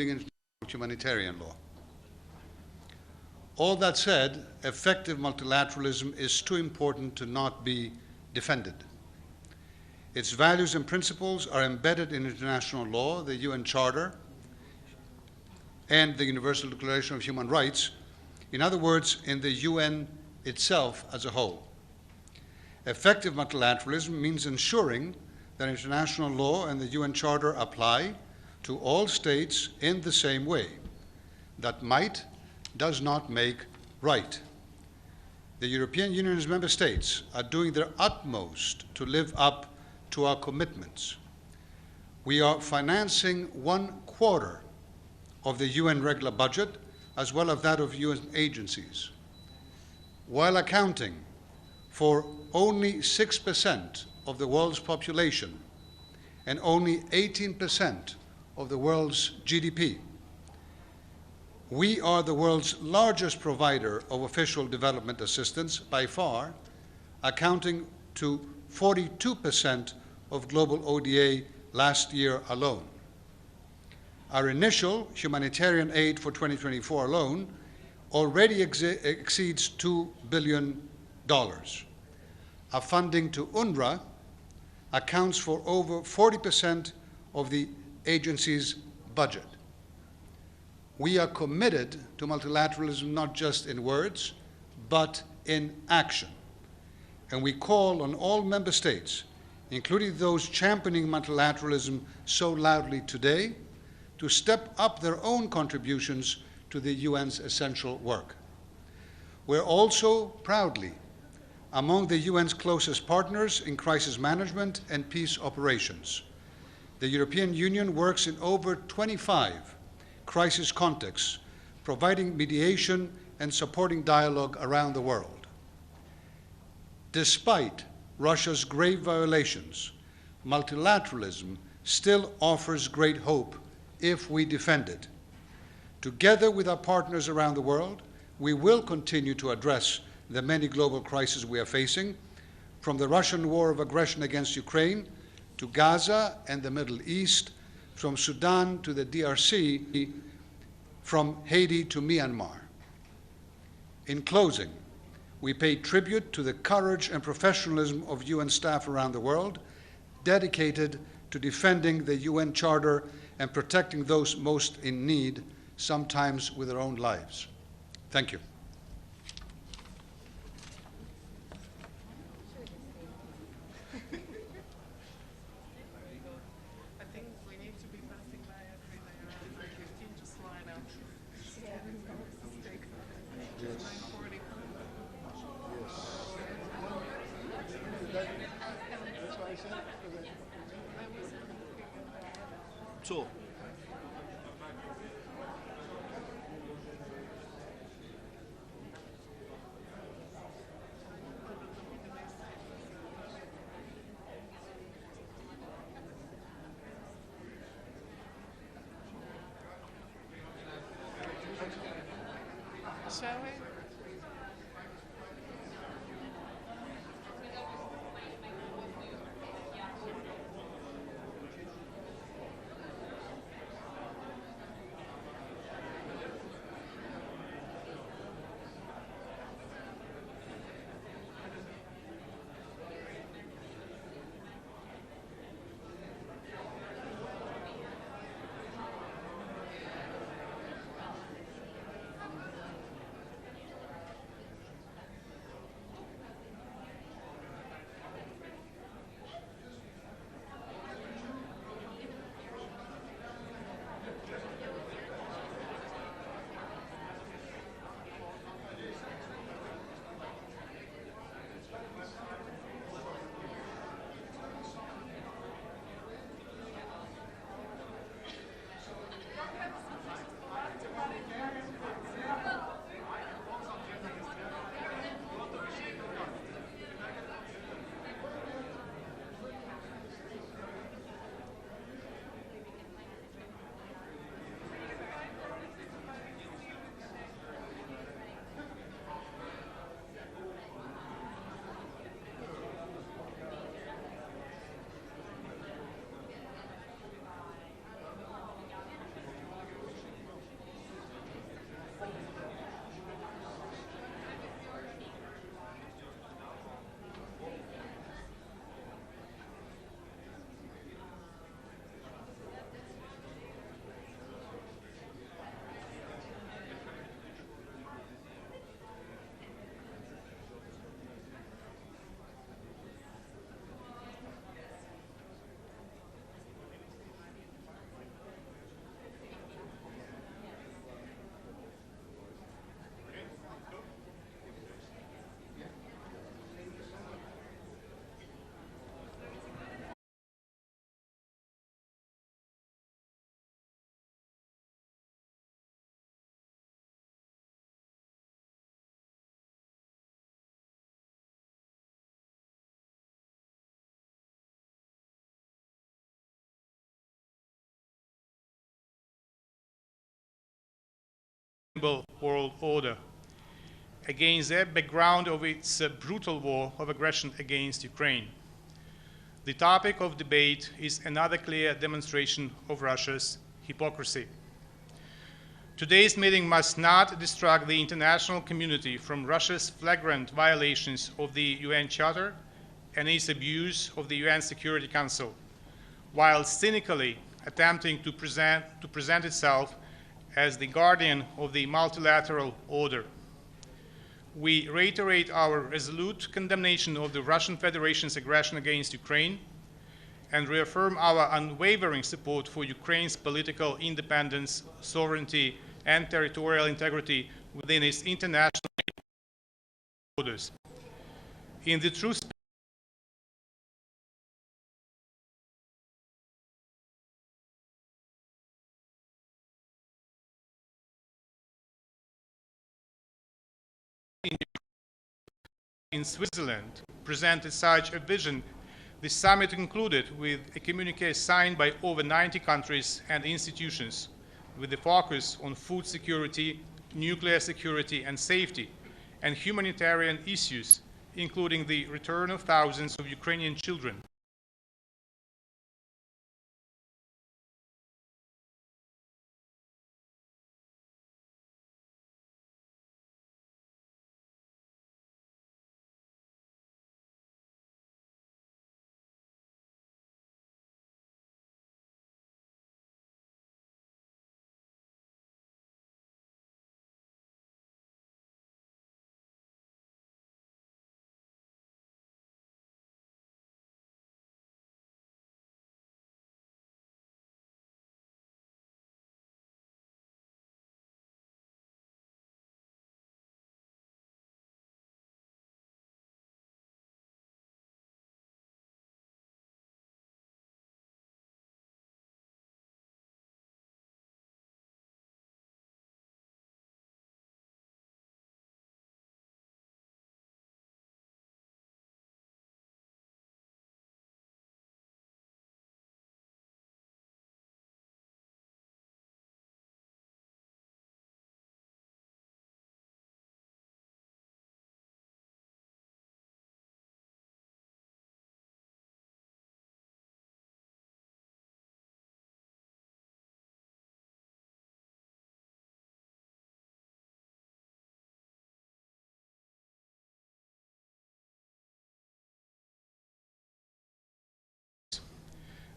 international humanitarian law. All that said, effective multilateralism is too important to not be defended. Its values and principles are embedded in international law, the UN Charter, and the Universal Declaration of Human Rights. In other words, in the UN itself as a whole. Effective multilateralism means ensuring that international law and the UN Charter apply to all states in the same way. That might does not make right. The European Union's member states are doing their utmost to live up to our commitments. We are financing 1/4 of the UN regular budget, as well as that of UN agencies, while accounting for only 6% of the world's population and only 18% of the world's GDP. We are the world's largest provider of official development assistance by far, accounting to 42% of global ODA last year alone. Our initial humanitarian aid for 2024 alone already exceeds $2 billion. Our funding to UNRWA accounts for over 40% of the agency's budget. We are committed to multilateralism not just in words, but in action. And we call on all member states, including those championing multilateralism so loudly today, to step up their own contributions to the UN's essential work. We're also proudly among the UN's closest partners in crisis management and peace operations. The European Union works in over 25 crisis contexts, providing mediation and supporting dialogue around the world. Despite Russia's grave violations, multilateralism still offers great hope if we defend it. Together with our partners around the world, we will continue to address the many global crises we are facing, from the Russian war of aggression against Ukraine to Gaza and the Middle East, from Sudan to the DRC, from Haiti to Myanmar. In closing, we pay tribute to the courage and professionalism of UN staff around the world, dedicated to defending the UN Charter and protecting those most in need, sometimes with their own lives. Thank you. So, shall we? unsustainable world order, against the background of its brutal war of aggression against Ukraine. The topic of debate is another clear demonstration of Russia's hypocrisy. Today's meeting must not distract the international community from Russia's flagrant violations of the UN Charter and its abuse of the UN Security Council, while cynically attempting to present itself as the guardian of the multilateral order. We reiterate our resolute condemnation of the Russian Federation's aggression against Ukraine and reaffirm our unwavering support for Ukraine's political independence, sovereignty, and territorial integrity within its international borders. In the true spirit in Switzerland presented such a vision, the summit concluded with a communiqué signed by over 90 countries and institutions with the focus on food security, nuclear security and safety, and humanitarian issues, including the return of thousands of Ukrainian children.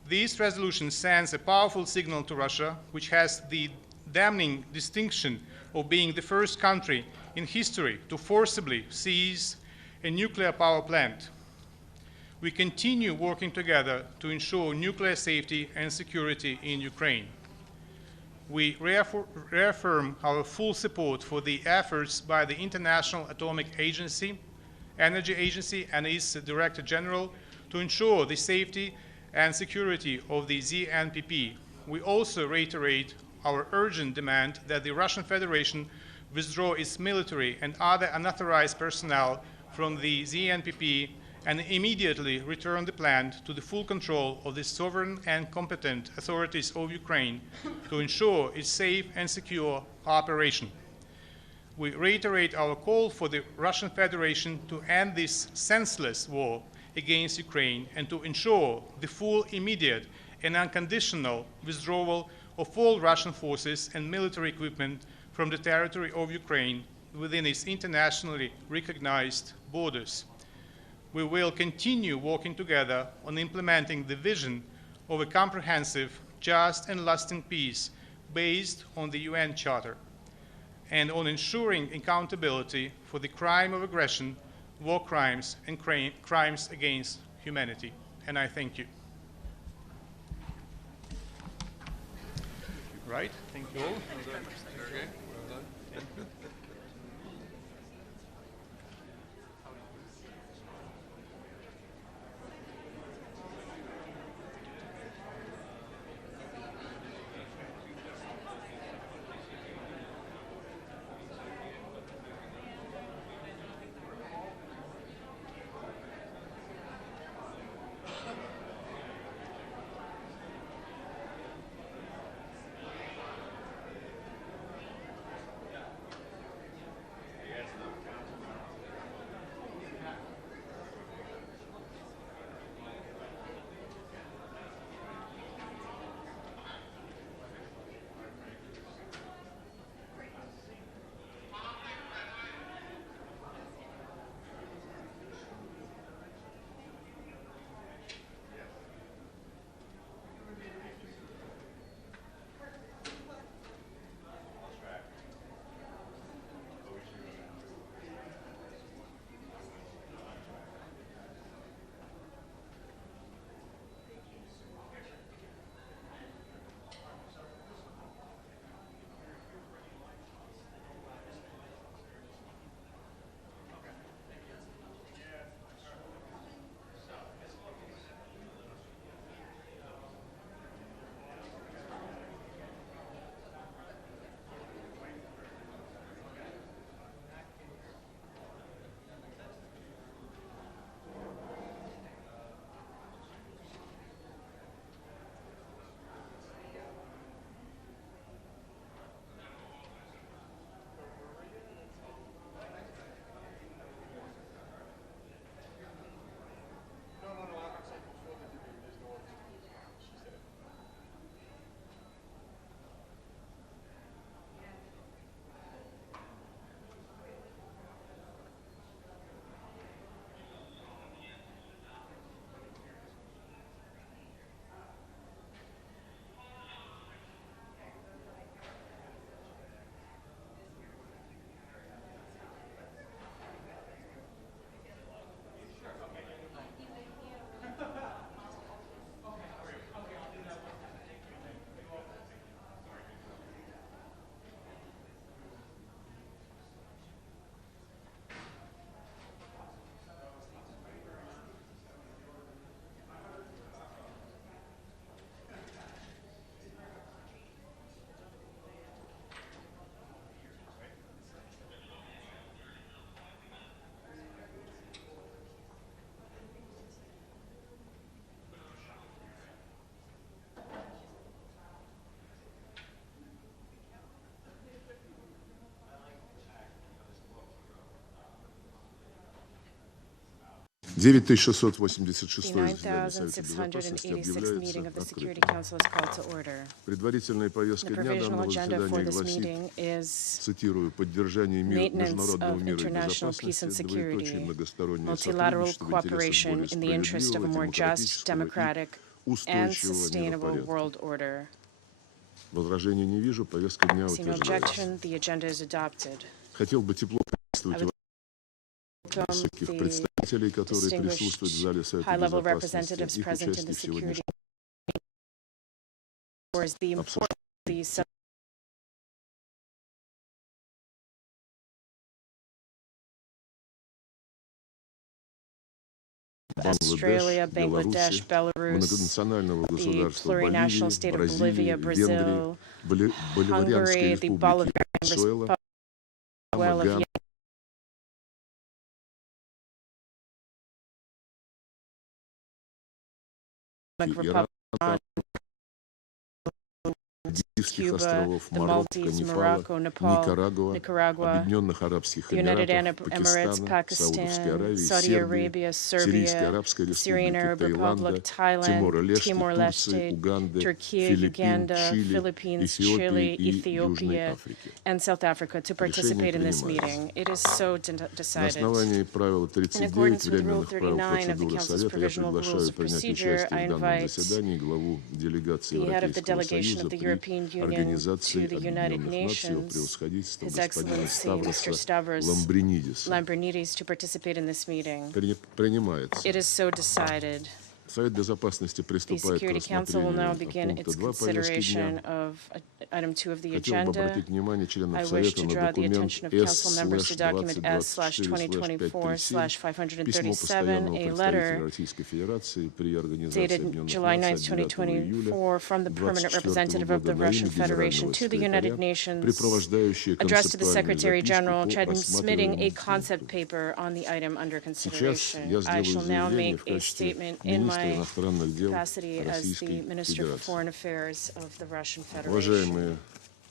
This resolution sends a powerful signal to Russia, which has the damning distinction of being the first country in history to forcibly seize a nuclear power plant. We continue working together to ensure nuclear safety and security in Ukraine. We reaffirm our full support for the efforts by the International Atomic Energy Agency and its Director General to ensure the safety and security of the ZNPP. We also reiterate our urgent demand that the Russian Federation withdraw its military and other unauthorized personnel from the ZNPP and immediately return the plant to the full control of the sovereign and competent authorities of Ukraine to ensure its safe and secure operation. We reiterate our call for the Russian Federation to end this senseless war against Ukraine and to ensure the full, immediate, and unconditional withdrawal of all Russian forces and military equipment from the territory of Ukraine within its internationally recognized borders. We will continue working together on implementing the vision of a comprehensive, just, and lasting peace based on the UN Charter, and on ensuring accountability for the crime of aggression, war crimes, and crimes against humanity. And I thank you. Right? Thank you all. Sergei, well done. 9686 The заседание Совета Безопасности 9686 meeting объявляется of the Security открытым. Council is called to order. Предварительная The повестка дня provisional данного agenda for заседания this гласит, meeting is цитирую, поддержание maintenance международного of мира и international peace and безопасности, двоеточие, security, многостороннее multilateral сотрудничество в интересах cooperation более in the interest of a справедливого, more just, демократического democratic, и and устойчивого sustainable миропорядка. world order. Возражений не вижу, повестка дня See no утверждается. objection, the agenda is adopted. Хотел бы тепло приветствовать Welcome высоких the представителей, которые присутствуют в зале Совета high-level Безопасности. representatives Их present in the участие в security сегодняшнем for the importance of the Australia, Bangladesh, Belarus, многонационального the государства plurinational state of Bolivia, Бразилии, Венгрии, Brazil, Боливарианской Hungary, the республики Bolivarian Венесуэла, Republic of Гuyana, Republic, Мальдивских Cuba, островов, the Марокко, Maltese, Непала, Morocco, Nepal, Никарагуа, Объединенных Арабских the United Arab Эмиратов, Emirates, Пакистана, Саудовской Pakistan, Аравии, Saudi Сербии, Arabia, Сирийской Serbia, Арабской the Syrian Республики, Arab Таиланда, Republic, Thailand, Тимор-Лесте, Турции, Timor-Leste, Уганды, Turkey, Филиппин, Uganda, Чили, Philippines, Эфиопии Chile, и Южной Ethiopia, Африки. and South Africa to participate in this meeting. It is so На decided. основании правила In 39 accordance with Rule временных правил 39 of the процедуры Council's Совета, я provisional rules приглашаю of принять procedure, участие I в данном invite заседании главу делегации the head of the Европейского delegation Союза of the при European Union Организации to the United Объединенных Наций, его Nations, превосходительство His господина Excellency Mr. Ставроса Stavros Ламбринидиса. Lambrinidis, to participate in this meeting. Принимается. It is so decided. Совет Безопасности The приступает к Security Council will now рассмотрению begin пункта its 2 повестки consideration дня. of item 2 of the Хотел бы agenda. обратить внимание I членов wish Совета to на draw the документ attention of council members to document S/2024/537, письмо S/2024/537, постоянного a представителя letter Российской Федерации при Организации dated Объединенных July 9, Наций от 9 июля 2024, from the permanent 2024 representative of the года на Russian имя Federation Генерального to the United секретаря, Nations, препровождающее addressed to the Secretary General, концептуальную transmitting a записку по concept рассматриваемому paper on the item under Сейчас consideration. я I сделаю shall now заявление make в a качестве statement in министра my иностранных дел capacity as the Российской Minister for Федерации. Foreign Affairs of the Russian Federation. Уважаемые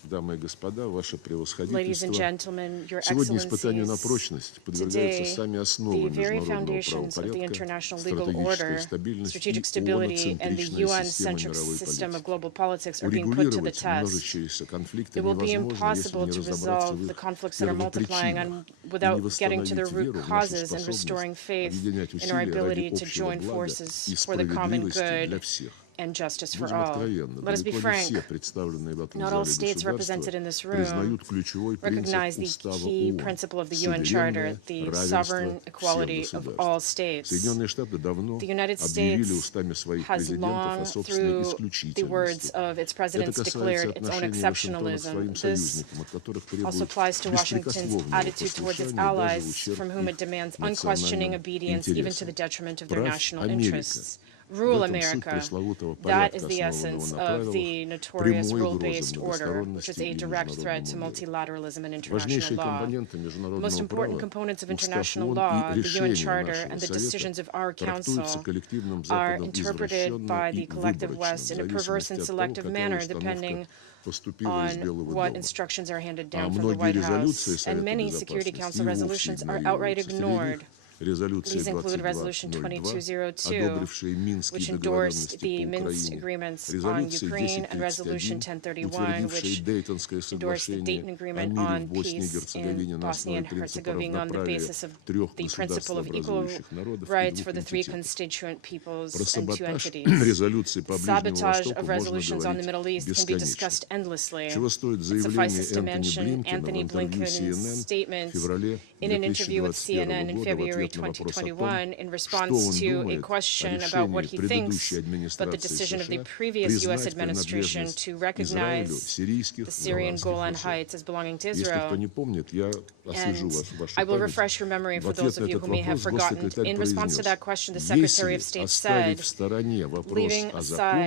дамы и господа, ваше Ladies and превосходительство, gentlemen, your сегодня испытанию на excellencies, прочность подвергаются today, сами the основы very международного foundations of the правопорядка, international legal стратегическая order, стабильность и strategic stability, and the ООН-центричная система UN-centric мировой system of политики. global politics are being put to the Урегулировать test. множащиеся конфликты It will be невозможно, если impossible не to разобраться в resolve the их conflicts that are multiplying первопричинах и не without getting to their восстановить root веру в нашу causes and restoring способность faith объединять in our усилия ради ability to общего join блага forces и for the common справедливости для good всех. and justice for Будем all. откровенны, Let us be далеко не все frank. представленные в этом Not all зале states represented in this государства room признают ключевой recognize принцип the Устава key ООН principle of the – UN Charter, суверенное the равенство sovereign всех equality of государств. all states. Соединенные Штаты давно The United объявили States устами своих has президентов о long, собственной through the words исключительности. of its Это presidents, касается declared its own отношений Вашингтона к своим exceptionalism. This союзникам, от которых also требует applies to Washington's беспрекословного attitude towards its послушания даже в allies, ущерб from whom it их demands unquestioning национальным obedience, even to the интересам. detriment of their Прав national Америка. interests. В Rule этом суть America. пресловутого That порядка, is the основанного essence на of правилах, the notorious прямой угрозы rule-based order, which is многосторонности a и direct threat to международному миру. multilateralism and international Важнейшие law. компоненты Most международного important права, components of Устав international ООН law, и the UN решения Charter, нашего and the Совета decisions of our трактуются Council коллективным are Западом interpreted извращенно by и the collective выборочно, West in a в perverse and зависимости от того, selective какая manner, установка depending поступила из on Белого what дома. instructions are handed А down from the многие White резолюции House. Совета And many Security Безопасности Council и вовсе resolutions are outright игнорируются. Среди ignored. них резолюции These include Resolution 2202, 2202, одобрившие Минские which endorsed договоренности the по Minsk Украине, agreements on резолюции Ukraine, and Resolution 1031, 1031, утвердившие which Дейтонское endorsed the соглашение Dayton о Agreement мире on в Боснии и peace Герцеговине in на Bosnia основе and принципа Herzegovina on the равноправия basis of трех the principle of equal государствообразующих народов и rights двух for the three entитетов. constituent Про peoples and two саботаж entities. резолюций по Ближнему Sabotage Востоку of можно resolutions on the говорить Middle East can be discussed бесконечно. endlessly. Чего стоит It заявление suffices to Энтони mention Блинкена в Anthony интервью Blinken's CNN в statement феврале in an interview with 2021 CNN in года в February ответ на вопрос о том, 2021 in что response он to a думает о question about what решении he thinks предыдущей about the администрации decision of the США previous U.S. признать administration принадлежность to Израилю recognize сирийских the Syrian голландских Golan высот. Heights as belonging to Если кто Israel. не помнит, я освежу And вашу I will память. refresh your memory В for ответ those на of you этот who may have вопрос forgotten. госсекретарь In response to that произнес, question, the Secretary если of State оставить said, в стороне вопрос leaving о aside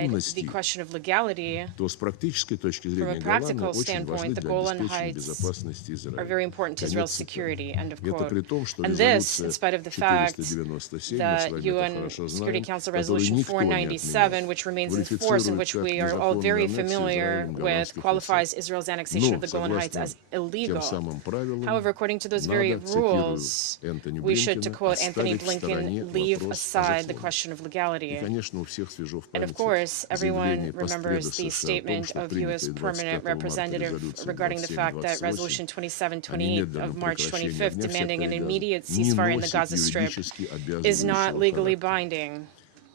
законности, the question of legality, то с практической точки from зрения a Голланы practical очень важны standpoint, the для Golan обеспечения Heights безопасности are Израиля. very important to Israel's Конец цитаты. security, end of Это quote. при том, что And this, in резолюция spite spite of the fact that UN Security Council Resolution 497, which remains in force and which we are all very familiar with, qualifies Israel's annexation of the Golan Heights as illegal. However, according to those very rules, we should, to quote Anthony Blinken, leave aside the question of legality. And of course, everyone remembers the statement of U.S. Permanent Representative regarding the fact that Resolution 2728 of March 25th, demanding an immediate ceasefire in the Gaza Strip, is not legally binding.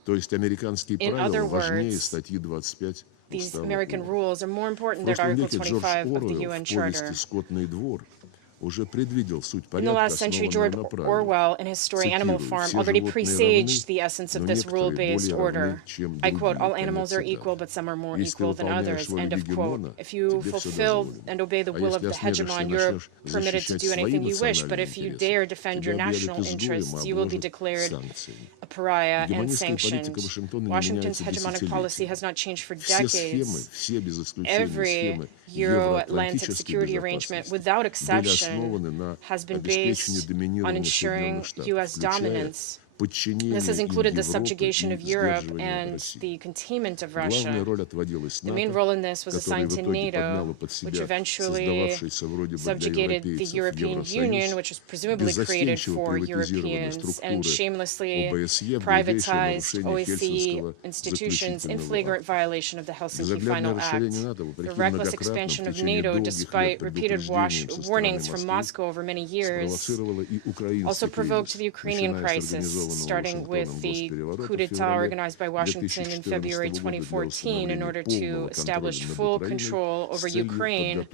In other words, these American rules are more important than Article 25 of the UN Charter. In the last century, George Orwell, in his story Animal Farm, already presaged the essence of this rule-based order. I quote, "All animals are equal, but some are more equal than others," end of quote. If you fulfill and obey the will of the hegemon, you're permitted to do anything you wish, but if you dare defend your national interests, you will be declared a pariah and sanctioned. Washington's hegemonic policy has not changed for decades. Every Euro-Atlantic security arrangement, without exception, has been based on ensuring U.S. dominance. This has included the subjugation of Europe and the containment of Russia. The main role in this was assigned to NATO, which eventually subjugated the European Union, which was presumably created for Europeans, and shamelessly privatized OSCE institutions in flagrant violation of the Helsinki Final Act. The reckless expansion of NATO, despite repeated warnings from Moscow over many years, also provoked the Ukrainian crisis, starting with the coup d'etat organized by Washington in February 2014 in order to establish full control over Ukraine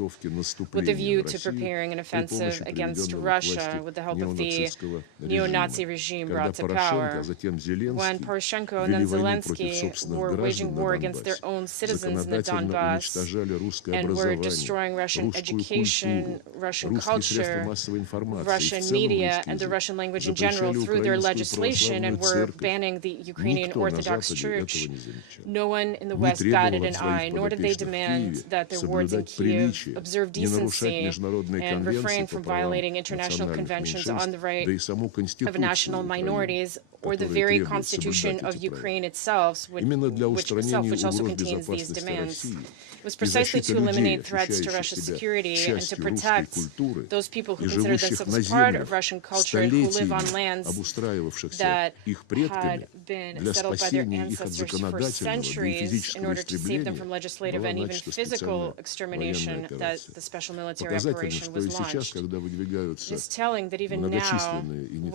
with a view to preparing an offensive against Russia with the help of the neo-Nazi regime brought to power. When Poroshenko and then Zelensky were waging war against their own citizens in the Donbass and were destroying Russian education, Russian culture, Russian media, and the Russian language in general through their legislation, and were banning the Ukrainian Orthodox Church, no one in the West batted an eye, nor did they demand that their wards in Kyiv observe decency and refrain from violating international conventions on the right of national minorities or the very constitution of Ukraine itself, which also contains these demands. It was precisely to eliminate threats to Russia's security and to protect those people who consider themselves part of Russian culture and who live on lands that had been settled by their ancestors for centuries in order to save them from legislative and even physical extermination that the special military operation was launched. It is telling that even now,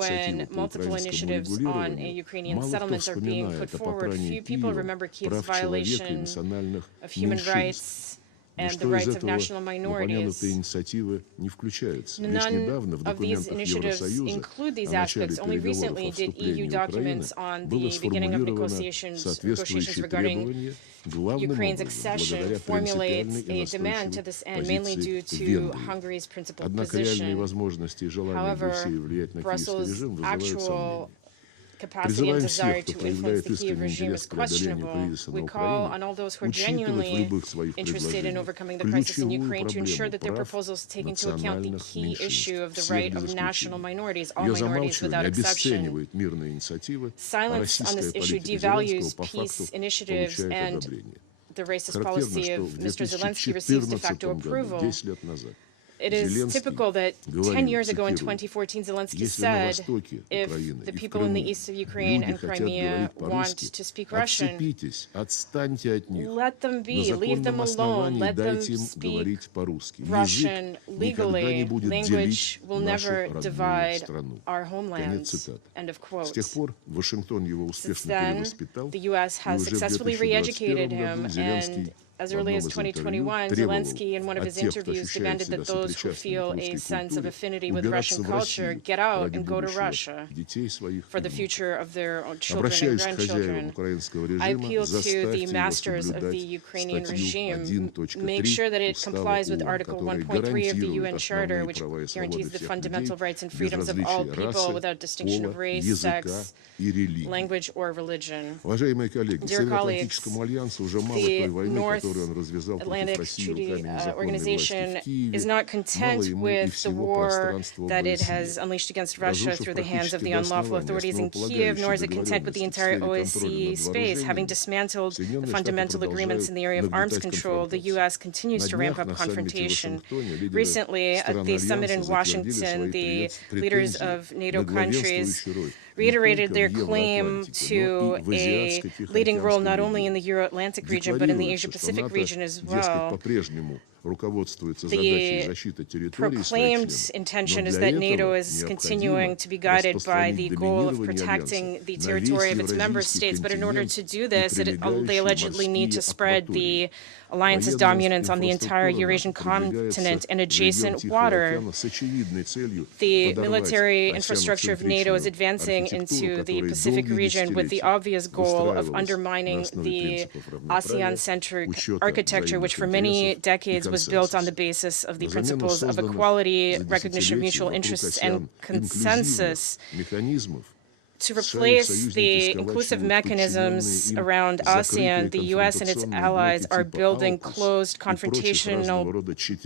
when multiple initiatives on a Ukrainian settlements are being put forward, few people remember Kyiv's violations of human rights and the rights of national minorities. None of these initiatives include these aspects. Only recently did EU documents on the beginning of negotiations regarding Ukraine's accession formulate a demand to this end, mainly due to Hungary's principled position. However, Brussels' actual capacity and desire to influence the Kyiv regime is questionable. We call on all those who are genuinely interested in overcoming the crisis in Ukraine to ensure that their proposals take into account the key issue of the right of national minorities, all minorities without exception. Silence on this issue devalues peace initiatives, and the racist policy of Mr. Zelensky receives de facto approval. It is typical that 10 years ago in 2014, Zelensky said, if the people in the east of Ukraine and Crimea want to speak Russian, let them be, leave them alone, let them speak Russian legally. Language will never divide our homelands. End of quote. Since then, the U.S. has successfully re-educated him, and as early as 2021, Zelensky, in one of his interviews, demanded that those who feel a sense of affinity with Russian culture get out and go to Russia for the future of their own children and grandchildren. I appeal to the masters of the Ukrainian regime, make sure that it complies with Article 1.3 of the UN Charter, which guarantees the fundamental rights and freedoms of all people without distinction of race, sex, language, or religion. Dear colleagues, the North Atlantic Treaty Organization is not content with the war that it has unleashed against Russia through the hands of the unlawful authorities in Kiev, nor is it content with the entire OSCE space. Having dismantled the fundamental agreements in the area of arms control, the U.S. continues to ramp up confrontation. Recently, at the summit in Washington, the leaders of NATO countries reiterated their claim to a leading role not only in the Euro-Atlantic region, but in the Asia-Pacific region as well. The proclaimed intention is that NATO is continuing to be guided by the goal of protecting the territory of its member states, but in order to do this, they allegedly need to spread the alliance's dominance on the entire Eurasian continent and adjacent water. The military infrastructure of NATO is advancing into the Pacific region with the obvious goal of undermining the ASEAN-centric architecture, which for many decades was built on the basis of the principles of equality, recognition of mutual interests, and consensus. To replace the inclusive mechanisms around ASEAN, the U.S. and its allies are building closed confrontational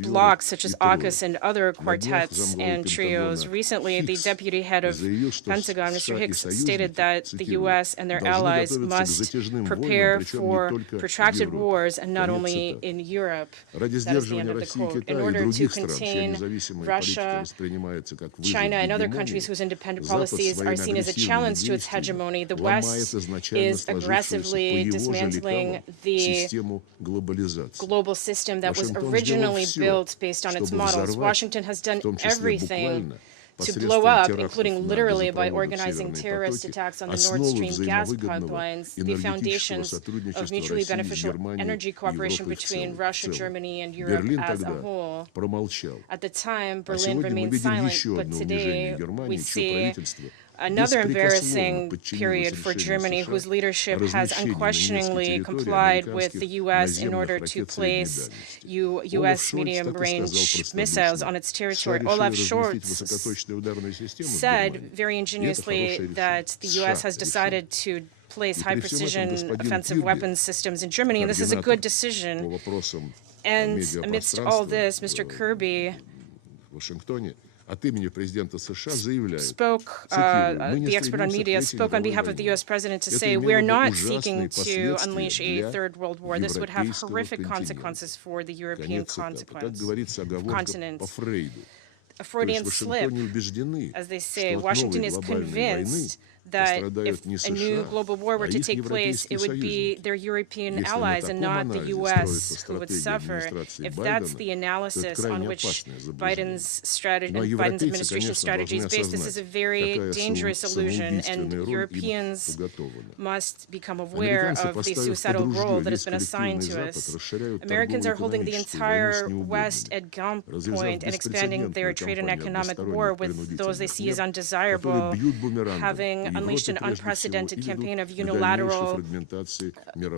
blocs such as AUKUS and other quartets and trios. Recently, the deputy head of Pentagon, Mr. Hicks, stated that the U.S. and their allies must prepare for protracted wars, and not only in Europe. That is the end of the quote. In order to contain Russia, China, and other countries whose independent policies are seen as a challenge to its hegemony, the West is aggressively dismantling the global system that was originally built based on its models. Washington has done everything to blow up, including literally by organizing terrorist attacks on the Nord Stream gas pipelines, the foundations of mutually beneficial energy cooperation between Russia, Germany, and Europe as a whole. At the time, Berlin remained silent, but today we see another embarrassing period for Germany, whose leadership has unquestioningly complied with the U.S. in order to place U.S. medium-range missiles on its territory. Olaf Scholz said very ingenuously that the U.S. has decided to place high-precision offensive weapons systems in Germany, and this is a good decision. And amidst all this, Mr. Kirby spoke, the expert on media spoke on behalf of the U.S. president to say, we're not seeking to unleash a third world war. This would have horrific consequences for the European continent. A Freudian slip, as they say. Washington is convinced that if a new global war were to take place, it would be their European allies and not the U.S. who would suffer. If that's the analysis on which Biden's administration's strategy is based, this is a very dangerous illusion, and Europeans must become aware of the suicidal role that has been assigned to us. Americans are holding the entire West at gunpoint and expanding their trade and economic war with those they see as undesirable, having unleashed an unprecedented campaign of unilateral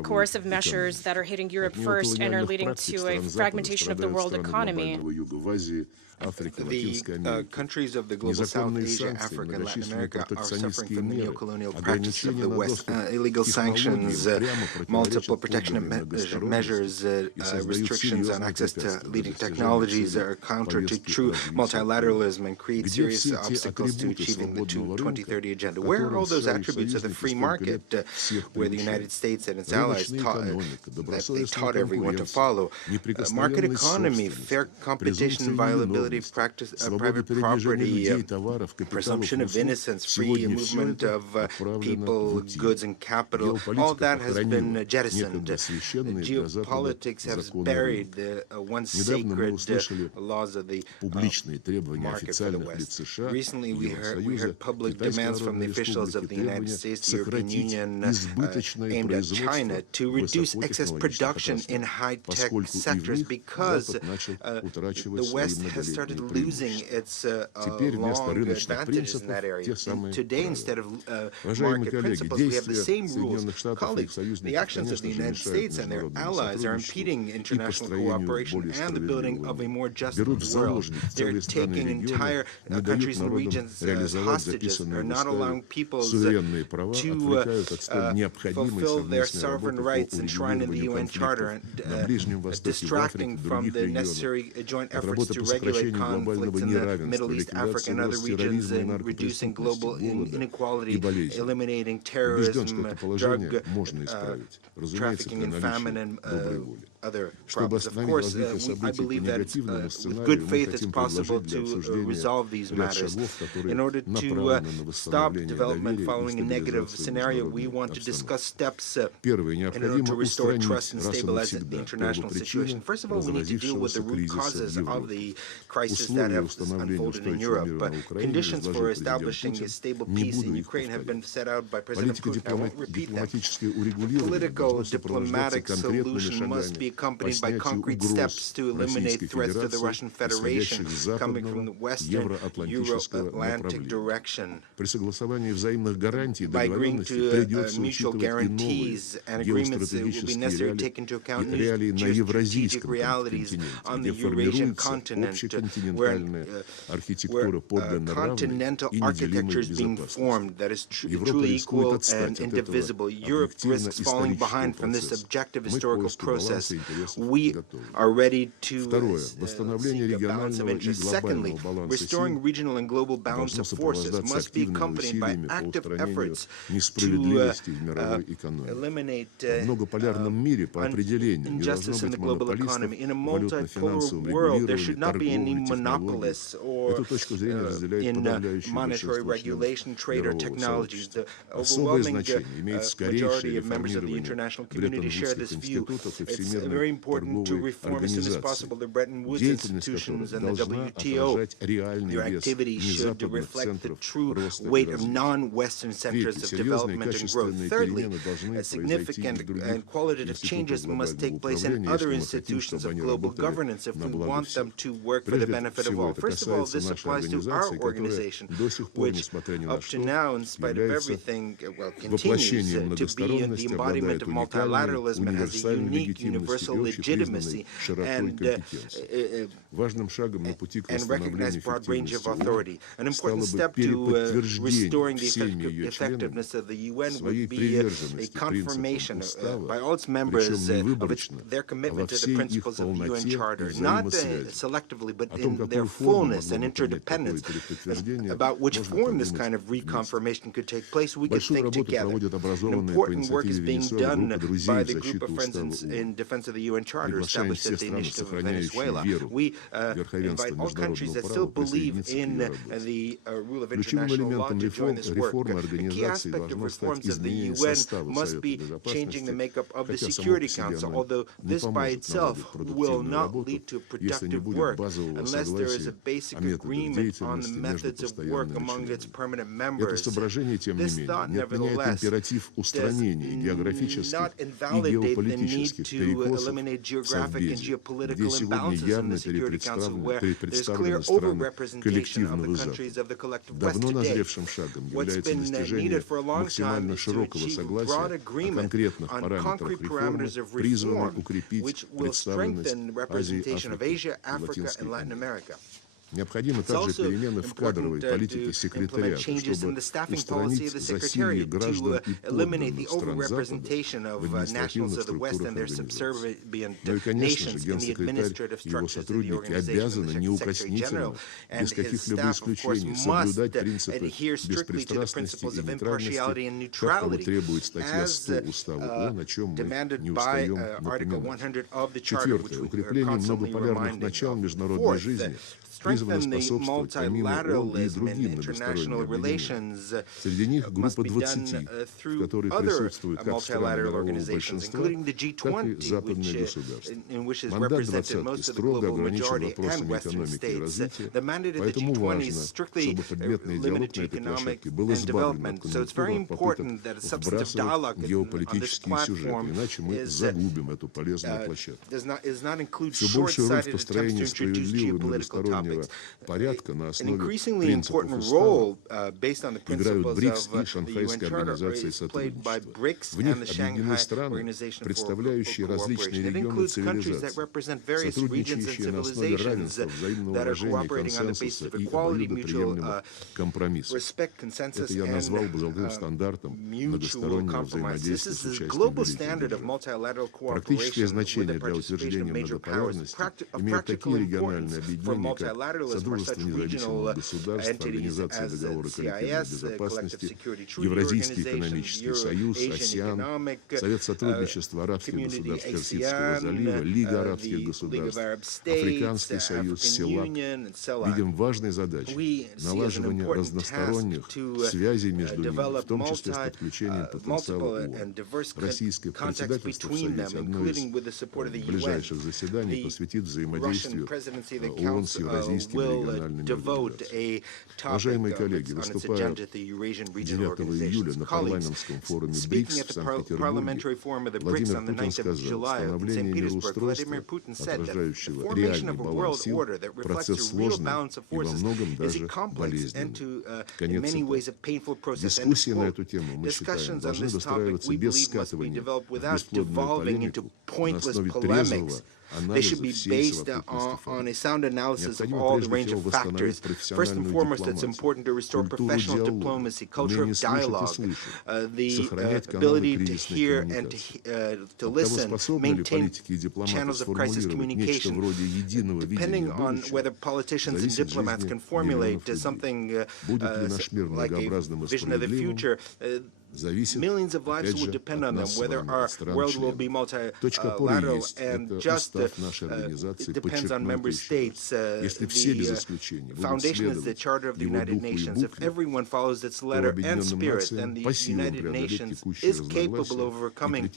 coercive measures that are hitting Europe first and are leading to a fragmentation of the world economy. The countries of the global South Asia, Africa, and Latin America are suffering from the neo-colonial practices of the West. Illegal sanctions, multiple protection measures, restrictions on access to leading technologies are counter to true multilateralism and create serious obstacles to achieving the 2030 agenda. Where are all those attributes of the free market where the United States and its allies taught everyone to follow? Market economy, fair competition, inviolability of private property, presumption of innocence, free movement of people, goods, and capital, all that has been jettisoned. Geopolitics has buried the once sacred laws of the market for the West. Recently, we heard public demands from the officials of the United States, the European Union, aimed at China to reduce excess production in high-tech sectors because the West has started losing its long advantages in that area. Today, instead of market principles, we have the same rules. Colleagues, the actions of the United States and their allies are impeding international cooperation and the building of a more just world. They're taking entire countries and regions as hostages. They're not allowing people peoples суверенные права отвлекают от столь to необходимой fulfill their совместной sovereign работы rights по enshrined in the урегулированию UN Charter конфликтов на Ближнем Востоке, в distracting Африке, в from других the регионах, necessary joint от efforts работы to по regulate сокращению глобального conflicts in the неравенства, Middle East, Africa, ликвидации and other роста regions, терроризма и and reducing наркопреступности, global голода и inequality, болезней. eliminating Убежден, что terrorism, это положение drug можно исправить, разумеется, trafficking при and famine, наличии and доброй воли. other Чтобы problems. Of остановить course, развитие I событий по believe that негативному with сценарию, good мы faith it's хотим possible предложить для to обсуждения resolve these ряд matters. шагов, которые In order to направлены на stop восстановление development доверия и following a negative стабилизацию scenario, we международной want to discuss обстановки. steps Первое. in order to Необходимо restore устранить trust and раз и stabilize the навсегда international situation. первопричины First of all, we need to deal with the разразившегося root кризиса causes в of Европе. the crisis that Условия have установления unfolded in устойчивого Europe. мира на Украине Conditions for изложил президент establishing a Путин. stable Не peace буду in их Ukraine have been повторять. set out by President Политика Putin. I won't repeat them. дипломатическое урегулирование Political должно сопровождаться diplomatic конкретными solution must be шагами accompanied по by снятию concrete угроз steps to eliminate Российской threats to the Russian Федерации, Federation исходящих с coming from the западного western евроатлантического Euro-Atlantic направления. direction. При согласовании взаимных гарантий и By agreeing договоренностей to придется mutual учитывать и новые guarantees and agreements, it will be геостратегические necessary to take into account реалии, new реалии на geostrategic евразийском realities континенте, on где the Eurasian формируется continent, общеконтинентальная where архитектура подлинно равной continental и неделимой architecture is being безопасности. formed that is Европа truly рискует equal отстать and от этого indivisible. Europe risks falling behind from this objective historical process. We are ready to восстановление seek a balance of регионального и interest. Secondly, глобального баланса restoring сил regional and global balance должно of forces сопровождаться must be активными accompanied by усилиями по active устранению efforts to несправедливости в мировой экономике. eliminate В многополярном мире по определению не должно injustice in быть the global монополистов economy. In a в multipolar валютно-финансовом world, there регулировании, should not be any торговле, технологиях. monopolists or Эту точку зрения разделяет in подавляющее monetary большинство regulation, членов trade, or мирового technologies. сообщества. The Особое overwhelming значение имеет majority скорейшее of members of the реформирование international community share this Бреттон-Вудских view. институтов и It's Всемирной very important to торговой reform as soon as организации, possible the Bretton Woods деятельность institutions которой and the должна WTO. отражать реальный Their вес activities should незападных reflect the центров true роста и weight of развития. non-Western centers Третье. of Серьезные development and growth. качественные Thirdly, перемены должны significant произойти и в других and qualitative институтах changes must глобального take place in управления, other если мы хотим, institutions чтобы of они global работали governance if на we благо want всех. them to work for the Прежде benefit of всего, all. это First of all, касается this нашей applies to our организации, которая organization, до сих пор, which несмотря ни на up to что, now, in spite of является everything, continues воплощением to be the многосторонности, embodiment обладает of уникальной, multilateralism and has a универсальной unique легитимностью universal и общепризнанной legitimacy широтой and компетенции. Важным шагом на пути к and восстановлению recognize broad range of эффективности authority. An стало important бы step to restoring переподтверждение the всеми ее членами effectiveness of the UN своей would be a приверженности confirmation принципам by устава, all its members причем не of выборочно, their а commitment во to the всей их principles of the UN полноте и Charter, not взаимосвязи. selectively, but О том, in their какую форму fullness могло and бы принять такое interdependence. переподтверждение, About which можно form this подумать kind of вместе. reconfirmation could take place, we could Большую think работу together. проводят An образованные по important work is инициативе being Венесуэлы done группа друзей by в the group защиту of friends устава in ООН. defense of the UN Charter Приглашаем established все at the страны, initiative of сохраняющие Venezuela. веру We в верховенство invite all countries that международного still права believe присоединиться к ее in работе. the rule of Ключевым international law элементом to join this work. реформы A key организации aspect of должно стать reforms of the изменение UN состава must Совета be changing the Безопасности, makeup of the хотя само Security по себе Council, оно although не this by поможет itself наладить will продуктивную not работу, lead to если не productive будет work базового unless there is a согласия basic о методах agreement on the деятельности между methods of work постоянными among its членами. permanent Это members. соображение, тем не This менее, thought, не отменяет nevertheless, императив устранения does географических not и invalidate the need геополитических to перекосов eliminate в geographic and Совбезе, где geopolitical сегодня imbalances in явно the Security Council, where there's перепредставлены clear страны overrepresentation of коллективного the Запада. countries of the collective West Давно today. назревшим шагом What's является been достижение needed for a long time максимально is to широкого achieve broad согласия о agreement конкретных on параметрах concrete реформы, parameters of призванной reform, укрепить which will представленность strengthen Азии, representation of Африки Asia, и Africa, Латинской and Latin Америки. America. Необходимы It's также also перемены в кадровой important политике to секретариата, implement changes in чтобы the staffing policy of устранить the засилье Secretariat граждан to и eliminate the подданных стран Запада overrepresentation в of nationals административных of the West структурах and their организации. subservient Ну и, конечно же, nations in the генсекретарь administrative и его structures of the сотрудники organization. обязаны The Secretary неукоснительно, General and без his каких-либо staff, of course, исключений, must соблюдать принципы adhere strictly to the беспристрастности principles и of impartiality and нейтральности, как того neutrality, требует статья as 100 Устава ООН, о чем мы demanded не by устаем Article напоминать. 100 of the Charter, which Четвертое. we are Укрепление constantly многополярных reminding начал of. международной Fourth, жизни призвано strengthen the способствовать помимо ООН и multilateralism другим in international многосторонним объединениям. relations Среди них must группа be done 20, в through которой other присутствуют как страны multilateral мирового organizations, большинства, including the так и G20, западные государства. in which is Мандат represented most двадцатки of the строго global ограничен majority and вопросами Western экономики и states. развития, The mandate of the поэтому G20 is важно, strictly чтобы предметный диалог limited на to этой площадке economic был and избавлен от development. So it's very конъюнктурных попыток important that a substantive вбрасывать dialogue on this геополитические сюжеты, platform иначе мы загубим эту полезную площадку. does not include Все большую роль в short-sighted attempts to построении introduce справедливого geopolitical многостороннего topics. an increasingly important role based on the principles of the UN Charter is played by BRICS and the Shanghai Organization for Cooperation. It includes countries that represent various regions and civilizations that are cooperating on the basis of equality, mutual respect, consensus, and mutual compromise. This is the global standard of multilateral cooperation with the participation of major powers. Of practical importance for multilateralism are such regional entities as the CIS, the Collective Security Treaty Organization, Eurasian Economic Community, ASEAN, the League of Arab States, the African Union, and so on. We see as an important task to develop multiple and diverse contacts between them, including with the support of the UN. The Russian presidency of the Council will devote a topic on its agenda to the Eurasian regional organizations. Colleagues, speaking at the Parliamentary Forum of the BRICS on the 9th of July in St. Petersburg, Vladimir Putin said that the formation of a world order that reflects a real balance of forces is a complex and in many ways a painful process. And discussions on this topic, we believe, must be developed without devolving into pointless polemics. They should be based on a sound analysis of all the range of factors. First and foremost, it's important to restore professional diplomacy, culture of dialogue, the ability to hear and to listen, maintain channels of crisis communication. Depending on whether politicians and diplomats can formulate something like a vision of the future, millions of lives will depend on them, whether our world will be multilateral and just. It depends on member states. The foundation is the Charter of the United Nations. If everyone follows its letter and spirit, then the United Nations is capable of overcoming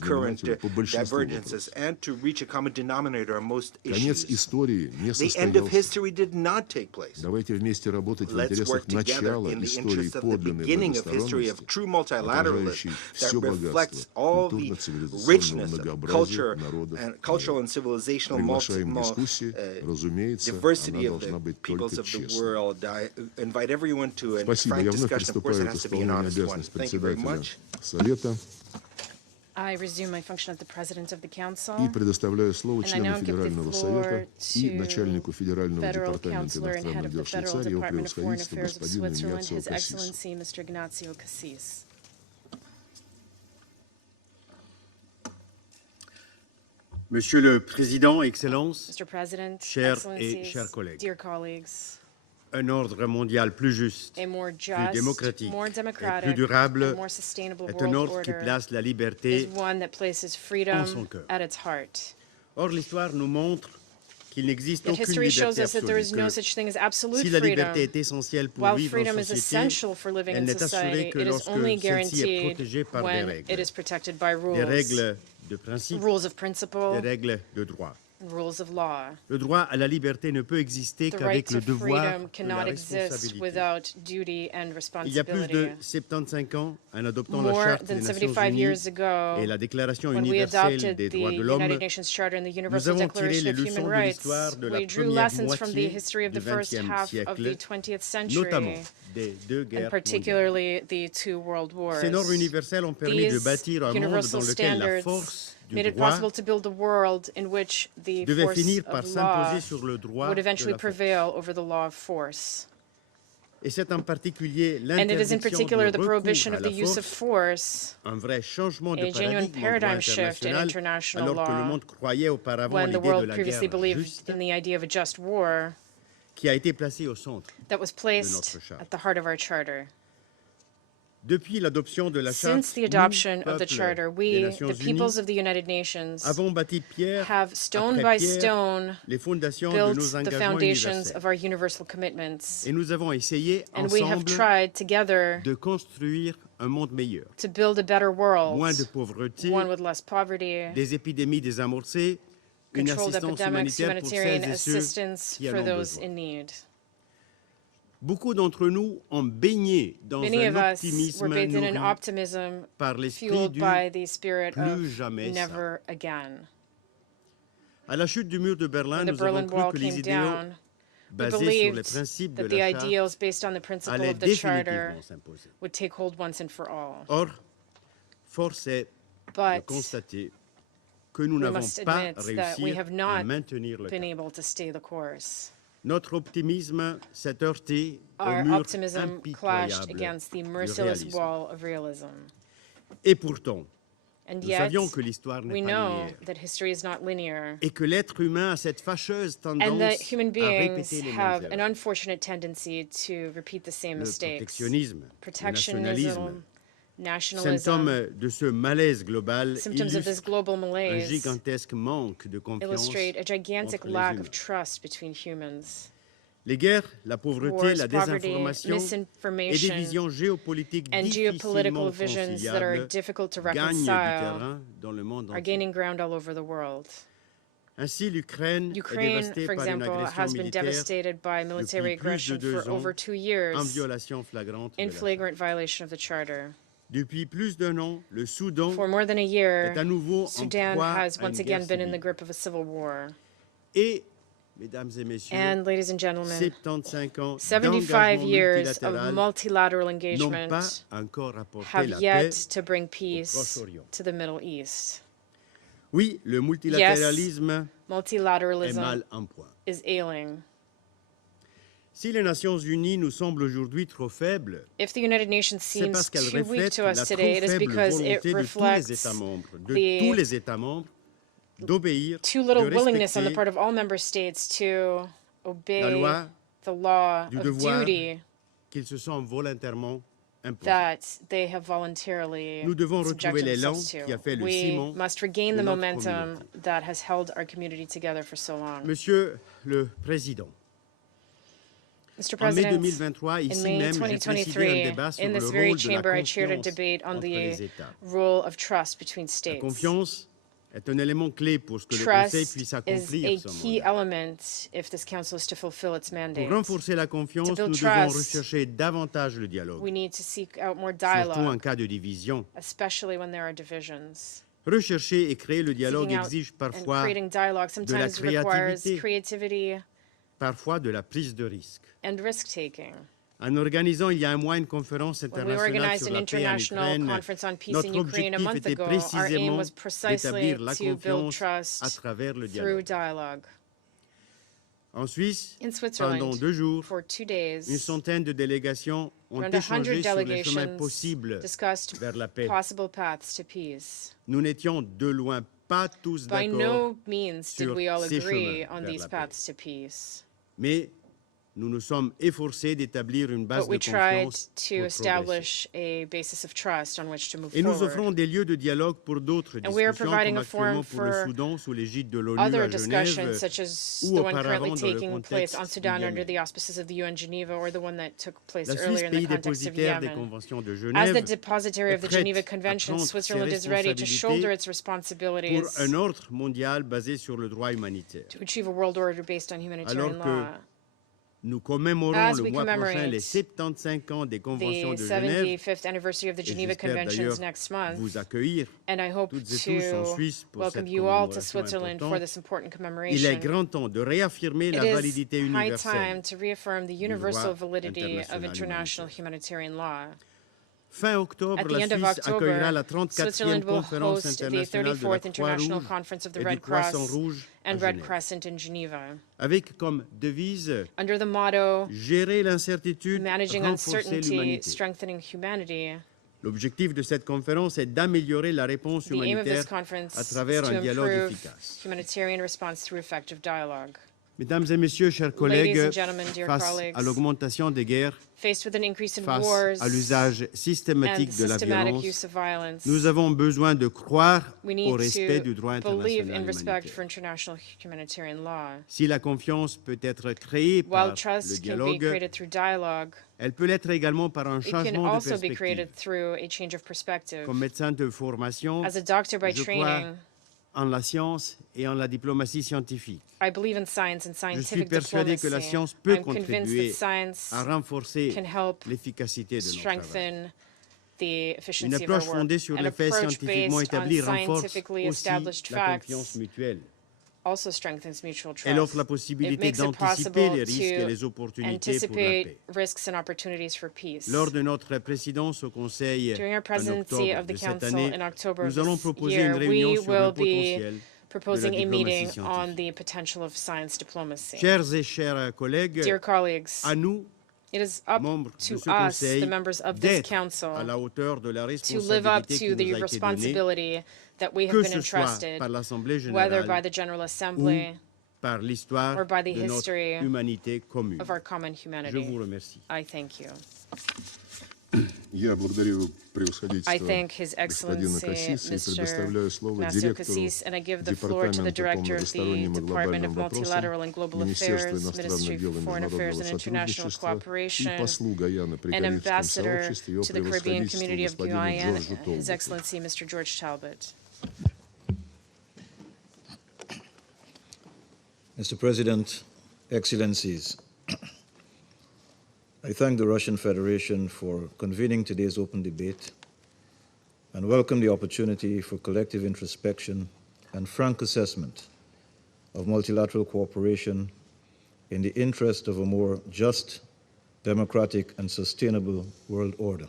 current divergences and to reach a common denominator on most issues. The end of history did not take place. Let's work together in the interest of the beginning of history of true multilateralism that reflects all the richness of cultural and civilizational diversity of the peoples of the world. I invite everyone to a frank discussion. Of course, it has to be an honest one. Thank you very much. I resume my function as the President of the Council. предоставляю слово члену Федерального совета и начальнику Федерального департамента иностранных дел Швейцарии, его превосходительству господину Игнацио Кассис. Monsieur le Président, Excellences, Mr. President, chers et chers collègues, dear colleagues, un ordre mondial plus juste, plus démocratique, et plus durable est un ordre qui place la liberté en son cœur. Or, l'histoire nous montre qu'il n'existe aucune liberté absolue, si la liberté est essentielle pour vivre en société, elle n'est assurée que lorsque celle-ci est protégée par des règles de principe, des règles de droit. Le droit à la liberté ne peut exister qu'avec le devoir et la responsabilité. Il y a plus de 75 ans, en adoptant la Charte des Nations Unies et la Déclaration universelle des droits de l'homme, nous avons tiré les leçons de l'histoire de la première moitié du XXe siècle, notamment des deux guerres mondiales. Ces normes universelles ont permis de bâtir un monde dans lequel la force made it possible to build a world in which the force of law would eventually prevail over the law of force. And it is in particular the prohibition of the use of force, a genuine paradigm shift in international law, when the world previously believed in the idea of a just war, that was placed at the heart of our Charter. Since the adoption of the Charter, we, the peoples of the United Nations, have stone by stone built the foundations of our universal commitments. And we have tried together to build a better world, one with less poverty, controlled epidemics, humanitarian assistance for those in need. Beaucoup d'entre nous ont baigné dans un optimisme nourri par l'esprit du plus jamais ça. À la chute du mur de Berlin, nous avons cru que les idéaux basées sur les principes de that the la Charte ideals based on the principle allaient of the Charter définitivement s'imposer. would take hold once and for all. Or, force est de But constater que nous we n'avons must pas admit that we réussi have à not maintenir le been cap. able to stay the course. Notre optimisme s'est heurté au Our mur optimism clashed impitoyable against the du merciless réalisme. wall of realism. Et pourtant, And nous yet, savions que l'histoire we n'est pas know linéaire that history is not linear, et que l'être humain a cette fâcheuse and tendance that human à beings répéter les have mêmes an erreurs. unfortunate tendency to repeat the same Le mistakes. protectionnisme, le Protectionism, nationalisme, nationalism, symptômes de ce malaise global symptoms of this illustrent global un malaise gigantesque manque de confiance illustrate a gigantic entre les lack humains. of trust between humans. Les guerres, la pauvreté, Wars, la poverty, désinformation et des misinformation, visions géopolitiques and geopolitical difficilement visions that are conciliables difficult to gagnent du reconcile terrain dans le monde are entier. gaining ground all over the world. Ainsi, l'Ukraine est Ukraine, dévastée for par une example, agression has been militaire devastated by military depuis plus de aggression 2 for ans over 2 en years violation flagrante de in la Charte. flagrant violation of the Charter. Depuis plus d'un an, le Soudan For more than a year, est à nouveau en Sudan proie has à once une guerre again been in the civile. grip of a civil war. Et, mesdames et messieurs, And, ladies and gentlemen, 75 ans 75 d'engagement years of multilatéral multilateral n'ont engagement pas encore apporté have la yet paix. to bring peace Proche-Orient. to the Middle East. Oui, le multilatéralisme est Multilateralism mal en point. is ailing. Si les Nations Unies nous semblent aujourd'hui trop faibles, If the United Nations c'est seems parce qu'elles too weak reflètent to la us trop today, it is faible because it volonté de tous les reflects États membres, the d'obéir, too little de willingness on the respecter part of all member states to la obey loi, the law du of devoir duty qu'ils se sont volontairement imposés. that they have voluntarily Nous devons retrouver subjected l'élan themselves qui a to. fait le We ciment must regain de the notre momentum communauté. that has held our community together for so long. Monsieur le Président, Mr. en mai President, 2023, in ici May même, j'ai présidé 2023, un débat sur in le this very rôle de la chamber, I chaired a confiance debate on entre the les États. role of trust between La states. confiance est un élément clé pour que le Conseil Trust puisse is a accomplir son key mandat. element if this council is to fulfill its Pour mandate. renforcer la confiance, To build nous devons trust, rechercher davantage le dialogue, We need to seek out more surtout en dialogue, cas de division. especially when there are divisions. Rechercher et créer le dialogue Seeking out exige and parfois, creating dialogue sometimes requires creativity parfois de la prise de risque. and risk-taking. En organisant il y a un mois une conférence When we internationale organized sur an la paix en international Ukraine, conference on peace in notre Ukraine a objectif month était ago, our aim précisément was precisely d'établir la to build confiance à trust travers le through dialogue. dialogue. En Suisse, In pendant Switzerland, 2 jours, for 2 days, une centaine de délégations ont around 100 échangé sur les chemins delegations possibles discussed vers la paix. possible paths to peace. Nous n'étions de loin pas tous By d'accord, no means did sur we all ces agree chemins on vers these la paix. paths to peace. mais nous nous sommes efforcés d'établir une base But we de tried confiance to pour progresser. establish a basis of trust on which to move Et nous forward. offrons des lieux de dialogue pour d'autres And we are discussions, providing comme a forum actuellement pour le for Soudan sous l'égide de l'ONU Other à discussions, Genève, such as ou the one auparavant currently dans le taking place on contexte Sudan du under Yémen. the auspices of the UN Geneva, or the one that took place La Suisse, earlier in the pays context of dépositaire des Yemen. conventions de As the Genève, depositary of the est prête Geneva à Convention, prendre ses Switzerland is ready to shoulder its pour responsibilities un ordre mondial basé sur le droit humanitaire. to achieve a world order based on humanitarian Alors que law. nous commémorons As le we mois prochain commemorate les 75 ans des conventions The de Genève, 75th anniversary of the et Geneva j'espère Conventions d'ailleurs next month, vous accueillir and I hope toutes et tous en to Suisse pour welcome cette you all to commémoration Switzerland for importante. this important Il est commemoration. grand temps de réaffirmer la It validité is high universelle time to reaffirm the universal droit validity of international international humanitarian law. Fin octobre, At the la end of Suisse accueillera October, la 34e Switzerland will conférence host the internationale de la 34th International Croix-Rouge Conference of the et du Red Croissant Cross Rouge à and Red Genève, Crescent in Geneva, avec comme devise under the motto, gérer l'incertitude, managing renforcer uncertainty, l'humanité. strengthening humanity. L'objectif de cette conférence est d'améliorer la réponse The aim of humanitaire this conference à is travers to un dialogue improve efficace. humanitarian response through effective dialogue. Mesdames et messieurs, chers Ladies collègues, and gentlemen, dear face colleagues, à l'augmentation des guerres, faced with an increase in face wars à l'usage and systématique de la systematic violence, use of violence, nous avons besoin de croire we au need respect to du droit believe international in respect for humanitaire. international humanitarian law. Si la confiance peut être créée While par le trust can be dialogue, created through dialogue, elle peut l'être également par un it can changement de also be perspective. created through a change of perspective. Comme médecin de formation, As a doctor by je crois training, en la science et en la diplomatie scientifique. I believe in science and Je suis scientific persuadé que la diplomacy. science peut I'm convinced contribuer that science à renforcer can help l'efficacité de notre travail. strengthen the Une efficiency of our approche work. fondée sur An les faits approach scientifiquement based on établis renforce scientifically aussi established la facts confiance mutuelle. also strengthens mutual Elle offre trust. la It possibilité makes it d'anticiper possible les risques et les to opportunités pour la paix. anticipate risks and opportunities for peace. Lors de notre présidence au Conseil During our en presidency octobre of the de cette Council année, in October of nous allons this proposer year, une réunion we sur will le be potentiel de la proposing a meeting diplomatie on scientifique. the potential of science diplomacy. Chers et chers collègues, Dear colleagues, à nous, it is up membres to de ce us, Conseil, the members of this d'être Council, à la hauteur de la to live up responsabilité qui to nous the a été donnée, responsibility that we have que been ce soit entrusted, par l'Assemblée whether by générale the General ou Assembly par l'histoire or by the de notre history humanité commune. of our common Je humanity. vous remercie. I thank you. Я благодарю превосходительство I thank His господина Excellency, Кассиса и Mr. предоставляю слово Ignacio директору Cassis, and I give the floor to the Департамента по Director of the многосторонним и Department of глобальным вопросам Multilateral and Global Министерства Affairs, иностранных Ministry дел for и Foreign Affairs международного and International сотрудничества и Cooperation, послу Гаяны при and Карибском Ambassador сообществе его to the Caribbean Community превосходительству of господину Guyana, Джорджу His Толботу. Excellency Mr. George Talbot. Mr. President, Excellencies, I thank the Russian Federation for convening today's open debate and welcome the opportunity for collective introspection and frank assessment of multilateral cooperation in the interest of a more just, democratic, and sustainable world order.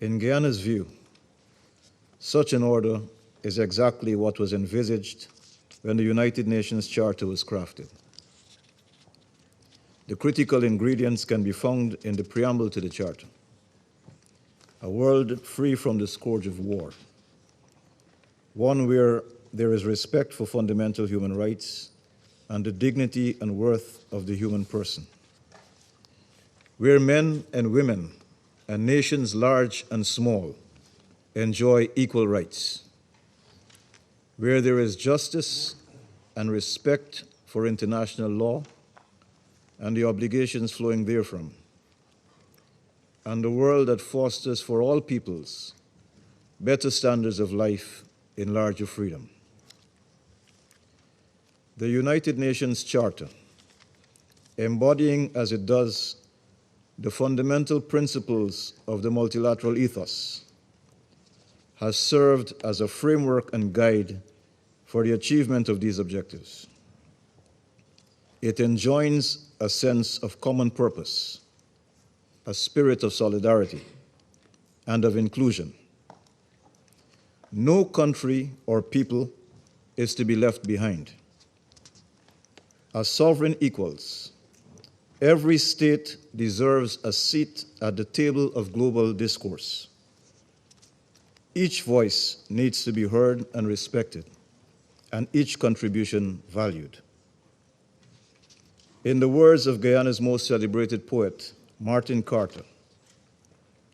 In Guyana's view, such an order is exactly what was envisaged when the United Nations Charter was crafted. The critical ingredients can be found in the preamble to the Charter. A world free from the scourge of war, one where there is respect for fundamental human rights and the dignity and worth of the human person, where men and women and nations large and small enjoy equal rights, where there is justice and respect for international law and the obligations flowing therefrom, and a world that fosters for all peoples better standards of life in larger freedom. The United Nations Charter, embodying as it does the fundamental principles of the multilateral ethos, has served as a framework and guide for the achievement of these objectives. It enjoins a sense of common purpose, a spirit of solidarity, and of inclusion. No country or people is to be left behind. As sovereign equals, every state deserves a seat at the table of global discourse. Each voice needs to be heard and respected, and each contribution valued. In the words of Guyana's most celebrated poet, Martin Carter,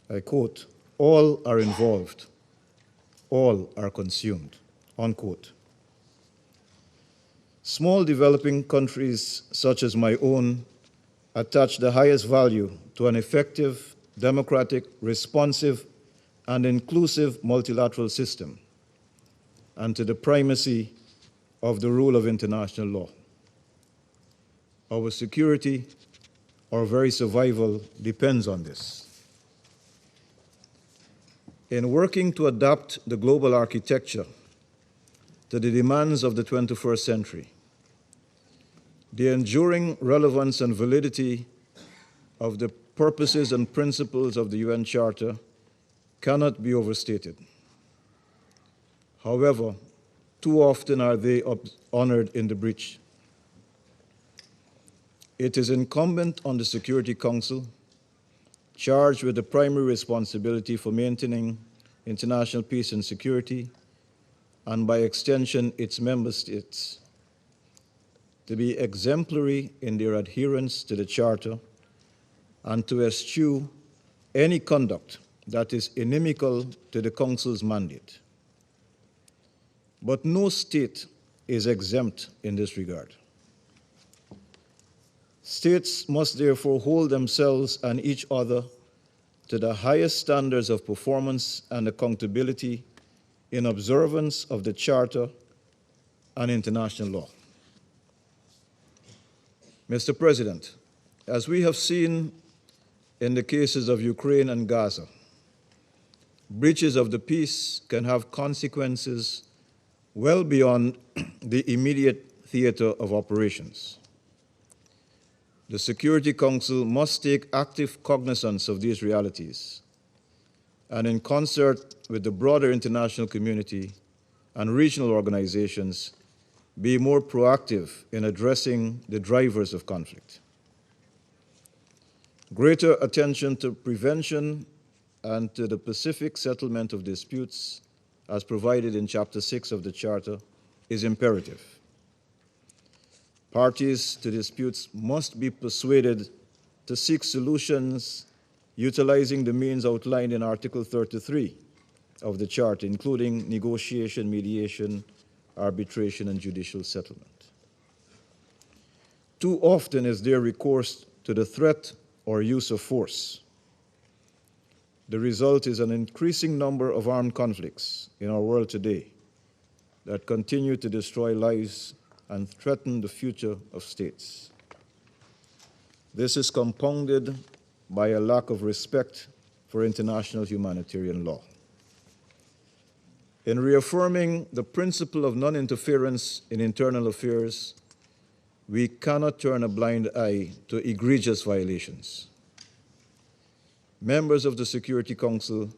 I quote, "All are involved, all are consumed," unquote. Small developing countries such as my own attach the highest value to an effective, democratic, responsive, and inclusive multilateral system, and to the primacy of the rule of international law. Our security, our very survival depends on this. In working to adapt the global architecture to the demands of the 21st century, the enduring relevance and validity of the purposes and principles of the UN Charter cannot be overstated. However, too often are they honored in the breach. It is incumbent on the Security Council, charged with the primary responsibility for maintaining international peace and security, and by extension its member states, to be exemplary in their adherence to the Charter and to eschew any conduct that is inimical to the Council's mandate. But no state is exempt in this regard. States must therefore hold themselves and each other to the highest standards of performance and accountability in observance of the Charter and international law. Mr. President, as we have seen in the cases of Ukraine and Gaza, breaches of the peace can have consequences well beyond the immediate theater of operations. The Security Council must take active cognizance of these realities and, in concert with the broader international community and regional organizations, be more proactive in addressing the drivers of conflict. Greater attention to prevention and to the pacific settlement of disputes, as provided in Chapter 6 of the Charter, is imperative. Parties to disputes must be persuaded to seek solutions utilizing the means outlined in Article 33 of the Charter, including negotiation, mediation, arbitration, and judicial settlement. Too often is there recourse to the threat or use of force. The result is an increasing number of armed conflicts in our world today that continue to destroy lives and threaten the future of states. This is compounded by a lack of respect for international humanitarian law. In reaffirming the principle of non-interference in internal affairs, we cannot turn a blind eye to egregious violations. Members of the Security Council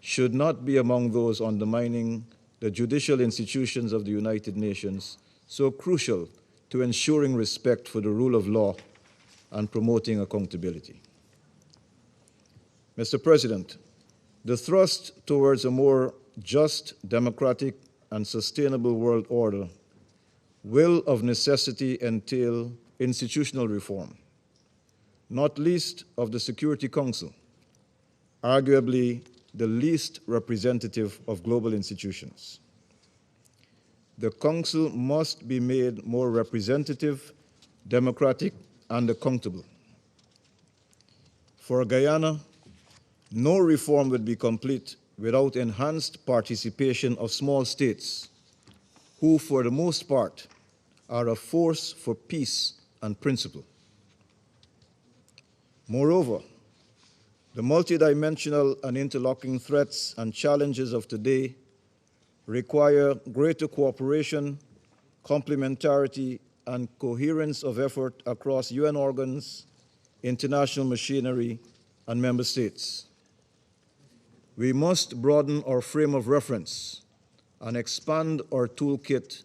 should not be among those undermining the judicial institutions of the United Nations, so crucial to ensuring respect for the rule of law and promoting accountability. Mr. President, the thrust towards a more just, democratic, and sustainable world order will of necessity entail institutional reform, not least of the Security Council, arguably the least representative of global institutions. The Council must be made more representative, democratic, and accountable. For Guyana, no reform would be complete without enhanced participation of small states, who, for the most part, are a force for peace and principle. Moreover, the multidimensional and interlocking threats and challenges of today require greater cooperation, complementarity, and coherence of effort across UN organs, international machinery, and member states. We must broaden our frame of reference and expand our toolkit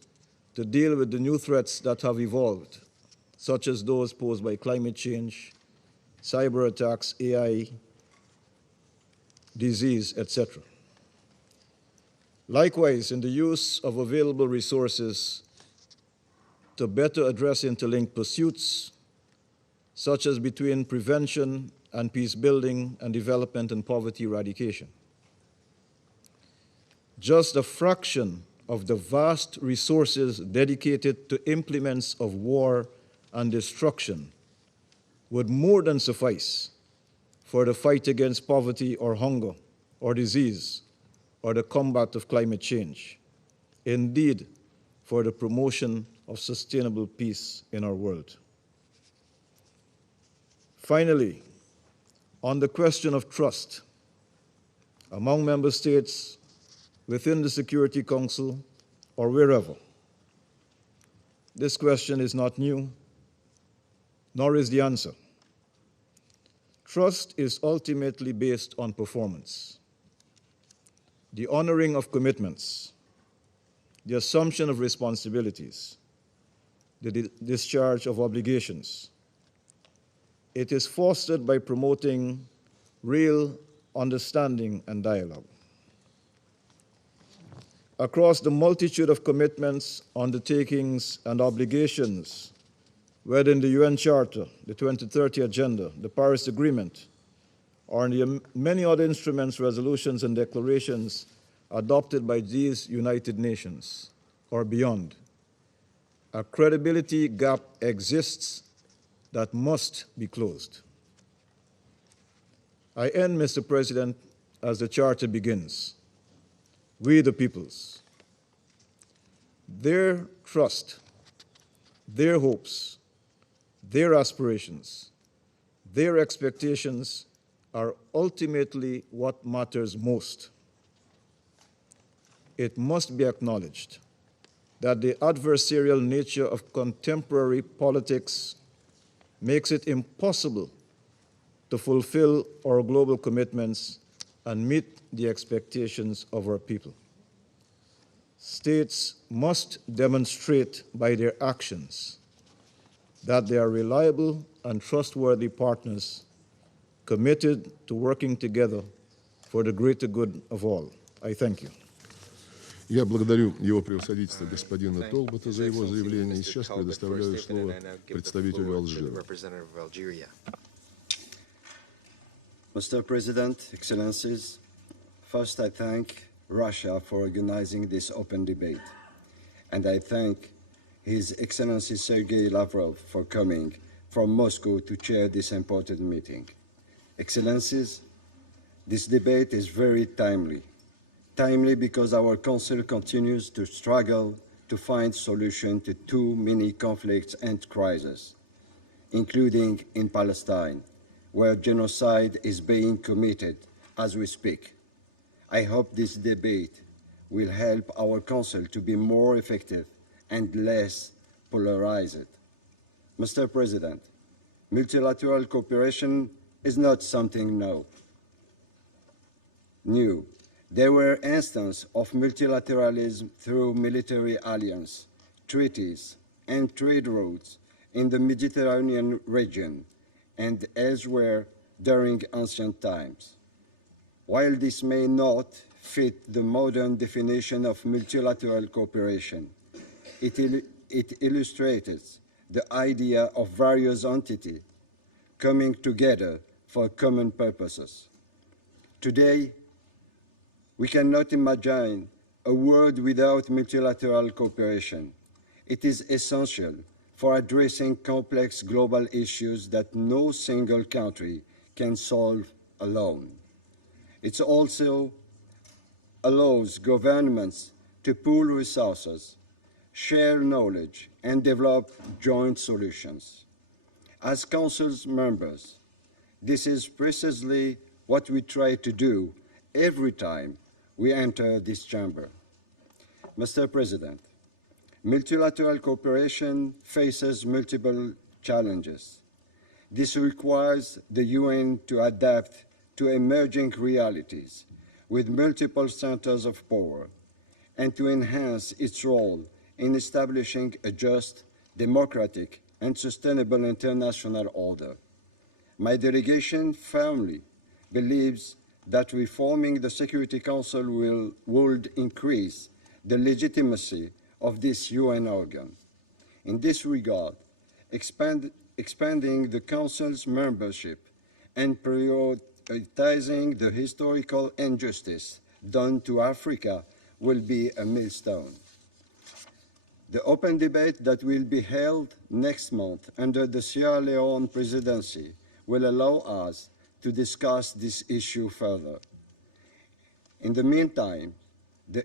to deal with the new threats that have evolved, such as those posed by climate change, cyber attacks, AI, disease, etc. Likewise, in the use of available resources to better address interlinked pursuits, such as between prevention and peace building and development and poverty eradication. Just a fraction of the vast resources dedicated to implements of war and destruction would more than suffice for the fight against poverty or hunger or disease or the combat of climate change, indeed, for the promotion of sustainable peace in our world. Finally, on the question of trust among member states, within the Security Council, or wherever, this question is not new, nor is the answer. Trust is ultimately based on performance, the honoring of commitments, the assumption of responsibilities, the discharge of obligations. It is fostered by promoting real understanding and dialogue. Across the multitude of commitments, undertakings, and obligations, whether in the UN Charter, the 2030 Agenda, the Paris Agreement, or in the many other instruments, resolutions, and declarations adopted by these United Nations or beyond, a credibility gap exists that must be closed. I end, Mr. President, as the Charter begins. We the peoples. Their trust, their hopes, their aspirations, their expectations are ultimately what matters most. It must be acknowledged that the adversarial nature of contemporary politics makes it impossible to fulfill our global commitments and meet the expectations of our people. States must demonstrate by their actions that they are reliable and trustworthy partners committed to working together for the greater good of all. I thank you. Я благодарю его превосходительство господина Толбота за его заявление и сейчас предоставляю слово представителю Алжира. Mr. President, Excellencies, first I thank Russia for organizing this open debate, and I thank His Excellency Sergei Lavrov for coming from Moscow to chair this important meeting. Excellencies, this debate is very timely. Timely because our Council continues to struggle to find solutions to too many conflicts and crises, including in Palestine, where genocide is being committed as we speak. I hope this debate will help our Council to be more effective and less polarized. Mr. President, multilateral cooperation is not something new. There were instances of multilateralism through military alliances, treaties, and trade routes in the Mediterranean region and elsewhere during ancient times. While this may not fit the modern definition of multilateral cooperation, it illustrates the idea of various entities coming together for common purposes. Today, we cannot imagine a world without multilateral cooperation. It is essential for addressing complex global issues that no single country can solve alone. It also allows governments to pool resources, share knowledge, and develop joint solutions. As Council's members, this is precisely what we try to do every time we enter this chamber. Mr. President, multilateral cooperation faces multiple challenges. This requires the UN to adapt to emerging realities with multiple centers of power and to enhance its role in establishing a just, democratic, and sustainable international order. My delegation firmly believes that reforming the Security Council would increase the legitimacy of this UN organ. In this regard, expanding the Council's membership and prioritizing the historical injustice done to Africa will be a milestone. The open debate that will be held next month under the Sierra Leone presidency will allow us to discuss this issue further. In the meantime, the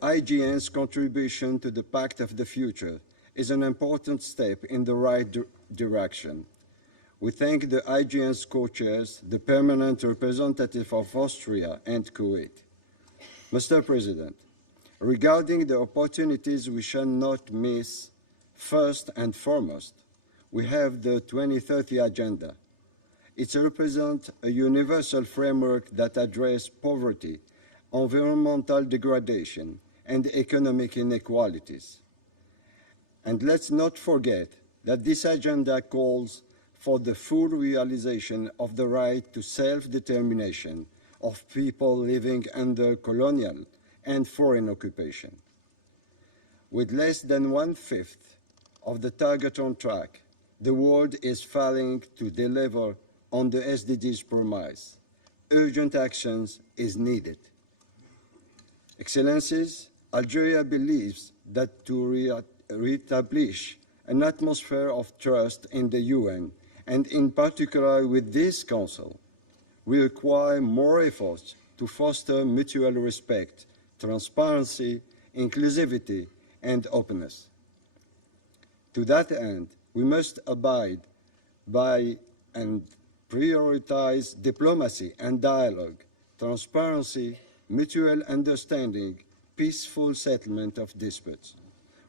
IGN's contribution to the Pact of the Future is an important step in the right direction. We thank the IGN's co-chairs, the permanent representative of Austria and Kuwait. Mr. President, regarding the opportunities we shall not miss, first and foremost, we have the 2030 Agenda. It represents a universal framework that addresses poverty, environmental degradation, and economic inequalities. And let's not forget that this agenda calls for the full realization of the right to self-determination of people living under colonial and foreign occupation. With less than 1/5 of the target on track, the world is failing to deliver on the SDGs promise. Urgent actions is needed. Excellencies, Algeria believes that to reestablish an atmosphere of trust in the UN, and in particular with this Council, we require more efforts to foster mutual respect, transparency, inclusivity, and openness. To that end, we must abide by and prioritize diplomacy and dialogue, transparency, mutual understanding, peaceful settlement of disputes.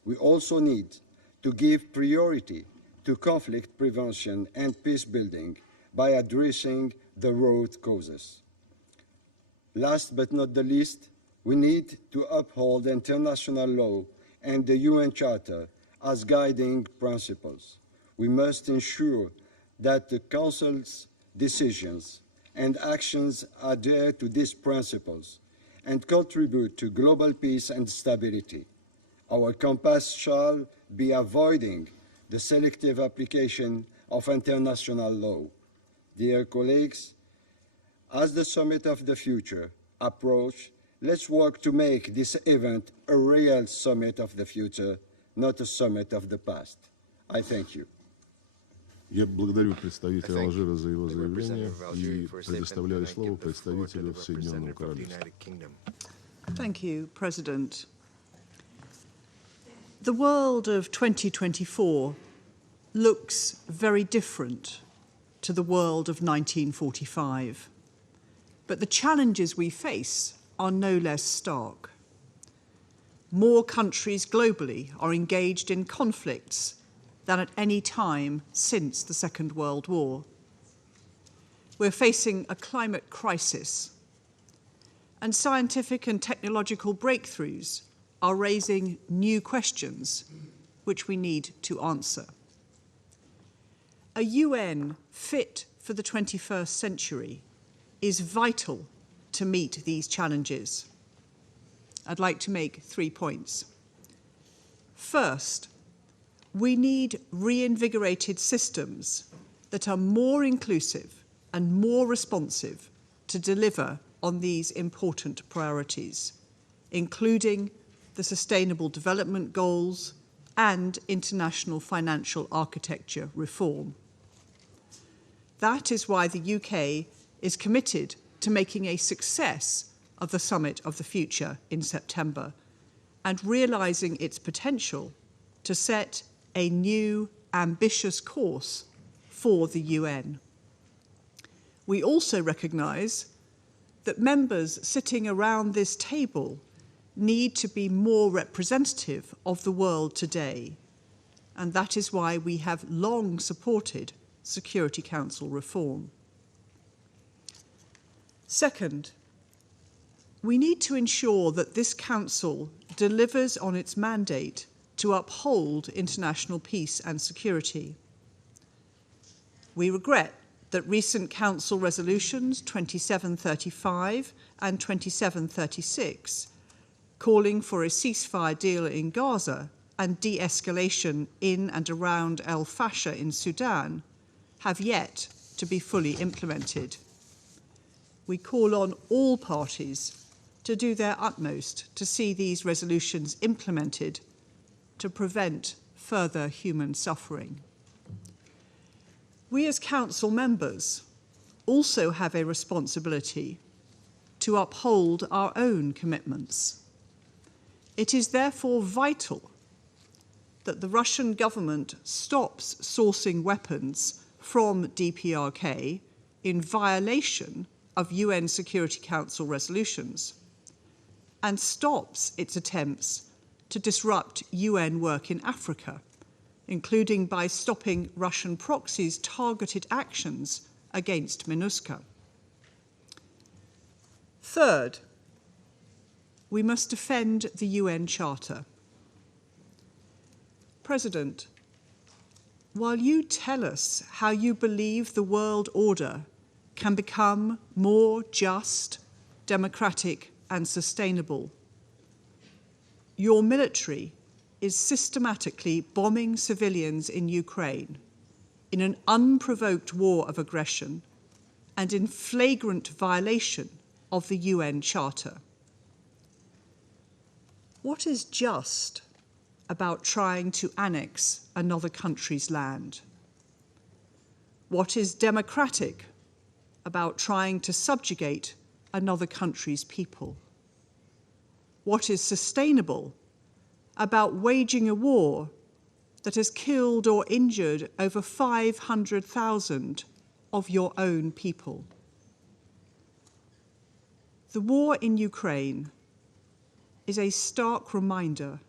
we also need to give priority to conflict prevention and peace building by addressing the root causes. Last but not the least, we need to uphold international law and the UN Charter as guiding principles. We must ensure that the Council's decisions and actions adhere to these principles and contribute to global peace and stability. Our compass shall be avoiding the selective application of international law. Dear colleagues, as the Summit of the Future approaches, let's work to make this event a real Summit of the Future, not a Summit of the past. I thank you. Я благодарю представителя Алжира за его заявление и предоставляю слово представителю Соединенного Королевства. Thank you, President. The world of 2024 looks very different to the world of 1945, but the challenges we face are no less stark. More countries globally are engaged in conflicts than at any time since the Second World War. We're facing a climate crisis, and scientific and technological breakthroughs are raising new questions which we need to answer. A UN fit for the 21st century is vital to meet these challenges. I'd like to make 3 points. First, we need reinvigorated systems that are more inclusive and more responsive to deliver on these important priorities, including the Sustainable Development Goals and international financial architecture reform. That is why the UK is committed to making a success of the Summit of the Future in September and realising its potential to set a new, ambitious course for the UN. We also recognise that members sitting around this table need to be more representative of the world today, and that is why we have long supported Security Council reform. Second, we need to ensure that this Council delivers on its mandate to uphold international peace and security. We regret that recent Council resolutions 2735 and 2736, calling for a ceasefire deal in Gaza and de-escalation in and around El Fasher in Sudan, have yet to be fully implemented. We call on all parties to do their utmost to see these resolutions implemented to prevent further human suffering. We as Council members also have a responsibility to uphold our own commitments. It is therefore vital that the Russian government stops sourcing weapons from DPRK in violation of UN Security Council resolutions and stops its attempts to disrupt UN work in Africa, including by stopping Russian proxies' targeted actions against MINUSCA. Third, we must defend the UN Charter. President, while you tell us how you believe the world order can become more just, democratic, and sustainable, your military is systematically bombing civilians in Ukraine in an unprovoked war of aggression and in flagrant violation of the UN Charter. What is just about trying to annex another country's land? What is democratic about trying to subjugate another country's people? What is sustainable about waging a war that has killed or injured over 500,000 of your own people? The war in Ukraine is a stark reminder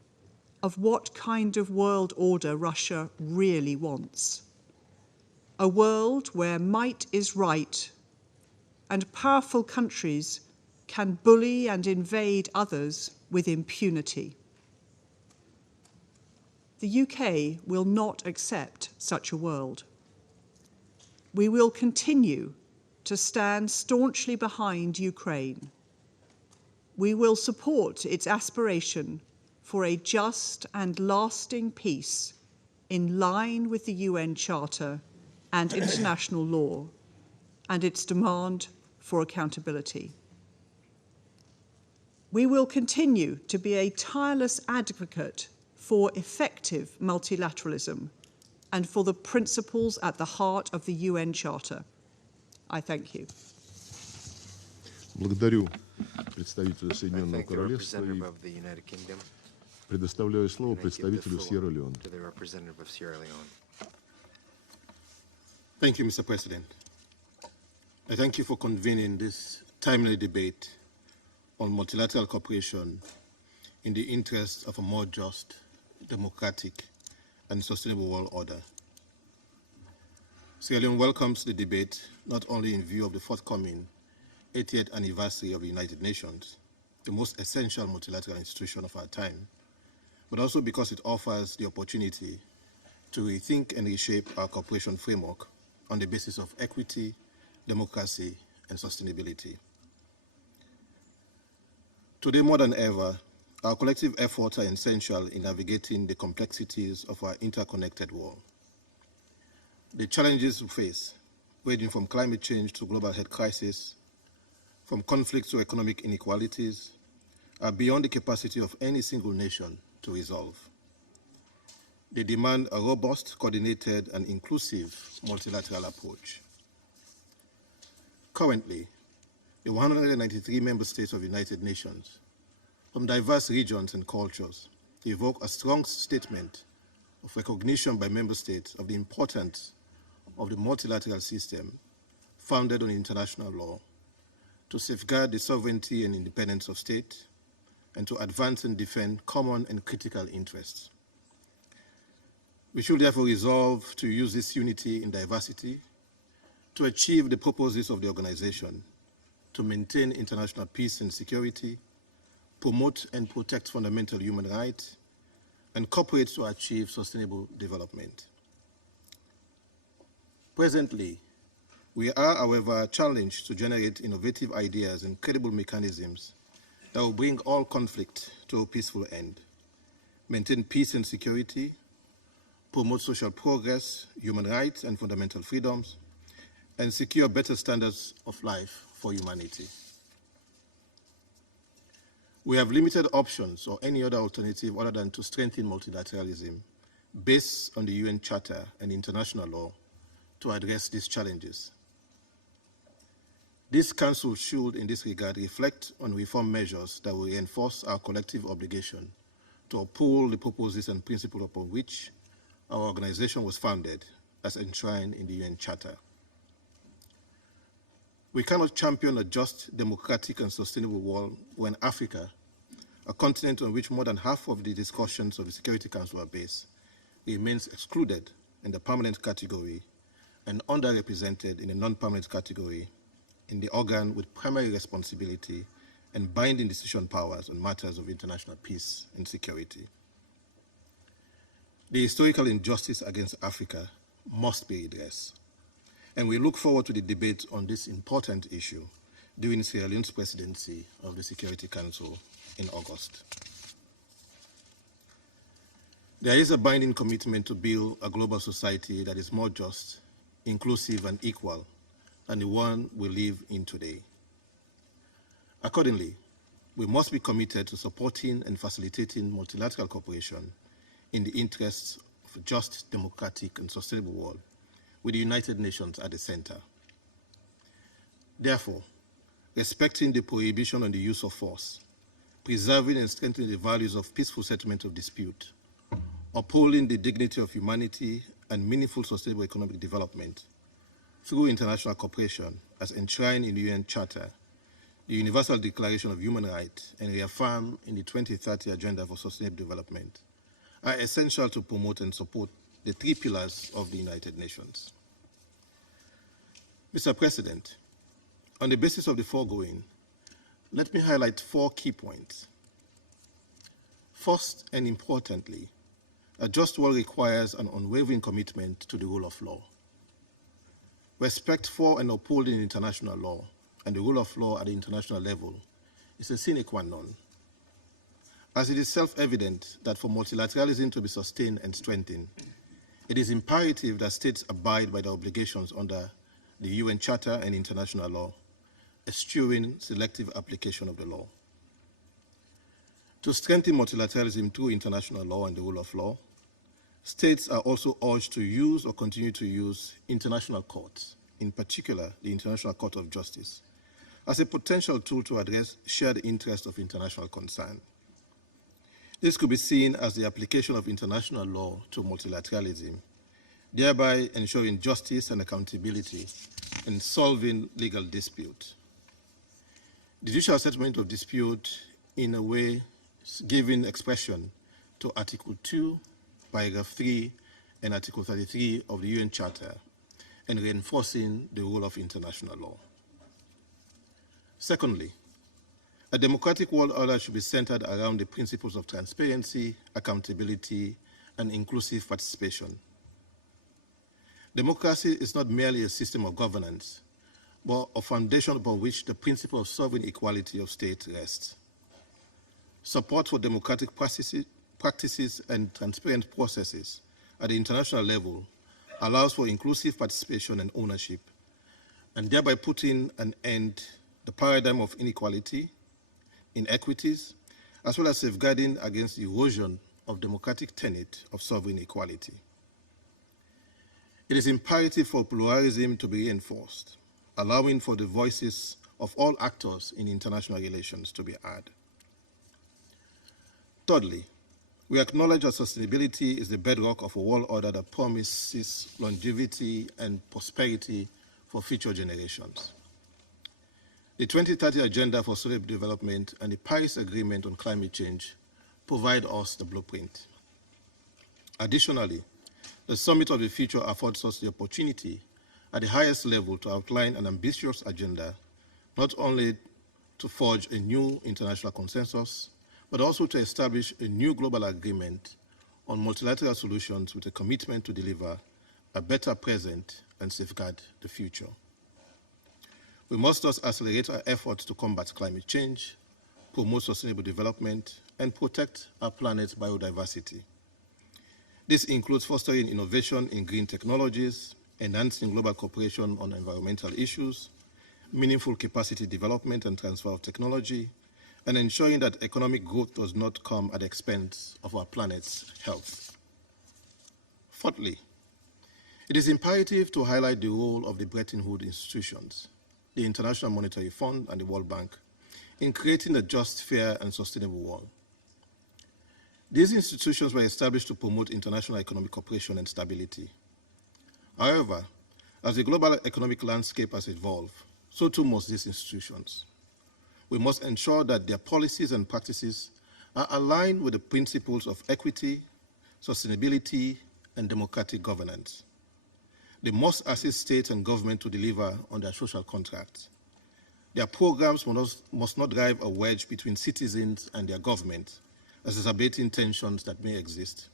of what kind of world order Russia really wants. A world where might is right and powerful countries can bully and invade others with impunity. The UK will not accept such a world. We will continue to stand staunchly behind Ukraine. We will support its aspiration for a just and lasting peace in line with the UN Charter and international law, and its demand for accountability. We will continue to be a tireless advocate for effective multilateralism and for the principles at the heart of the UN Charter. I thank you. Благодарю представителя Соединенного Королевства и предоставляю слово представителю Сьерра-Леоне. Thank you, Mr. President. I thank you for convening this timely debate on multilateral cooperation in the interest of a more just, democratic, and sustainable world order. Sierra Leone welcomes the debate not only in view of the forthcoming 80th anniversary of the United Nations, the most essential multilateral institution of our time, but also because it offers the opportunity to rethink and reshape our cooperation framework on the basis of equity, democracy, and sustainability. Today more than ever, our collective efforts are essential in navigating the complexities of our interconnected world. The challenges we face, ranging from climate change to global health crisis, from conflicts to economic inequalities, are beyond the capacity of any single nation to resolve. They demand a robust, coordinated, and inclusive multilateral approach. Currently, the 193 member states of the United Nations, from diverse regions and cultures, evoke a strong statement of recognition by member states of the importance of the multilateral system founded on international law to safeguard the sovereignty and independence of states and to advance and defend common and critical interests. We should therefore resolve to use this unity in diversity to achieve the purposes of the organization, to maintain international peace and security, promote and protect fundamental human rights, and cooperate to achieve sustainable development. Presently, we are, however, challenged to generate innovative ideas and credible mechanisms that will bring all conflict to a peaceful end, maintain peace and security, promote social progress, human rights and fundamental freedoms, and secure better standards of life for humanity. We have limited options or any other alternative other than to strengthen multilateralism based on the UN Charter and international law to address these challenges. This Council should, in this regard, reflect on reform measures that will reinforce our collective obligation to uphold the purposes and principles upon which our organization was founded as enshrined in the UN Charter. We cannot champion a just, democratic, and sustainable world when Africa, a continent on which more than half of the discussions of the Security Council are based, remains excluded in the permanent category and underrepresented in the non-permanent category in the organ with primary responsibility and binding decision powers on matters of international peace and security. The historical injustice against Africa must be addressed, and we look forward to the debate on this important issue during Sierra Leone's presidency of the Security Council in August. There is a binding commitment to build a global society that is more just, inclusive, and equal than the one we live in today. Accordingly, we must be committed to supporting and facilitating multilateral cooperation in the interests of a just, democratic, and sustainable world, with the United Nations at the center. Therefore, respecting the prohibition on the use of force, preserving and strengthening the values of peaceful settlement of dispute, upholding the dignity of humanity and meaningful sustainable economic development through international cooperation as enshrined in the UN Charter, the Universal Declaration of Human Rights, and reaffirmed in the 2030 Agenda for Sustainable Development, are essential to promote and support the three pillars of the United Nations. Mr. President, on the basis of the foregoing, let me highlight 4 key points. First and importantly, a just world requires an unwavering commitment to the rule of law. Respect for and upholding international law and the rule of law at the international level is a sine qua non, as it is self-evident that for multilateralism to be sustained and strengthened, it is imperative that states abide by their obligations under the UN Charter and international law, eschewing selective application of the law. To strengthen multilateralism through international law and the rule of law, states are also urged to use or continue to use international courts, in particular the International Court of Justice, as a potential tool to address shared interests of international concern. This could be seen as the application of international law to multilateralism, thereby ensuring justice and accountability in solving legal dispute. The judicial settlement of dispute in a way giving expression to Article 2, Paragraph 3, and Article 33 of the UN Charter, and reinforcing the rule of international law. Secondly, a democratic world order should be centered around the principles of transparency, accountability, and inclusive participation. Democracy is not merely a system of governance, but a foundation upon which the principle of sovereign equality of states rests. Support for democratic practices and transparent processes at the international level allows for inclusive participation and ownership, and thereby putting an end to the paradigm of inequality, inequities, as well as safeguarding against the erosion of democratic tenet of sovereign equality. It is imperative for pluralism to be reinforced, allowing for the voices of all actors in international relations to be heard. Thirdly, we acknowledge that sustainability is the bedrock of a world order that promises longevity and prosperity for future generations. The 2030 Agenda for Sustainable Development and the Paris Agreement on Climate Change provide us the blueprint. Additionally, the Summit of the Future affords us the opportunity at the highest level to outline an ambitious agenda, not only to forge a new international consensus, but also to establish a new global agreement on multilateral solutions with a commitment to deliver a better present and safeguard the future. We must thus accelerate our efforts to combat climate change, promote sustainable development, and protect our planet's biodiversity. This includes fostering innovation in green technologies, enhancing global cooperation on environmental issues, meaningful capacity development and transfer of technology, and ensuring that economic growth does not come at the expense of our planet's health. Fourthly, it is imperative to highlight the role of the Bretton Woods institutions, the International Monetary Fund and the World Bank, in creating a just, fair, and sustainable world. These institutions were established to promote international economic cooperation and stability. However, as the global economic landscape has evolved, so too must these institutions. We must ensure that their policies and practices are aligned with the principles of equity, sustainability, and democratic governance. They must assist states and government to deliver on their social contracts. Their programs must not drive a wedge between citizens and their government, exacerbating tensions that may exist.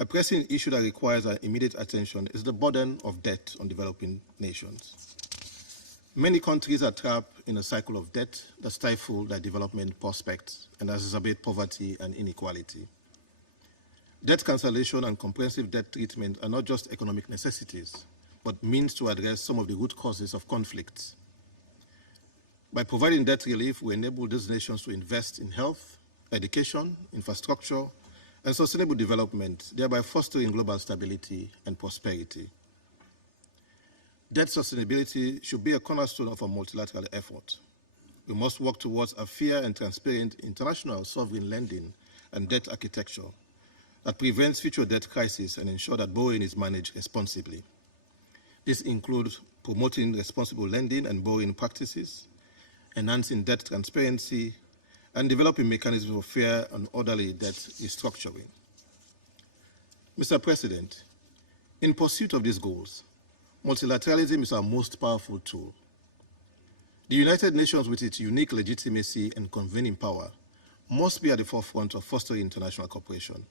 A pressing issue that requires our immediate attention is the burden of debt on developing nations. Many countries are trapped in a cycle of debt that stifle their development prospects and exacerbate poverty and inequality. Debt cancellation and comprehensive debt treatment are not just economic necessities, but means to address some of the root causes of conflicts. By providing debt relief, we enable these nations to invest in health, education, infrastructure, and sustainable development, thereby fostering global stability and prosperity. Debt sustainability should be a cornerstone of our multilateral effort. We must work towards a fair and transparent international sovereign lending and debt architecture that prevents future debt crises and ensure that borrowing is managed responsibly. This includes promoting responsible lending and borrowing practices, enhancing debt transparency, and developing mechanisms for fair and orderly debt restructuring. Mr. President, in pursuit of these goals, multilateralism is our most powerful tool. The United Nations, with its unique legitimacy and convening power, must be at the forefront of fostering international cooperation.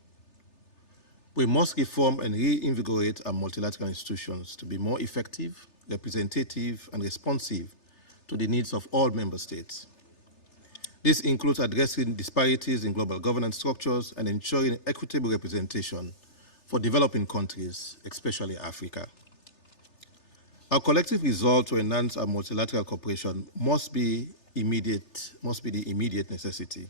We must reform and reinvigorate our multilateral institutions to be more effective, representative, and responsive to the needs of all member states. This includes addressing disparities in global governance structures and ensuring equitable representation for developing countries, especially Africa. Our collective resolve to enhance our multilateral cooperation must be the immediate necessity.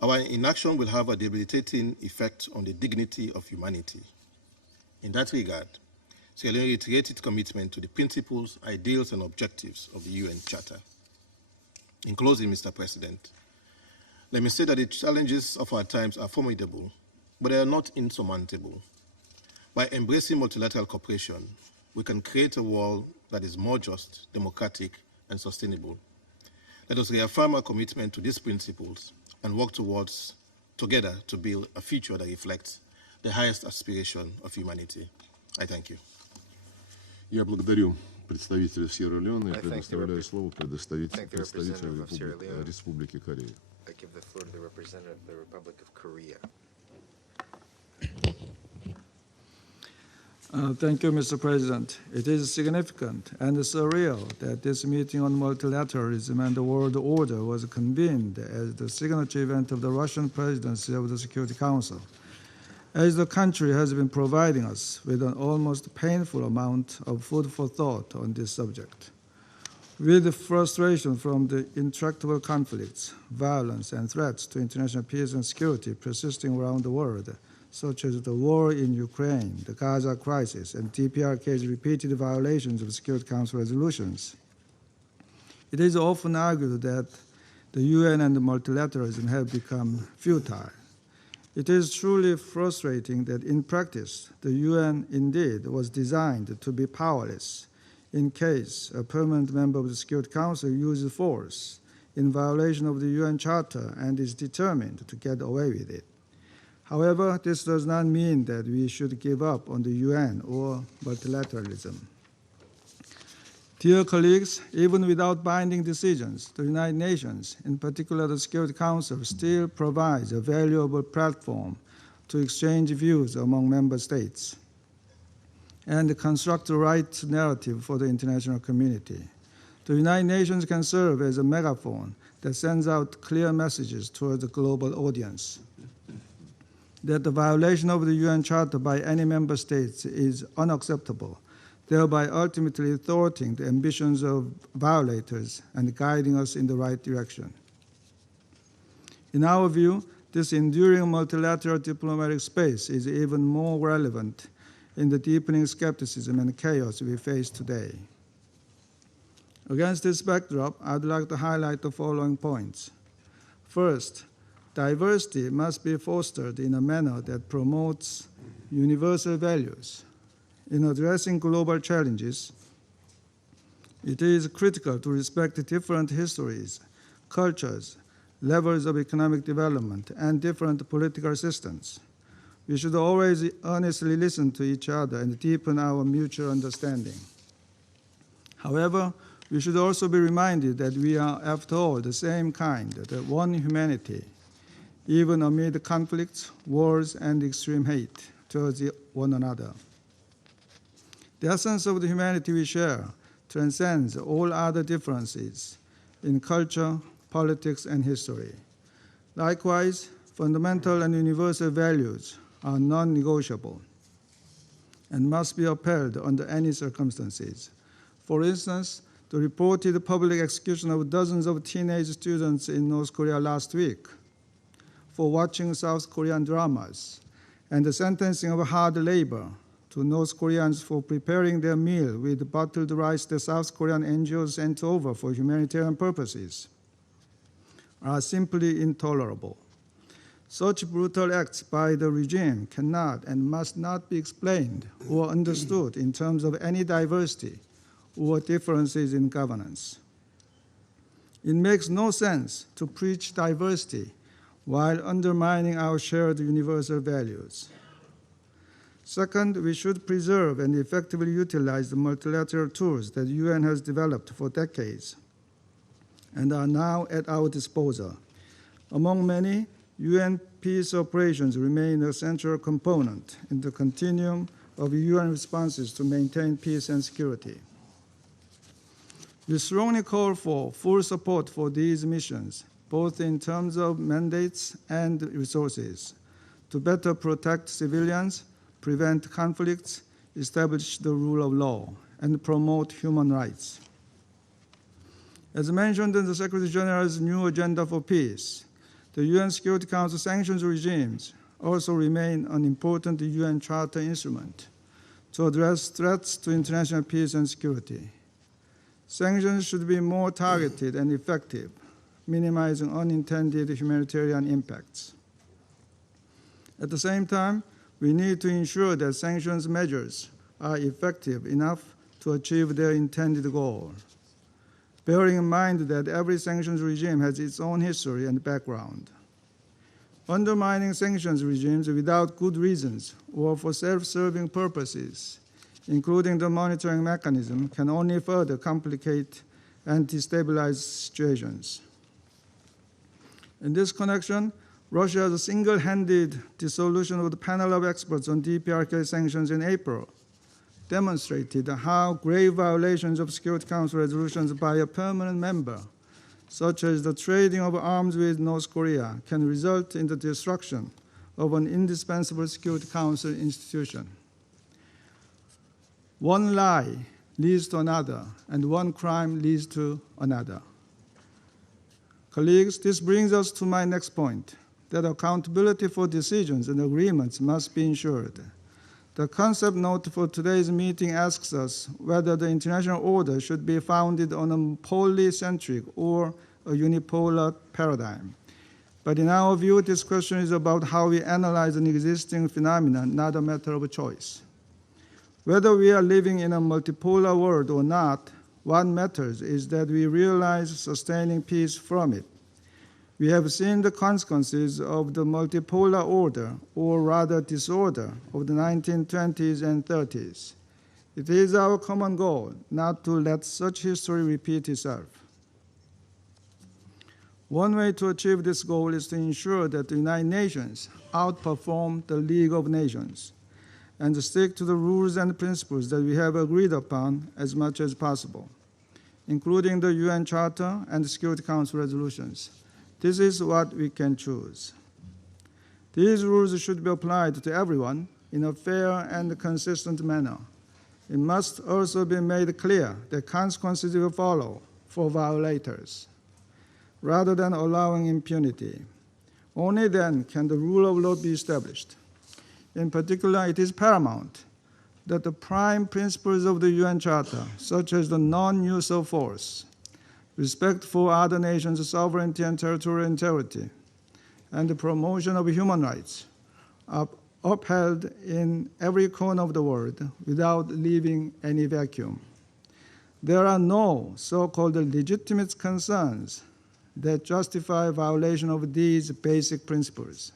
Our inaction will have a debilitating effect on the dignity of humanity. In that regard, Sierra Leone reiterates its commitment to the principles, ideals, and objectives of the UN Charter. In closing, Mr. President, let me say that the challenges of our times are formidable, but they are not insurmountable. By embracing multilateral cooperation, we can create a world that is more just, democratic, and sustainable. Let us reaffirm our commitment to these principles and work together to build a future that reflects the highest aspiration of humanity. I thank you. Я благодарю представителя Сьерра-Леоне и предоставляю слово представителю Республики Корея. I give the floor to the representative of the Republic of Korea. Thank you, Mr. President. It is significant and surreal that this meeting on multilateralism and the world order was convened as the signature event of the Russian presidency of the Security Council, as the country has been providing us with an almost painful amount of food for thought on this subject. With frustration from the intractable conflicts, violence, and threats to international peace and security persisting around the world, such as the war in Ukraine, the Gaza crisis, and DPRK's repeated violations of Security Council resolutions, it is often argued that the UN and multilateralism have become futile. It is truly frustrating that in practice, the UN indeed was designed to be powerless in case a permanent member of the Security Council uses force in violation of the UN Charter and is determined to get away with it. However, this does not mean that we should give up on the UN or multilateralism. Dear colleagues, even without binding decisions, the United Nations, in particular the Security Council, still provides a valuable platform to exchange views among member states and construct the right narrative for the international community. The United Nations can serve as a megaphone that sends out clear messages toward the global audience that the violation of the UN Charter by any member states is unacceptable, thereby ultimately thwarting the ambitions of violators and guiding us in the right direction. In our view, this enduring multilateral diplomatic space is even more relevant in the deepening skepticism and chaos we face today. Against this backdrop, I'd like to highlight the following points. First, diversity must be fostered in a manner that promotes universal values. In addressing global challenges, it is critical to respect different histories, cultures, levels of economic development, and different political systems. We should always honestly listen to each other and deepen our mutual understanding. However, we should also be reminded that we are, after all, the same kind, the one humanity, even amid conflicts, wars, and extreme hate towards one another. The essence of the humanity we share transcends all other differences in culture, politics, and history. Likewise, fundamental and universal values are non-negotiable and must be upheld under any circumstances. For instance, the reported public execution of dozens of teenage students in North Korea last week for watching South Korean dramas, and the sentencing of hard labor to North Koreans for preparing their meal with bottled rice the South Korean NGOs sent over for humanitarian purposes, are simply intolerable. Such brutal acts by the regime cannot and must not be explained or understood in terms of any diversity or differences in governance. It makes no sense to preach diversity while undermining our shared universal values. Second, we should preserve and effectively utilize the multilateral tools that the UN has developed for decades and are now at our disposal. Among many, UN peace operations remain a central component in the continuum of UN responses to maintain peace and security. We strongly call for full support for these missions, both in terms of mandates and resources, to better protect civilians, prevent conflicts, establish the rule of law, and promote human rights. As mentioned in the Secretary General's new agenda for peace, the UN Security Council sanctions regimes also remain an important UN Charter instrument to address threats to international peace and security. Sanctions should be more targeted and effective, minimizing unintended humanitarian impacts. At the same time, we need to ensure that sanctions measures are effective enough to achieve their intended goal, bearing in mind that every sanctions regime has its own history and background. Undermining sanctions regimes without good reasons or for self-serving purposes, including the monitoring mechanism, can only further complicate and destabilize situations. In this connection, Russia's single-handed dissolution of the panel of experts on DPRK sanctions in April demonstrated how grave violations of Security Council resolutions by a permanent member, such as the trading of arms with North Korea, can result in the destruction of an indispensable Security Council institution. One lie leads to another, and one crime leads to another. Colleagues, this brings us to my next point, that accountability for decisions and agreements must be ensured. The concept note for today's meeting asks us whether the international order should be founded on a polycentric or a unipolar paradigm. But in our view, this question is about how we analyze an existing phenomenon, not a matter of choice. Whether we are living in a multipolar world or not, what matters is that we realize sustaining peace from it. We have seen the consequences of the multipolar order, or rather disorder, of the 1920s and 30s. It is our common goal not to let such history repeat itself. One way to achieve this goal is to ensure that the United Nations outperform the League of Nations and stick to the rules and principles that we have agreed upon as much as possible, including the UN Charter and the Security Council resolutions. This is what we can choose. These rules should be applied to everyone in a fair and consistent manner. It must also be made clear that consequences will follow for violators, rather than allowing impunity. Only then can the rule of law be established. In particular, it is paramount that the prime principles of the UN Charter, such as the non-use of force, respect for other nations' sovereignty and territorial integrity, and the promotion of human rights, are upheld in every corner of the world without leaving any vacuum. There are no so-called legitimate concerns that justify violation of these basic principles.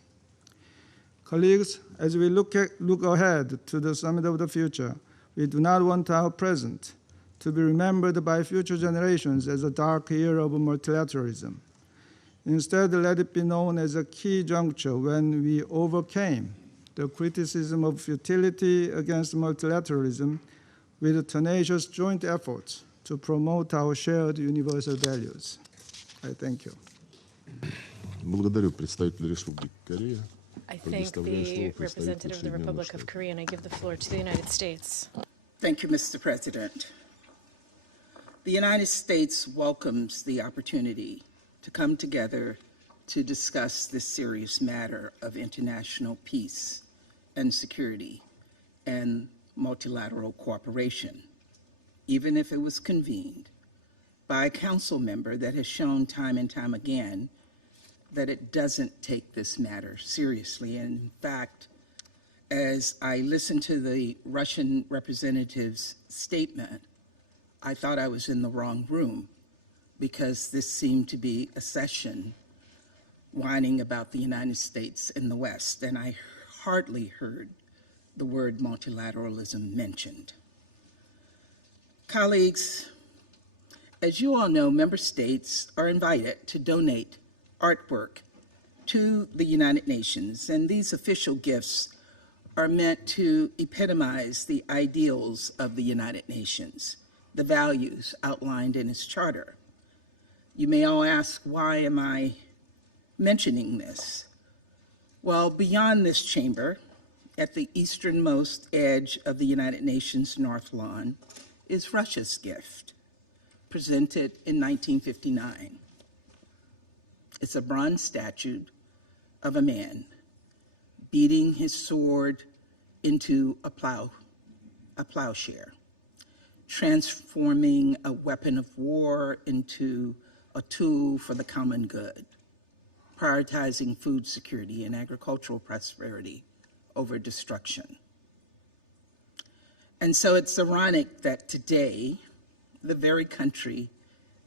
Colleagues, as we look ahead to the summit of the future, we do not want our present to be remembered by future generations as a dark era of multilateralism. Instead, let it be known as a key juncture when we overcame the criticism of futility against multilateralism with tenacious joint efforts to promote our shared universal values. I thank you. Благодарю представителя Республики Корея. I thank the representative of the Republic of Korea, and I give the floor to the United States. Thank you, Mr. President. The United States welcomes the opportunity to come together to discuss this serious matter of international peace and security and multilateral cooperation, even if it was convened by a council member that has shown time and time again that it doesn't take this matter seriously. And in fact, as I listened to the Russian representative's statement, I thought I was in the wrong room, because this seemed to be a session whining about the United States and the West, and I hardly heard the word multilateralism mentioned. Colleagues, as you all know, member states are invited to donate artwork to the United Nations, and these official gifts are meant to epitomize the ideals of the United Nations, the values outlined in its charter. You may all ask, why am I mentioning this? Well, beyond this chamber, at the easternmost edge of the United Nations North Lawn, is Russia's gift, presented in 1959. It's a bronze statue of a man beating his sword into a plowshare, transforming a weapon of war into a tool for the common good, prioritizing food security and agricultural prosperity over destruction. And so it's ironic that today, the very country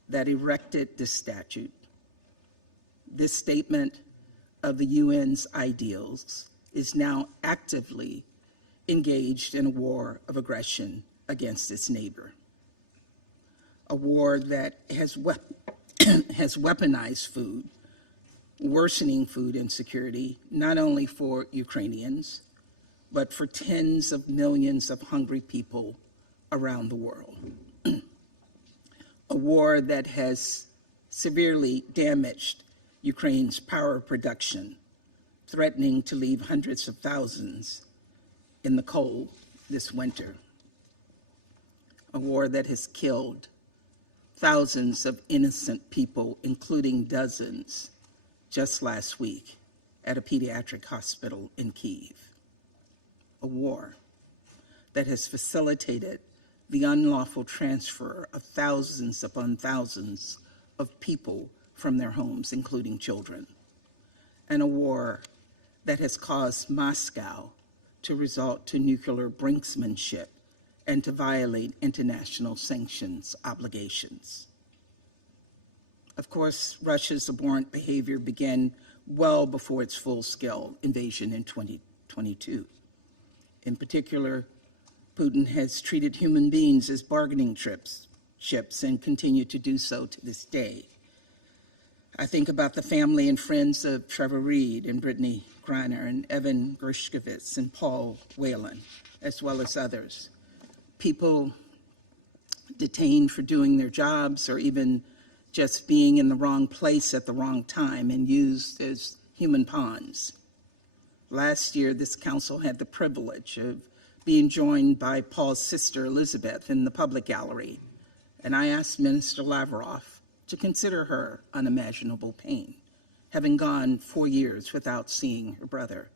that erected this statue, this statement of the UN's ideals, is now actively engaged in a war of aggression against its neighbor. A war that has weaponized food, worsening food insecurity, not only for Ukrainians, but for tens of millions of hungry people around the world. A war that has severely damaged Ukraine's power production, threatening to leave hundreds of thousands in the cold this winter. A war that has killed thousands of innocent people, including dozens, just last week at a pediatric hospital in Kyiv. A war that has facilitated the unlawful transfer of thousands upon thousands of people from their homes, including children. And a war that has caused Moscow to resort to nuclear brinksmanship and to violate international sanctions obligations. Of course, Russia's abhorrent behavior began well before its full-scale invasion in 2022. In particular, Putin has treated human beings as bargaining chips and continued to do so to this day. I think about the family and friends of Trevor Reed and Brittany Griner and Evan Gershkovich and Paul Whelan, as well as others. People detained for doing their jobs or even just being in the wrong place at the wrong time and used as human pawns. Last year, this council had the privilege of being joined by Paul's sister, Elizabeth, in the public gallery, and I asked Minister Lavrov to consider her unimaginable pain, having gone 4 years without seeing her brother,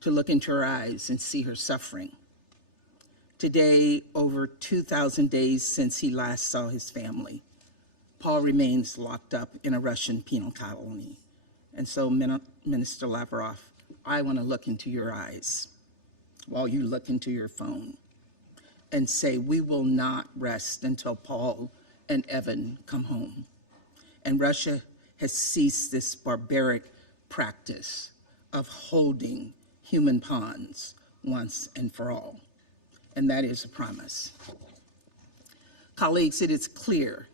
to look into her eyes and see her suffering. Today, over 2,000 days since he last saw his family, Paul remains locked up in a Russian penal colony. And so, Minister Lavrov, I want to look into your eyes while you look into your phone and say, we will not rest until Paul and Evan come home. And Russia has ceased this barbaric practice of holding human pawns once and for all. And that is a promise. Colleagues, it is clear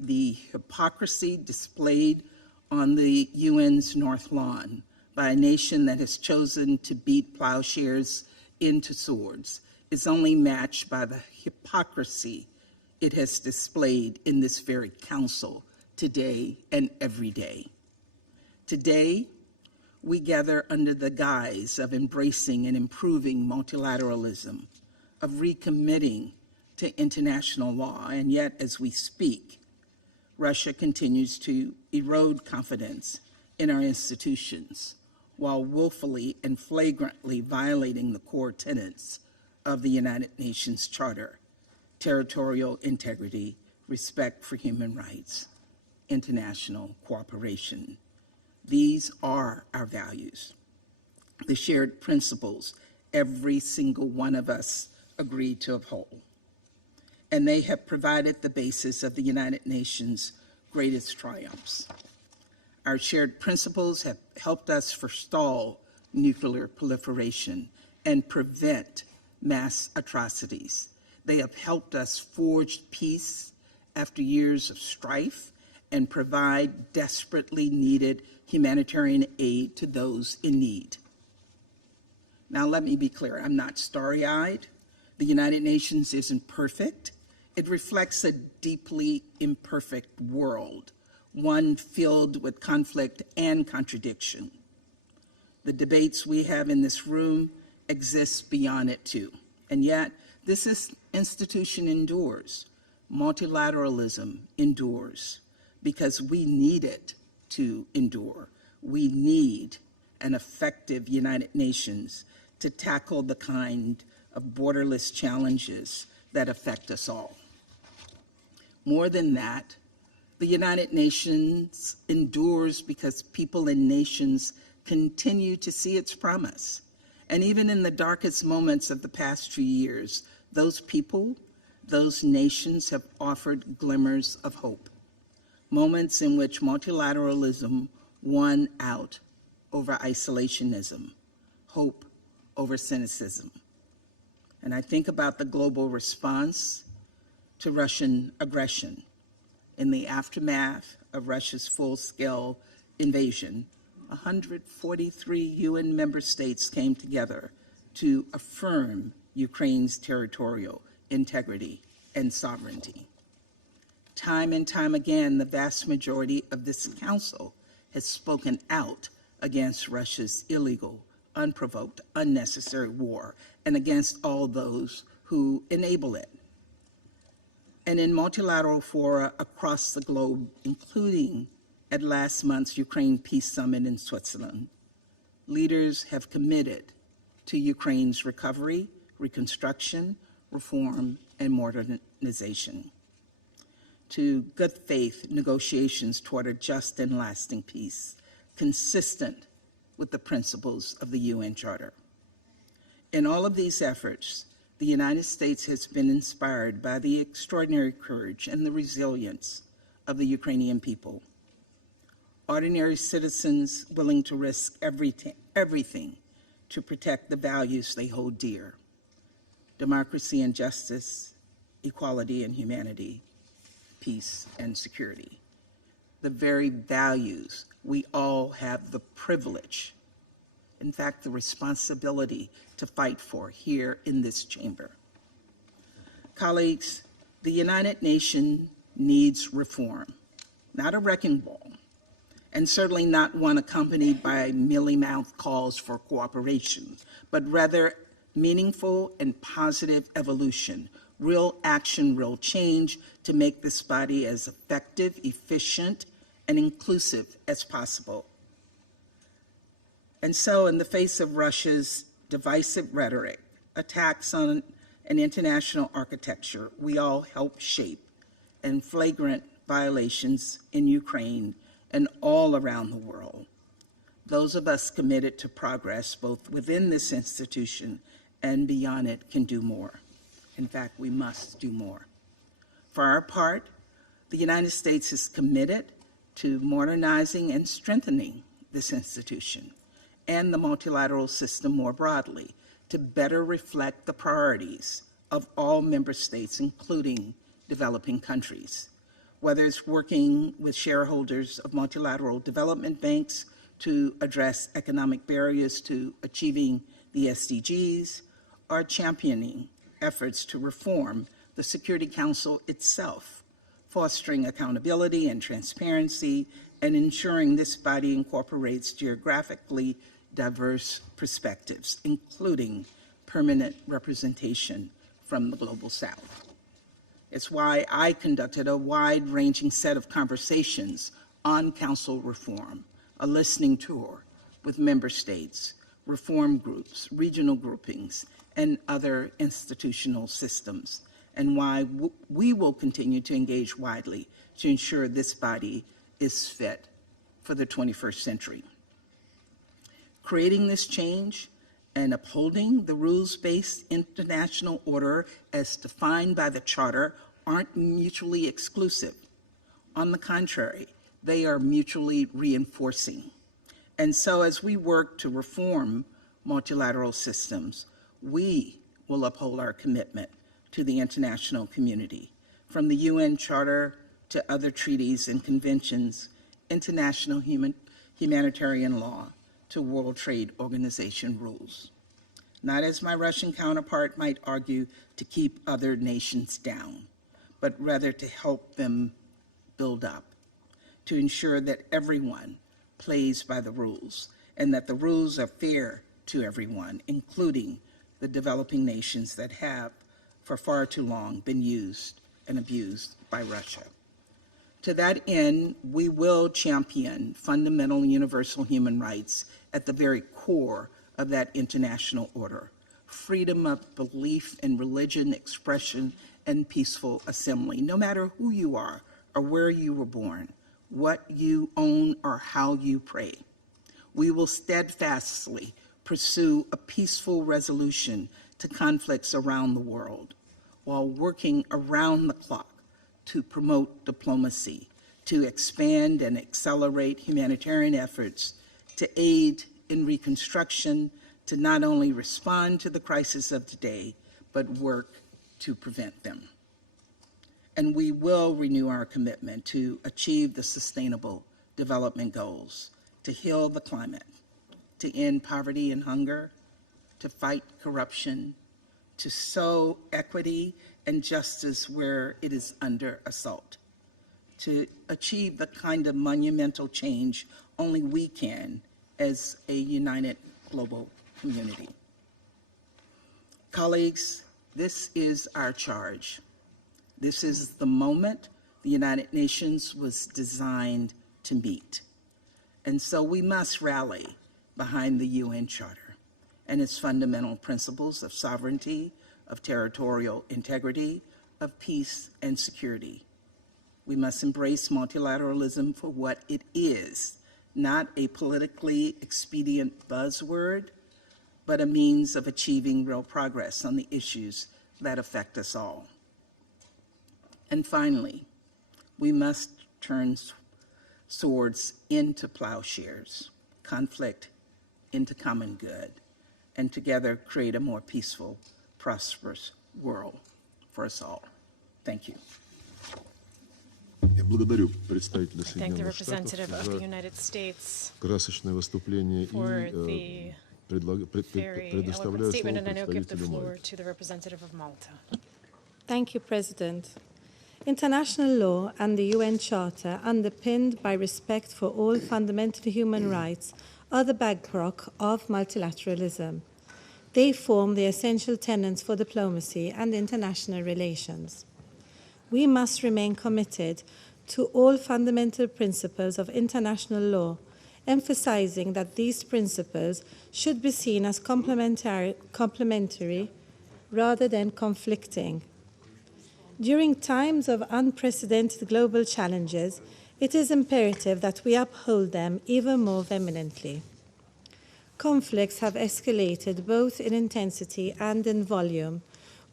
the hypocrisy displayed on the UN's North Lawn by a nation that has chosen to beat plowshares into swords is only matched by the hypocrisy it has displayed in this very council today and every day. Today, we gather under the guise of embracing and improving multilateralism, of recommitting to international law, and yet as we speak, Russia continues to erode confidence in our institutions while willfully and flagrantly violating the core tenets of the United Nations Charter: territorial integrity, respect for human rights, international cooperation. These are our values, the shared principles every single one of us agreed to uphold. And they have provided the basis of the United Nations' greatest triumphs. Our shared principles have helped us forestall nuclear proliferation and prevent mass atrocities. They have helped us forge peace after years of strife and provide desperately needed humanitarian aid to those in need. Now, let me be clear, I'm not starry-eyed. The United Nations isn't perfect. It reflects a deeply imperfect world, one filled with conflict and contradiction. The debates we have in this room exist beyond it too. And yet, this institution endures. Multilateralism endures because we need it to endure. We need an effective United Nations to tackle the kind of borderless challenges that affect us all. More than that, the United Nations endures because people and nations continue to see its promise. And even in the darkest moments of the past few years, those people, those nations have offered glimmers of hope, moments in which multilateralism won out over isolationism, hope over cynicism. And I think about the global response to Russian aggression. In the aftermath of Russia's full-scale invasion, 143 UN member states came together to affirm Ukraine's territorial integrity and sovereignty. Time and time again, the vast majority of this council has spoken out against Russia's illegal, unprovoked, unnecessary war and against all those who enable it. And in multilateral fora across the globe, including at last month's Ukraine Peace Summit in Switzerland, leaders have committed to Ukraine's recovery, reconstruction, reform, and modernization, to good faith negotiations toward a just and lasting peace, consistent with the principles of the UN Charter. In all of these efforts, the United States has been inspired by the extraordinary courage and the resilience of the Ukrainian people. Ordinary citizens willing to risk everything to protect the values they hold dear: democracy and justice, equality and humanity, peace and security. The very values we all have the privilege, in fact, the responsibility to fight for here in this chamber. Colleagues, the United Nations needs reform, not a wrecking ball, and certainly not one accompanied by mealy-mouthed calls for cooperation, but rather meaningful and positive evolution, real action, real change to make this body as effective, efficient, and inclusive as possible. And so, in the face of Russia's divisive rhetoric, attacks on an international architecture we all help shape, and flagrant violations in Ukraine and all around the world, those of us committed to progress both within this institution and beyond it can do more. In fact, we must do more. For our part, the United States is committed to modernizing and strengthening this institution and the multilateral system more broadly to better reflect the priorities of all member states, including developing countries. Whether it's working with shareholders of multilateral development banks to address economic barriers to achieving the SDGs, or championing efforts to reform the Security Council itself, fostering accountability and transparency, and ensuring this body incorporates geographically diverse perspectives, including permanent representation from the Global South. It's why I conducted a wide-ranging set of conversations on Council reform, a listening tour with member states, reform groups, regional groupings, and other institutional systems, and why we will continue to engage widely to ensure this body is fit for the 21st century. Creating this change and upholding the rules-based international order as defined by the Charter aren't mutually exclusive. On the contrary, they are mutually reinforcing. And so as we work to reform multilateral systems, we will uphold our commitment to the international community, from the UN Charter to other treaties and conventions, international humanitarian law to World Trade Organization rules. Not, as my Russian counterpart might argue, to keep other nations down, but rather to help them build up, to ensure that everyone plays by the rules and that the rules are fair to everyone, including the developing nations that have, for far too long, been used and abused by Russia. To that end, we will champion fundamental universal human rights at the very core of that international order: freedom of belief and religion, expression, and peaceful assembly, no matter who you are or where you were born, what you own or how you pray. We will steadfastly pursue a peaceful resolution to conflicts around the world, while working around the clock to promote diplomacy, to expand and accelerate humanitarian efforts, to aid in reconstruction, to not only respond to the crisis of today, but work to prevent them. And we will renew our commitment to achieve the Sustainable Development Goals, to heal the climate, to end poverty and hunger, to fight corruption, to sow equity and justice where it is under assault, to achieve the kind of monumental change only we can as a united global community. Colleagues, this is our charge. This is the moment the United Nations was designed to meet. And so we must rally behind the UN Charter and its fundamental principles of sovereignty, of territorial integrity, of peace and security. We must embrace multilateralism for what it is, not a politically expedient buzzword, but a means of achieving real progress on the issues that affect us all. And finally, we must turn swords into plowshares, conflict into common good, and together create a more peaceful, prosperous world for us all. Thank you. Я благодарю представителя Thank the Соединенных representative of the Штатов United States за красочное выступление for и the very предоставляю eloquent statement, and I now give the представителю floor Мальты. to the representative of Malta. Thank you, President. International law and the UN Charter, underpinned by respect for all fundamental human rights, are the bedrock of multilateralism. They form the essential tenets for diplomacy and international relations. We must remain committed to all fundamental principles of international law, emphasizing that these principles should be seen as complementary rather than conflicting. During times of unprecedented global challenges, it is imperative that we uphold them even more vehemently. Conflicts have escalated both in intensity and in volume,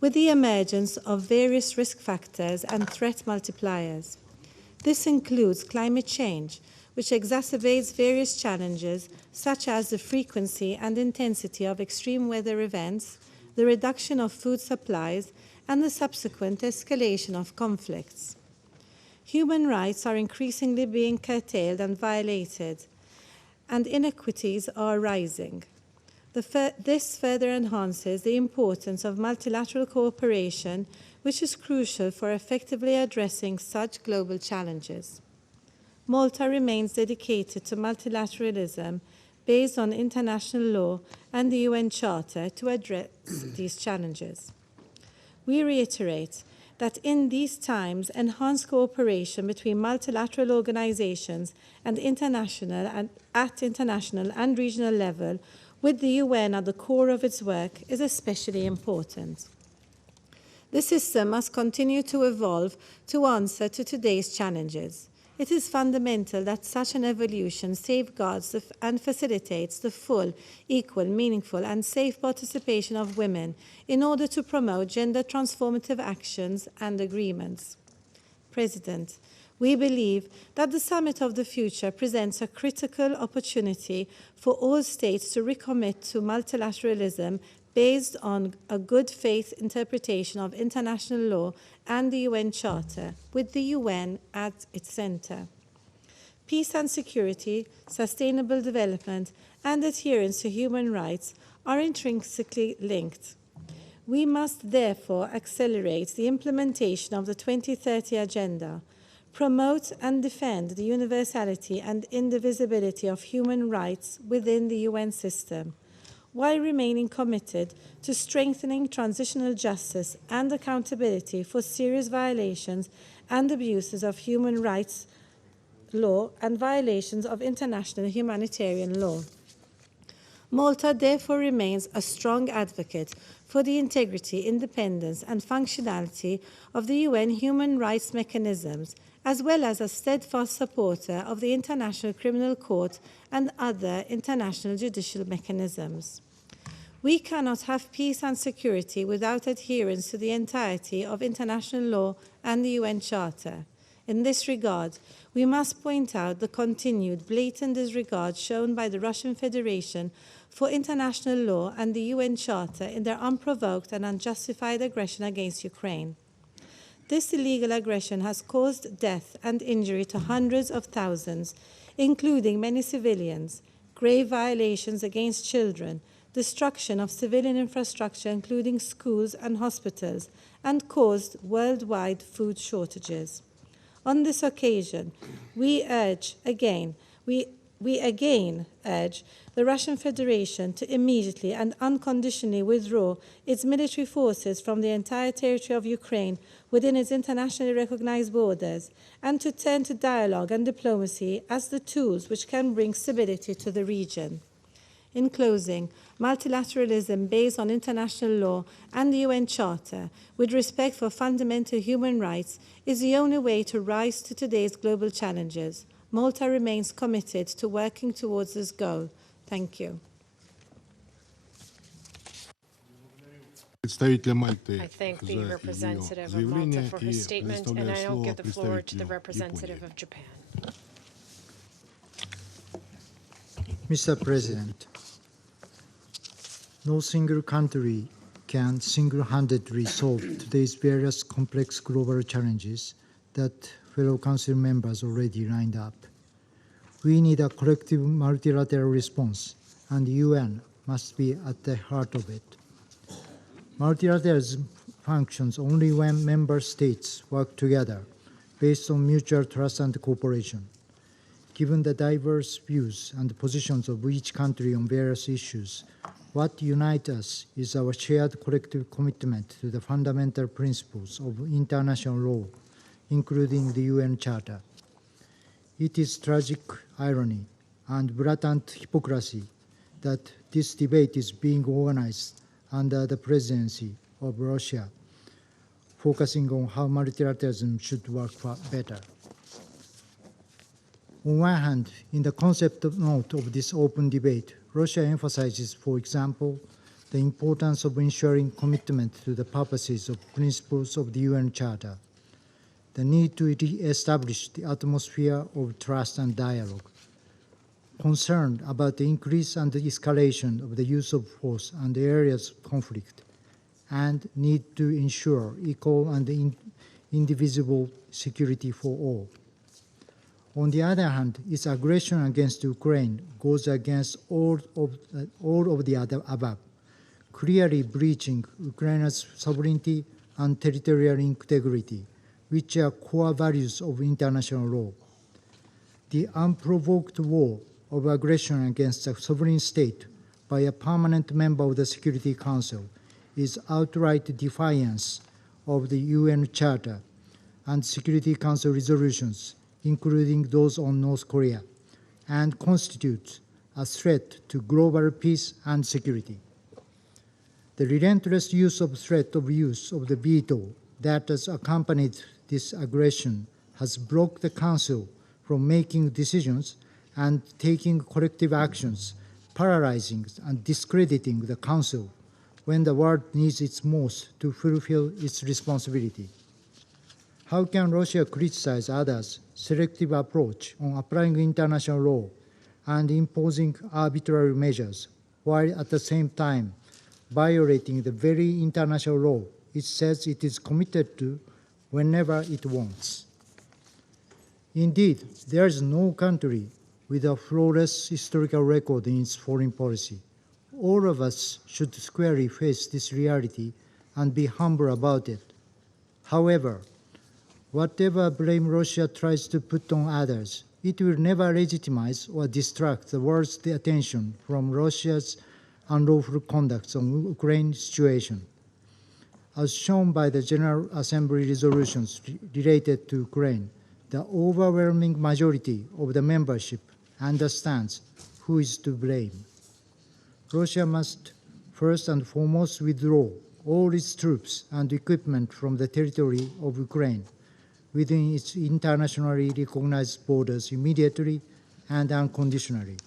with the emergence of various risk factors and threat multipliers. This includes climate change, which exacerbates various challenges such as the frequency and intensity of extreme weather events, the reduction of food supplies, and the subsequent escalation of conflicts. Human rights are increasingly being curtailed and violated, and inequities are rising. This further enhances the importance of multilateral cooperation, which is crucial for effectively addressing such global challenges. Malta remains dedicated to multilateralism based on international law and the UN Charter to address these challenges. We reiterate that in these times, enhanced cooperation between multilateral organizations and at international and regional level, with the UN at the core of its work, is especially important. The system must continue to evolve to answer to today's challenges. It is fundamental that such an evolution safeguards and facilitates the full, equal, meaningful, and safe participation of women in order to promote gender transformative actions and agreements. President, we believe that the Summit of the Future presents a critical opportunity for all states to recommit to multilateralism based on a good faith interpretation of international law and the UN Charter, with the UN at its center. Peace and security, sustainable development, and adherence to human rights are intrinsically linked. We must therefore accelerate the implementation of the 2030 Agenda, promote and defend the universality and indivisibility of human rights within the UN system, while remaining committed to strengthening transitional justice and accountability for serious violations and abuses of human rights law and violations of international humanitarian law. Malta therefore remains a strong advocate for the integrity, independence, and functionality of the UN human rights mechanisms, as well as a steadfast supporter of the International Criminal Court and other international judicial mechanisms. We cannot have peace and security without adherence to the entirety of international law and the UN Charter. In this regard, we must point out the continued blatant disregard shown by the Russian Federation for international law and the UN Charter in their unprovoked and unjustified aggression against Ukraine. This illegal aggression has caused death and injury to hundreds of thousands, including many civilians, grave violations against children, destruction of civilian infrastructure, including schools and hospitals, and caused worldwide food shortages. On this occasion, we again urge the Russian Federation to immediately and unconditionally withdraw its military forces from the entire territory of Ukraine within its internationally recognized borders, and to turn to dialogue and diplomacy as the tools which can bring stability to the region. In closing, multilateralism based on international law and the UN Charter, with respect for fundamental human rights, is the only way to rise to today's global challenges. Malta remains committed to working towards this goal. Thank you. I thank the representative of Malta for her statement, and I now give the floor to the representative of Japan. Mr. President, no single country can single-handedly solve today's various complex global challenges that fellow Council members already lined up. We need a collective multilateral response, and the UN must be at the heart of it. Multilateralism functions only when member states work together based on mutual trust and cooperation. Given the diverse views and positions of each country on various issues, what unites us is our shared collective commitment to the fundamental principles of international law, including the UN Charter. It is tragic irony and blatant hypocrisy that this debate is being organized under the presidency of Russia, focusing on how multilateralism should work better. On one hand, in the concept note of this open debate, Russia emphasizes, for example, the importance of ensuring commitment to the purposes of principles of the UN Charter, the need to re-establish the atmosphere of trust and dialogue, concern about the increase and the escalation of the use of force and areas of conflict, and need to ensure equal and indivisible security for all. On the other hand, its aggression against Ukraine goes against all of the above, clearly breaching Ukraine's sovereignty and territorial integrity, which are core values of international law. The unprovoked war of aggression against a sovereign state by a permanent member of the Security Council is outright defiance of the UN Charter and Security Council resolutions, including those on North Korea, and constitutes a threat to global peace and security. The relentless use of the veto that has accompanied this aggression has blocked the Council from making decisions and taking collective actions, paralyzing and discrediting the Council when the world needs it most to fulfill its responsibility. How can Russia criticize others' selective approach on applying international law and imposing arbitrary measures, while at the same time violating the very international law it says it is committed to whenever it wants. Indeed, there is no country with a flawless historical record in its foreign policy. All of us should squarely face this reality and be humble about it. However, whatever blame Russia tries to put on others, it will never legitimize or distract the world's attention from Russia's unlawful conduct on the Ukraine situation. As shown by the General Assembly resolutions related to Ukraine, the overwhelming majority of the membership understands who is to blame. Russia must first and foremost withdraw all its troops and equipment from the territory of Ukraine within its internationally recognized borders immediately and unconditionally.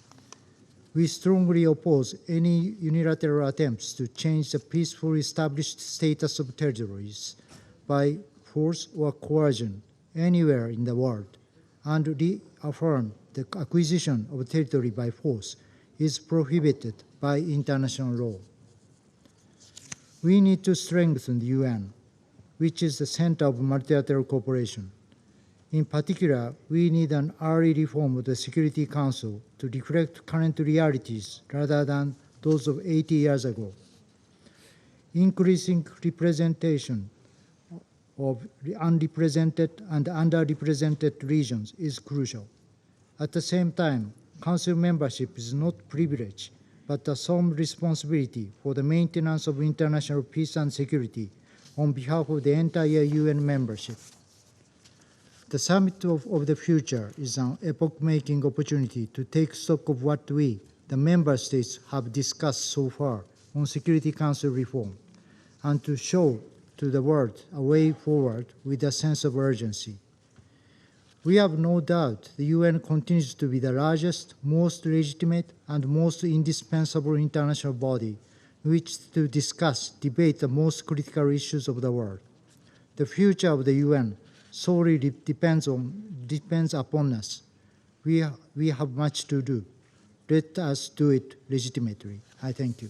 We strongly oppose any unilateral attempts to change the peacefully established status of territories by force or coercion anywhere in the world, and reaffirm the acquisition of territory by force is prohibited by international law. We need to strengthen the UN, which is the center of multilateral cooperation. In particular, we need an early reform of the Security Council to reflect current realities rather than those of 80 years ago. Increasing representation of unrepresented and underrepresented regions is crucial. At the same time, Council membership is not privilege, but a solemn responsibility for the maintenance of international peace and security on behalf of the entire UN membership. The Summit of the Future is an epoch-making opportunity to take stock of what we, the member states, have discussed so far on Security Council reform, and to show to the world a way forward with a sense of urgency. We have no doubt the UN continues to be the largest, most legitimate, and most indispensable international body in which to discuss, debate the most critical issues of the world. The future of the UN solely depends upon us. We have much to do. Let us do it legitimately. I thank you.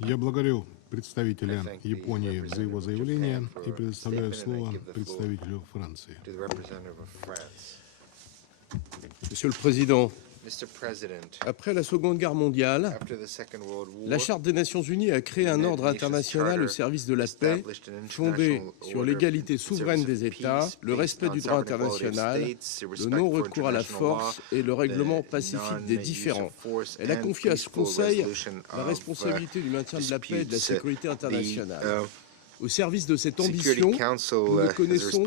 Я благодарю представителя Японии за его заявление и предоставляю слово представителю Франции. Monsieur le Président, après la Seconde Guerre mondiale, la Charte des Nations Unies a créé un ordre international au service de la paix, fondé sur l'égalité souveraine des États, le respect du droit international, le non-recours à la force et le règlement pacifique des différends. Elle a confié à ce Conseil la responsabilité du maintien de la paix et de la sécurité internationale. Au service de cette ambition, nous ne connaissons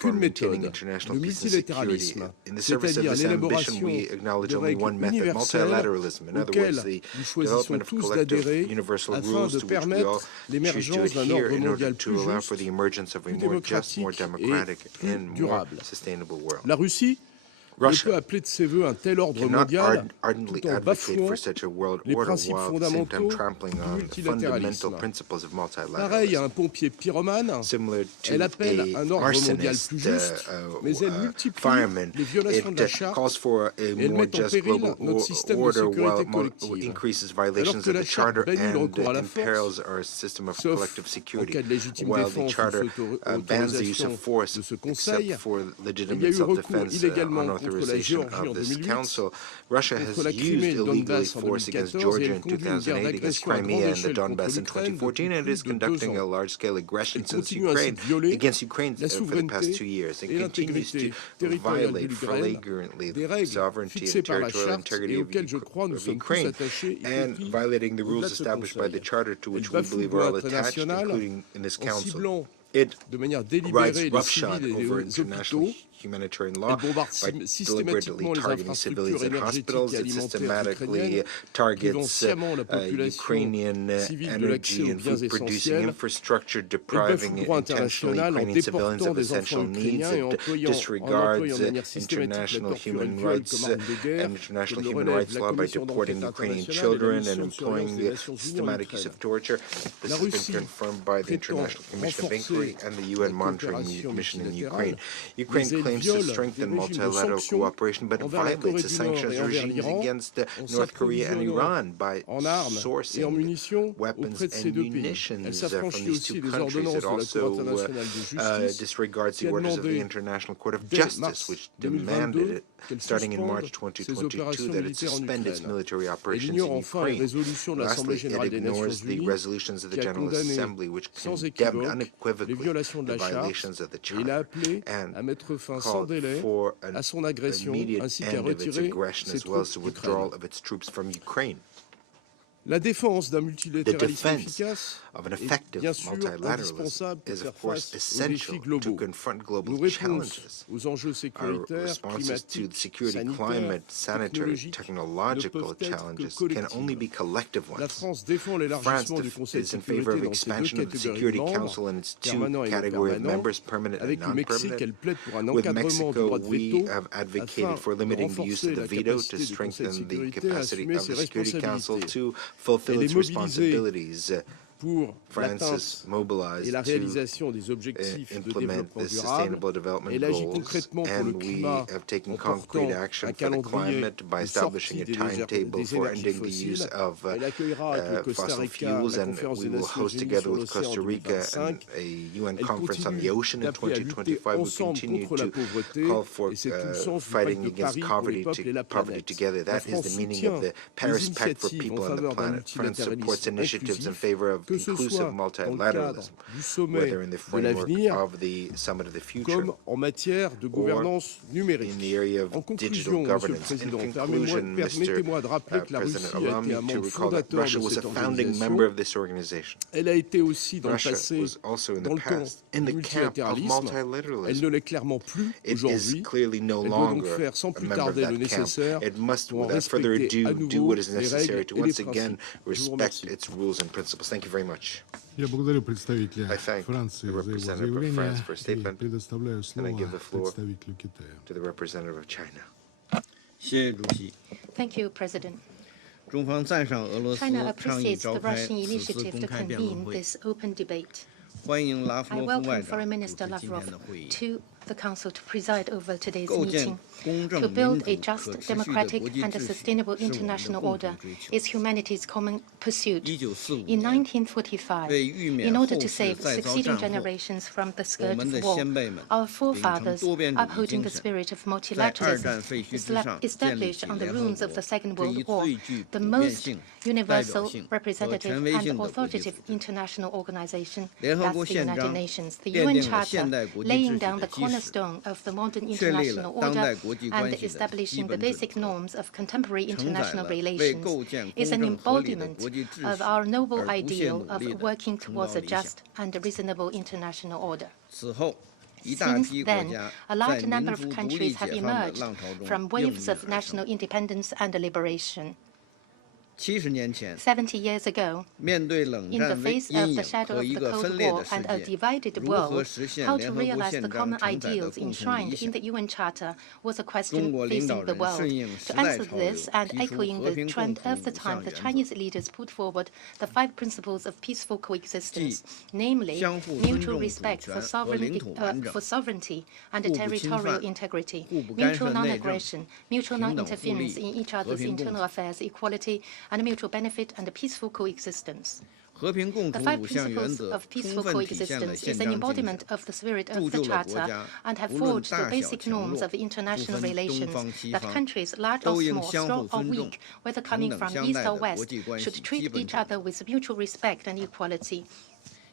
qu'une méthode, le multilatéralisme, c'est-à-dire l'élaboration de règles universelles auxquelles nous choisissons tous d'adhérer afin de permettre l'émergence d'un ordre mondial plus juste, plus démocratique et plus durable. La Russie ne peut appeler de ses voeux un tel ordre mondial tout en bafouant les principes fondamentaux du multilatéralisme. Pareil à un pompier pyromane, elle appelle un ordre mondial plus juste, mais elle multiplie les violations de la charte et elle met en péril notre système de sécurité collective. Alors que la charte bannit le recours à la force, sauf en cas de légitime défense ou autorisation de ce Conseil, il y a eu recours illégalement contre la Géorgie en 2008, contre la Crimée et le Donbass en 2014, et elle conduit une guerre d'agression à grande échelle contre l'Ukraine depuis plus de 2 ans. Elle continue ainsi de violer la souveraineté et l'intégrité territoriale de l'Ukraine, des règles fixées par la Charte et auxquelles je crois nous sommes tous attachés, y compris au-delà de ce Conseil. Elle bafoue le droit international en ciblant de manière délibérée les civils et les hôpitaux. Elle bombarde systématiquement les infrastructures énergétiques et alimentaires ukrainiennes, privant sciemment la population civile de l'accès aux biens essentiels. Elle bafoue le droit international en déportant des enfants ukrainiens et en employant de manière systématique la torture rituelle comme arme de guerre, comme le relève la Commission d'enquête internationale et la mission sur les relations Union-Ukraine. La Russie prétend renforcer and the UN monitoring mission in Ukraine. Ukraine claims to strengthen multilateral cooperation, but violates the sanctions regimes against North Korea and Iran by sourcing weapons and munitions from these two countries. It also disregards the orders of the International Court of Justice, which demanded, starting in March 2022, that it suspend its military operations in Ukraine. Lastly, it ignores the resolutions of the General Assembly, which condemned unequivocally the violations of the Charter and called for an immediate end of its aggression as well as the withdrawal of its troops from Ukraine. The defense of an effective multilateralism is, of course, essential to confront global challenges. Our responses to the security, climate, sanitary, technological challenges can only be collective ones. France is in favor of expansion of the Security Council and its two categories of members, permanent and non-permanent. With Mexico, we have advocated for limiting the use of the veto to strengthen the capacity of the Security Council to fulfill its responsibilities. France is mobilized to implement the Sustainable Development Goals, and we have taken concrete action for the climate by establishing a timetable for ending the use of fossil fuels, and we will host, together with Costa Rica, a UN conference on the ocean in 2025. We continue to call for fighting against poverty together. That is the meaning of the Paris Pact for People on the Planet. France supports initiatives in favor of inclusive multilateralism, whether in the framework of the Summit of the Future or in the area of digital governance. In conclusion, Mr. President, allow me to recall that Russia was a founding member of this organization. Russia was also in the past in the camp of multilateralism. It is clearly no longer a member of that camp. It must, without further ado, do what is necessary to once again respect its rules and principles. Thank you very much. Я благодарю представителя I thank Франции the за его representative of France for a заявление и statement, предоставляю and I слово give the floor представителю Китая. to the representative of China. Thank you, President. 中方赞赏俄罗斯 China 倡议 appreciates 召 the 开 Russian 此次 initiative 公 to 开辩论 convene 会， this open debate. 欢迎拉夫 I 罗夫外 welcome 长 Foreign 主 Minister 持今 Lavrov 天的会议， to the Council to preside over today's 构建 meeting. 公正 To 民 build 主 a 可 just, 持续的 democratic, 国际 and 秩序 sustainable 是我们的 international 共 order 同追求。 is humanity's common pursuit. 1945 In 年， 1945, 为预免 in order 后 to 世 save 再遭 succeeding 战祸， generations from the 我 scourge 们的 of war, 先辈们 our 秉承 forefathers, 多边主义 upholding 精 the 神， spirit of 在二 multilateralism, 战废墟之上建立 established 起 on the 联合 ruins of 国 the Second 这 World 一 War, 最具 the 普遍 most 性、代表 universal, 性和 representative, 权威 and 性的国际 authoritative 组织。 international organization, 联合 that's 国 the 宪 United 章 Nations. The 奠 UN 定了 Charter, 现代国际 laying 秩序 down 的 the 基石， cornerstone of the modern 确立 international 了当代 order 国际 and 关系的基 establishing 本 the 准 basic 则， norms of contemporary 承载 international 了为 relations, 构建 is 公 an 正合理的 embodiment 国际秩 of 序 our noble 而不懈 ideal 努 of 力地 working 创造 towards a 理想。 just and reasonable international order. 此后，一大 Since 批国 then, 家 a 在 large 民 number 族 of 独立 countries 解 have 放的 emerged 浪潮中 from 应 waves 运 of 而 national 生。 independence and liberation. 70年前， 70 years ago, 面对冷 in the 战为 face 阴 of 影 the shadow 和 of 一 the 个 Cold 分裂的 War 世 and a 界， divided 如何 world, 实现 how 联 to 合国 realize the 宪章 common 承载的 ideals 共同理 enshrined in 想？ the UN Charter was a 中 question 国领导 facing the 人 world. 顺应时 To 代 answer 潮流， this and 提出 echoing 和 the 平共 trend 处 of the 五 time, 项 the 原则， Chinese leaders put forward the 5 principles of peaceful coexistence, namely 相互尊 mutual 重主 respect 权 for 和领土完整， sovereignty and 互不侵 territorial 犯， integrity, 互不干涉 mutual 内政， non-aggression, mutual 平等互利， non-interference in each 和 other's 平共 internal 处。 affairs, equality, and mutual benefit and peaceful coexistence. 和平共 The 处 5五项原 principles 则 of 充 peaceful 分体现了 coexistence 宪 is an 章精 embodiment 神， of the spirit 铸 of the 就了国 Charter 家 and have 无论 forged the 大小 basic 强 norms 弱， of 不 international 分东 relations 方西 that 方， countries, large or 都应 small, 相互 strong or 尊重， weak, whether 平 coming 等 from 相 east 待 or 的国 west, 际关 should 系基 treat 本 each 准 other 则， with mutual respect and equality.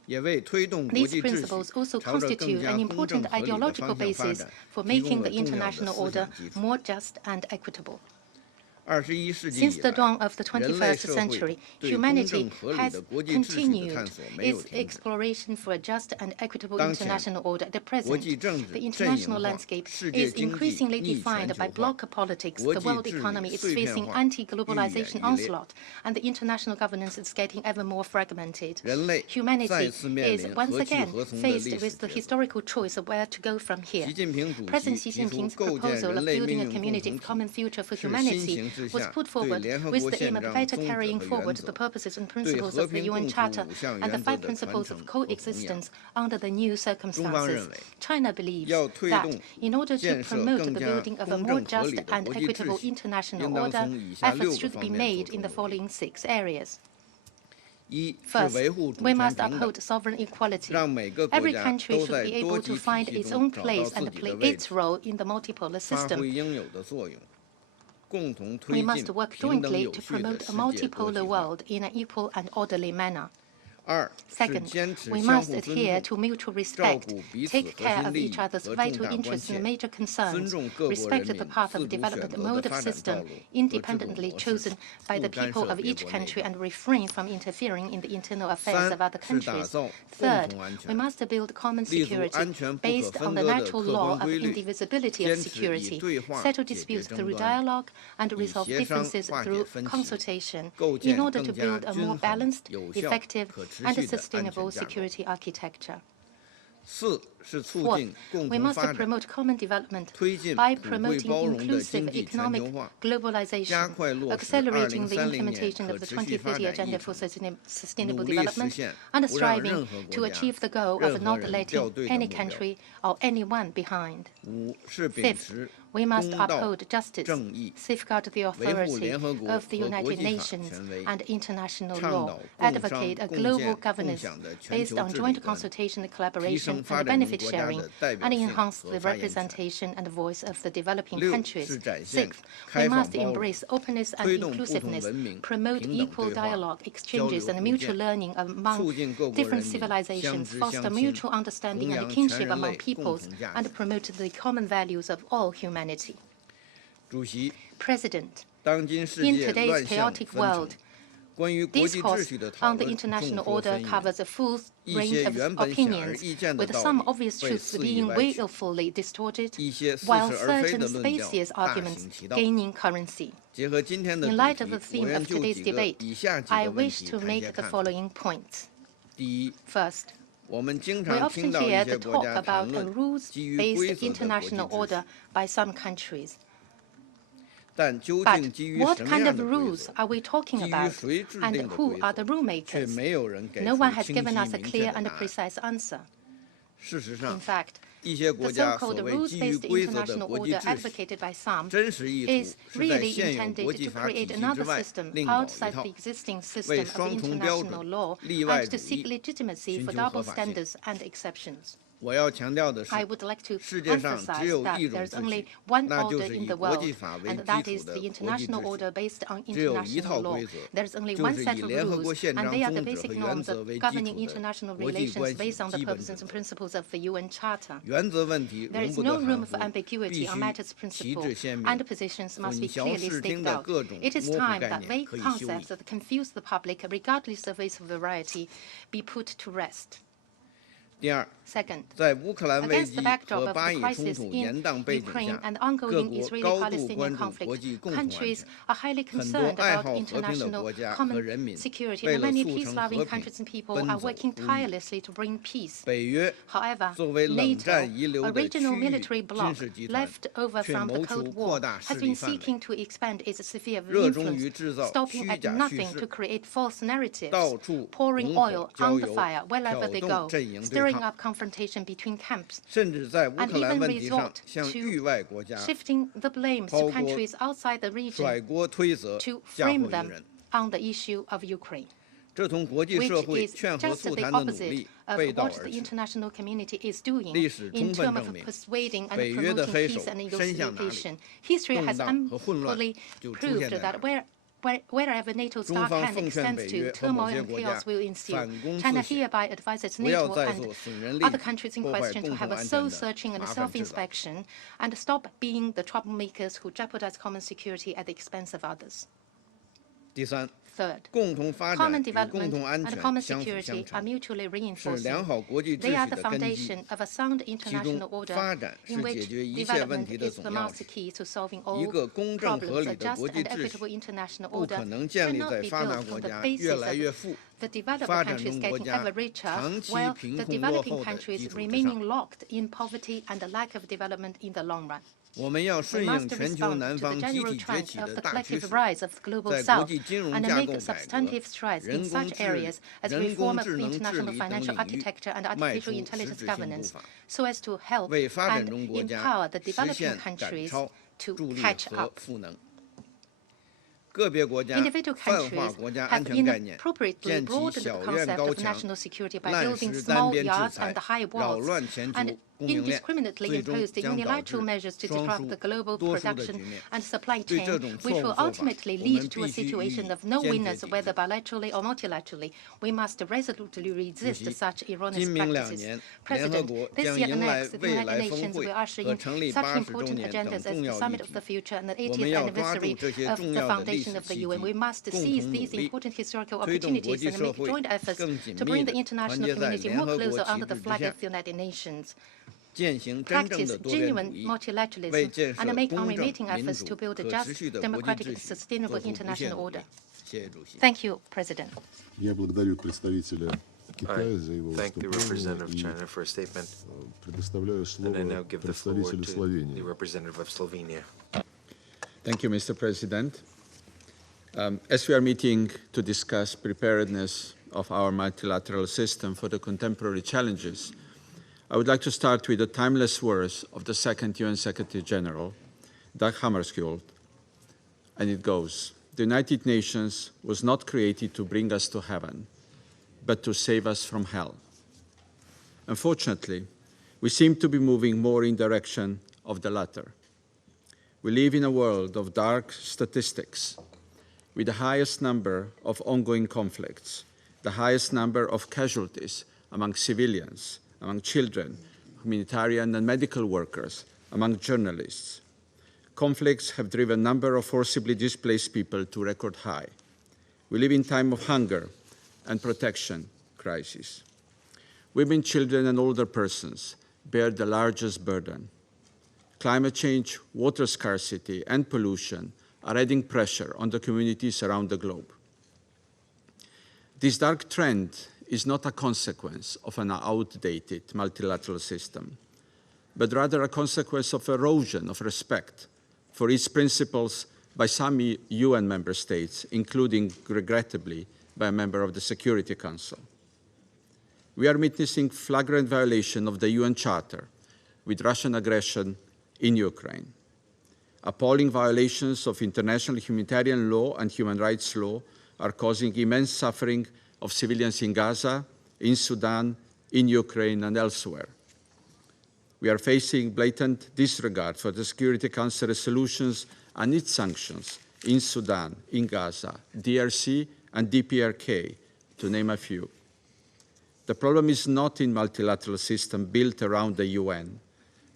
也为推动国 These 际秩 principles 序 also 朝着更 constitute 加 an 公正 important 合理的 ideological 方向发 basis 展 for 提供 making 了 the 重要的 international 思 order 想基础。 more just and equitable. 21世纪 Since 以 the 来， dawn of the 人类 21st 社会 century, 对公 humanity 正合理 has 的国际秩序的 continued 探索没有 its 停止。 exploration for a just and equitable 当前， international order. At the 国 present, 际政治 the 阵营 international 化， landscape 世界 is 经济 increasingly 逆 defined 全 by 球化， bloc politics. 国 The 际 world 治 economy 理 is 碎片 facing 化，愈演 anti-globalization 愈烈。 onslaught, and the international governance is getting ever more fragmented. 人类 Humanity 再次面 is 临 once 何去 again 何从的 faced 历史 with the 抉择。 historical choice of where to go from here. 习近平主 President 席 Xi 提出 Jinping's 构建 proposal 人 of 类命 building a 运共 community 同 of 体， common future for 是新 humanity 形 was put forward with the aim of better carrying forward the purposes and principles of the UN Charter and the 5 principles of coexistence under the new circumstances. China believes that in order to promote the building of a more just and equitable international order, efforts should be made in the following 6 areas. First, we must uphold sovereign equality. Every country should be able to find its own place and play its role in the multipolar system. We must work jointly to promote a multipolar world in an equal and orderly manner. Second, we must adhere to mutual respect, take care of each other's vital interests and major concerns, respect the path of development mode of system independently chosen by the people of each country, and refrain from interfering in the internal affairs of other countries. Third, we must build common security based on the natural law of indivisibility of security, settle disputes through dialogue, and resolve differences through consultation in order to build a more balanced, effective, and a sustainable security architecture. Fourth, we must promote common development by promoting inclusive economic globalization, accelerating the implementation of the 2030 Agenda for Sustainable Development, and striving to achieve the goal of not letting any country or anyone behind. Fifth, we must uphold justice, safeguard the authority of the United Nations and international law, advocate a global governance based on joint consultation and collaboration and benefit sharing, and enhance the representation and voice of the developing countries. Sixth, we must embrace openness and inclusiveness, promote equal dialogue, exchanges, and mutual learning among different civilizations, foster mutual understanding and kinship among peoples, and promote the common values of all humanity. President, in today's chaotic world, discourse on the international order covers a full range of opinions, with some obvious truths being willfully distorted, while certain specious arguments gaining currency. In light of the theme of today's debate, I wish to make the following points. First, we often hear the talk about a rules-based international order by some countries. But what kind of rules are we talking about, and who are the rule makers? No one has given us a clear and precise answer. In fact, the so-called rules-based international order advocated by some is really intended to create another system outside the existing system of international law and to seek legitimacy for double standards and exceptions. I would like to emphasize that there is only one order in the world, and that is the international order based on international law. There is only one set of rules, and they are the basic norms of governing international relations based on the purposes and principles of the UN Charter. There is no room for ambiguity on matters principle, and positions must be clearly staked out. It is time that vague concepts that confuse the public, regardless of its variety, be put to rest. Second, against the backdrop of the crisis in Ukraine and ongoing Israeli-Palestinian conflict, countries are highly concerned about international common security, and many peace-loving countries and people are working tirelessly to bring peace. However, NATO, a regional military bloc left over from the Cold War, has been seeking to expand its sphere of influence, stopping at nothing to create false narratives, pouring oil on the fire wherever they go, stirring up confrontation between camps, and even resort to shifting the blame to countries outside the region to frame them on the issue of Ukraine, which is just the opposite of what the international community is doing in terms of persuading and promoting peace and negotiation. History has amply proved that wherever NATO's dark hand extends to, turmoil and chaos will ensue. China hereby advises NATO and other countries in question to have a soul-searching and self-inspection and stop being the troublemakers who jeopardize common security at the expense of others. Third, common development and common security are mutually reinforcing. They are the foundation of a sound international order in which development is the master key to solving all problems. A just and equitable international order cannot be built on the basis of the developed countries getting ever richer, while the developing countries remaining locked in poverty and a lack of development in the long run. We must respond to the general trend of the collective rise of the global south and make substantive strides in such areas as reform of the international financial architecture and artificial intelligence governance, so as to help and empower the developing countries to catch up. Individual countries have inappropriately broadened the concept of national security by building small yards and high walls, and indiscriminately imposed unilateral measures to disrupt the global production and supply chain, which will ultimately lead to a situation of no winners, whether bilaterally or multilaterally. We must resolutely resist such erroneous practices. President, this year and next, the United Nations will usher in such important agendas as the Summit of the Future and the 80th anniversary of the foundation of the UN. We must seize these important historical opportunities and make joint efforts to bring the international community more closer under the flag of the United Nations. Practice genuine multilateralism and make unremitting efforts to build a just, democratic, and sustainable international order. Thank you, President. Я благодарю представителя Китая за его Thank the representative of China for a statement. Предоставляю слово представителю Словении. The representative of Slovenia. Thank you, Mr. President. As we are meeting to discuss preparedness of our multilateral system for the contemporary challenges, I would like to start with the timeless words of the second UN Secretary General, Dag Hammarskjöld, and it goes, "The United Nations was not created to bring us to heaven, but to save us from hell." Unfortunately, we seem to be moving more in direction of the latter. We live in a world of dark statistics, with the highest number of ongoing conflicts, the highest number of casualties among civilians, among children, humanitarian and medical workers, among journalists. Conflicts have driven a number of forcibly displaced people to record high. We live in time of hunger and protection crisis. Women, children, and older persons bear the largest burden. Climate change, water scarcity, and pollution are adding pressure on the communities around the globe. This dark trend is not a consequence of an outdated multilateral system, but rather a consequence of erosion of respect for its principles by some UN member states, including, regrettably, by a member of the Security Council. We are witnessing flagrant violation of the UN Charter with Russian aggression in Ukraine. Appalling violations of international humanitarian law and human rights law are causing immense suffering of civilians in Gaza, in Sudan, in Ukraine, and elsewhere. We are facing blatant disregard for the Security Council resolutions and its sanctions in Sudan, in Gaza, DRC, and DPRK, to name a few. The problem is not in multilateral system built around the UN.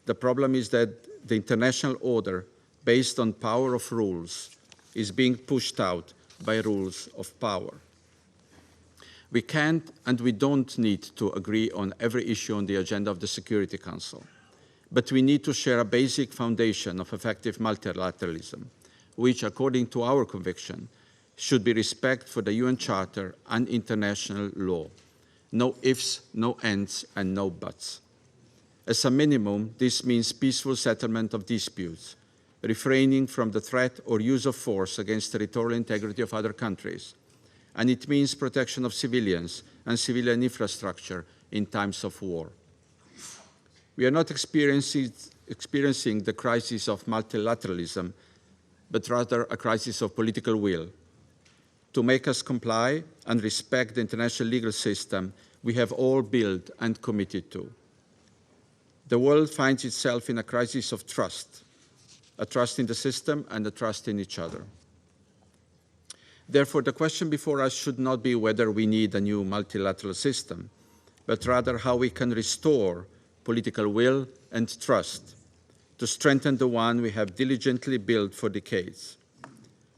The problem is that the international order based on power of rules is being pushed out by rules of power. We can't and we don't need to agree on every issue on the agenda of the Security Council, but we need to share a basic foundation of effective multilateralism, which, according to our conviction, should be respect for the UN Charter and international law. No ifs, no ands, and no buts. As a minimum, this means peaceful settlement of disputes, refraining from the threat or use of force against territorial integrity of other countries, and it means protection of civilians and civilian infrastructure in times of war. We are not experiencing the crisis of multilateralism, but rather a crisis of political will. To make us comply and respect the international legal system we have all built and committed to. The world finds itself in a crisis of trust, a trust in the system and a trust in each other. Therefore, the question before us should not be whether we need a new multilateral system, but rather how we can restore political will and trust to strengthen the one we have diligently built for decades.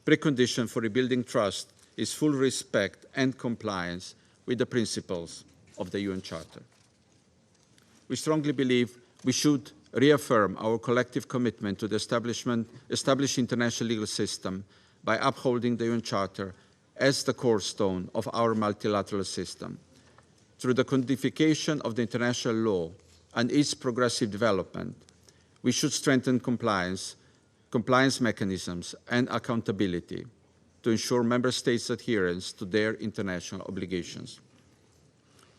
Precondition for rebuilding trust is full respect and compliance with the principles of the UN Charter. We strongly believe we should reaffirm our collective commitment to the established international legal system by upholding the UN Charter as the cornerstone of our multilateral system. Through the codification of the international law and its progressive development, We should strengthen compliance mechanisms and accountability to ensure member states' adherence to their international obligations.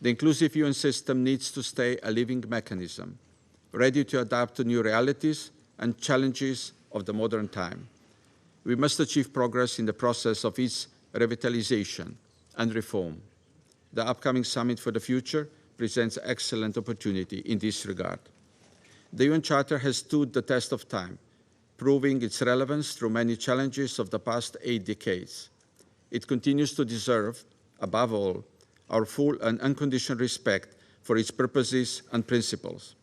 The inclusive UN system needs to stay a living mechanism, ready to adapt to new realities and challenges of the modern time. We must achieve progress in the process of its revitalization and reform. The upcoming Summit for the Future presents excellent opportunity in this regard. The UN Charter has stood the test of time, proving its relevance through many challenges of the past 8 decades. It continues to deserve, above all, our full and unconditional respect for its purposes and principles.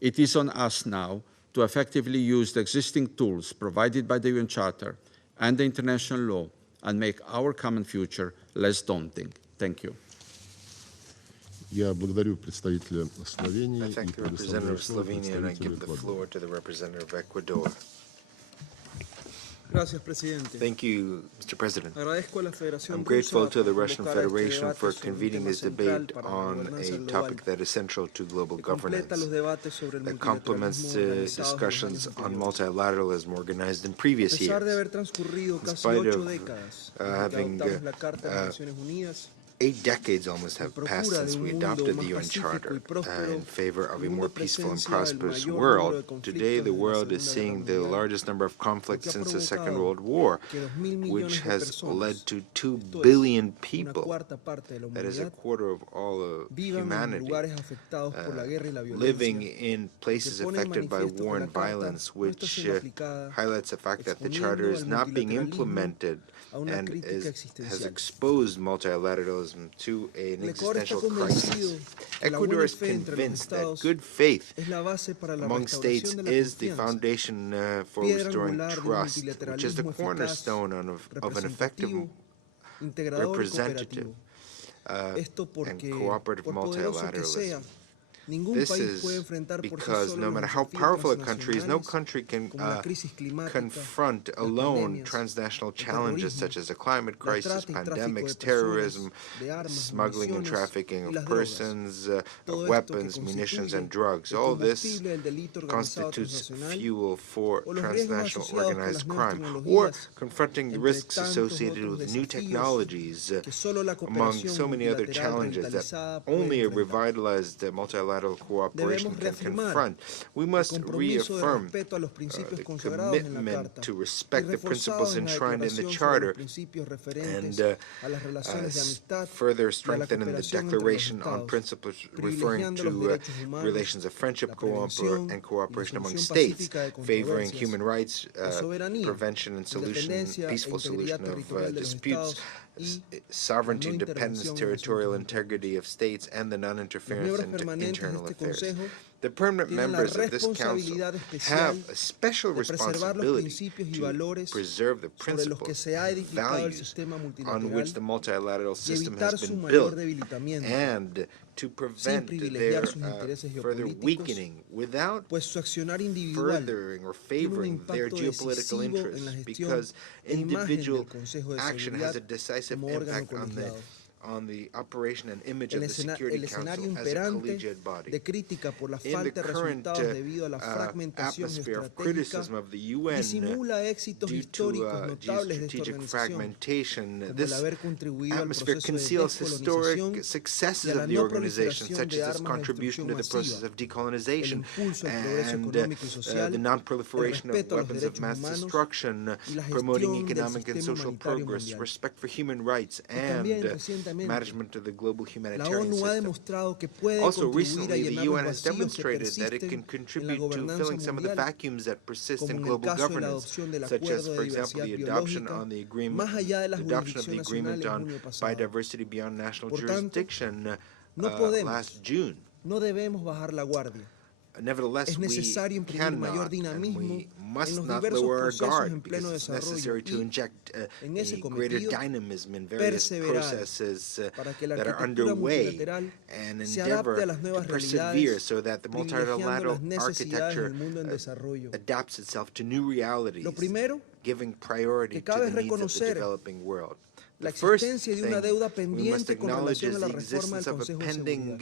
It is on us now to effectively use the existing tools provided by the UN Charter and the international law and make our common future less daunting. Thank you. Я благодарю представителя Словении. I thank the representative of Slovenia and I give the floor to the representative of Ecuador. Thank you, Mr. President. I'm grateful to the Russian Federation for convening this debate on a topic that is central to global governance, that complements discussions on multilateralism organized in previous years. In spite of having 8 decades almost have passed since we adopted the UN Charter in favor of a more peaceful and prosperous world. Today, the world is seeing the largest number of conflicts since the Second World War, which has led to 2 billion people, that is a quarter of all of humanity, living in places affected by war and violence, which highlights the fact that the Charter is not being implemented and has exposed multilateralism to an existential crisis. Ecuador is convinced that good faith among states is the foundation for restoring trust, which is the cornerstone of an effective representative and cooperative multilateralism. This is because no matter how powerful a country is, no country can confront alone transnational challenges such as a climate crisis, pandemics, terrorism, smuggling and trafficking of persons, of weapons, munitions, and drugs. All this constitutes fuel for transnational organized crime, or confronting the risks associated with new technologies, among so many other challenges that only a revitalized multilateral cooperation can confront. We must reaffirm the commitment to respect the principles enshrined in the Charter and further strengthen in the Declaration on Principles referring to relations of friendship and cooperation among states, favoring human rights, prevention and peaceful solution of disputes, sovereignty, independence, territorial integrity of states, and the non-interference into internal affairs. The permanent members of this Council have a special responsibility to preserve the principles, values on which the multilateral system has been built, and to prevent their further weakening without furthering or favoring their geopolitical interests, because individual action has a decisive impact on the operation and image of the Security Council as a collegiate body. In the current atmosphere of criticism of the UN due to geostrategic fragmentation, this atmosphere conceals historic successes of the organization, such as its contribution to the process of decolonization and the non-proliferation of weapons of mass destruction, promoting economic and social progress, respect for human rights, and management of the global humanitarian system. Also, recently, the UN has demonstrated that it can contribute to filling some of the vacuums that persist in global governance, such as, for example, the adoption of the agreement on biodiversity beyond national jurisdiction last June. Nevertheless, we cannot and we must not lower our guard, because it's necessary to inject a greater dynamism in various processes that are underway and endeavor to persevere so that the multilateral architecture adapts itself to new realities, giving priority to the needs of the developing world. The first thing we must acknowledge is the existence of a pending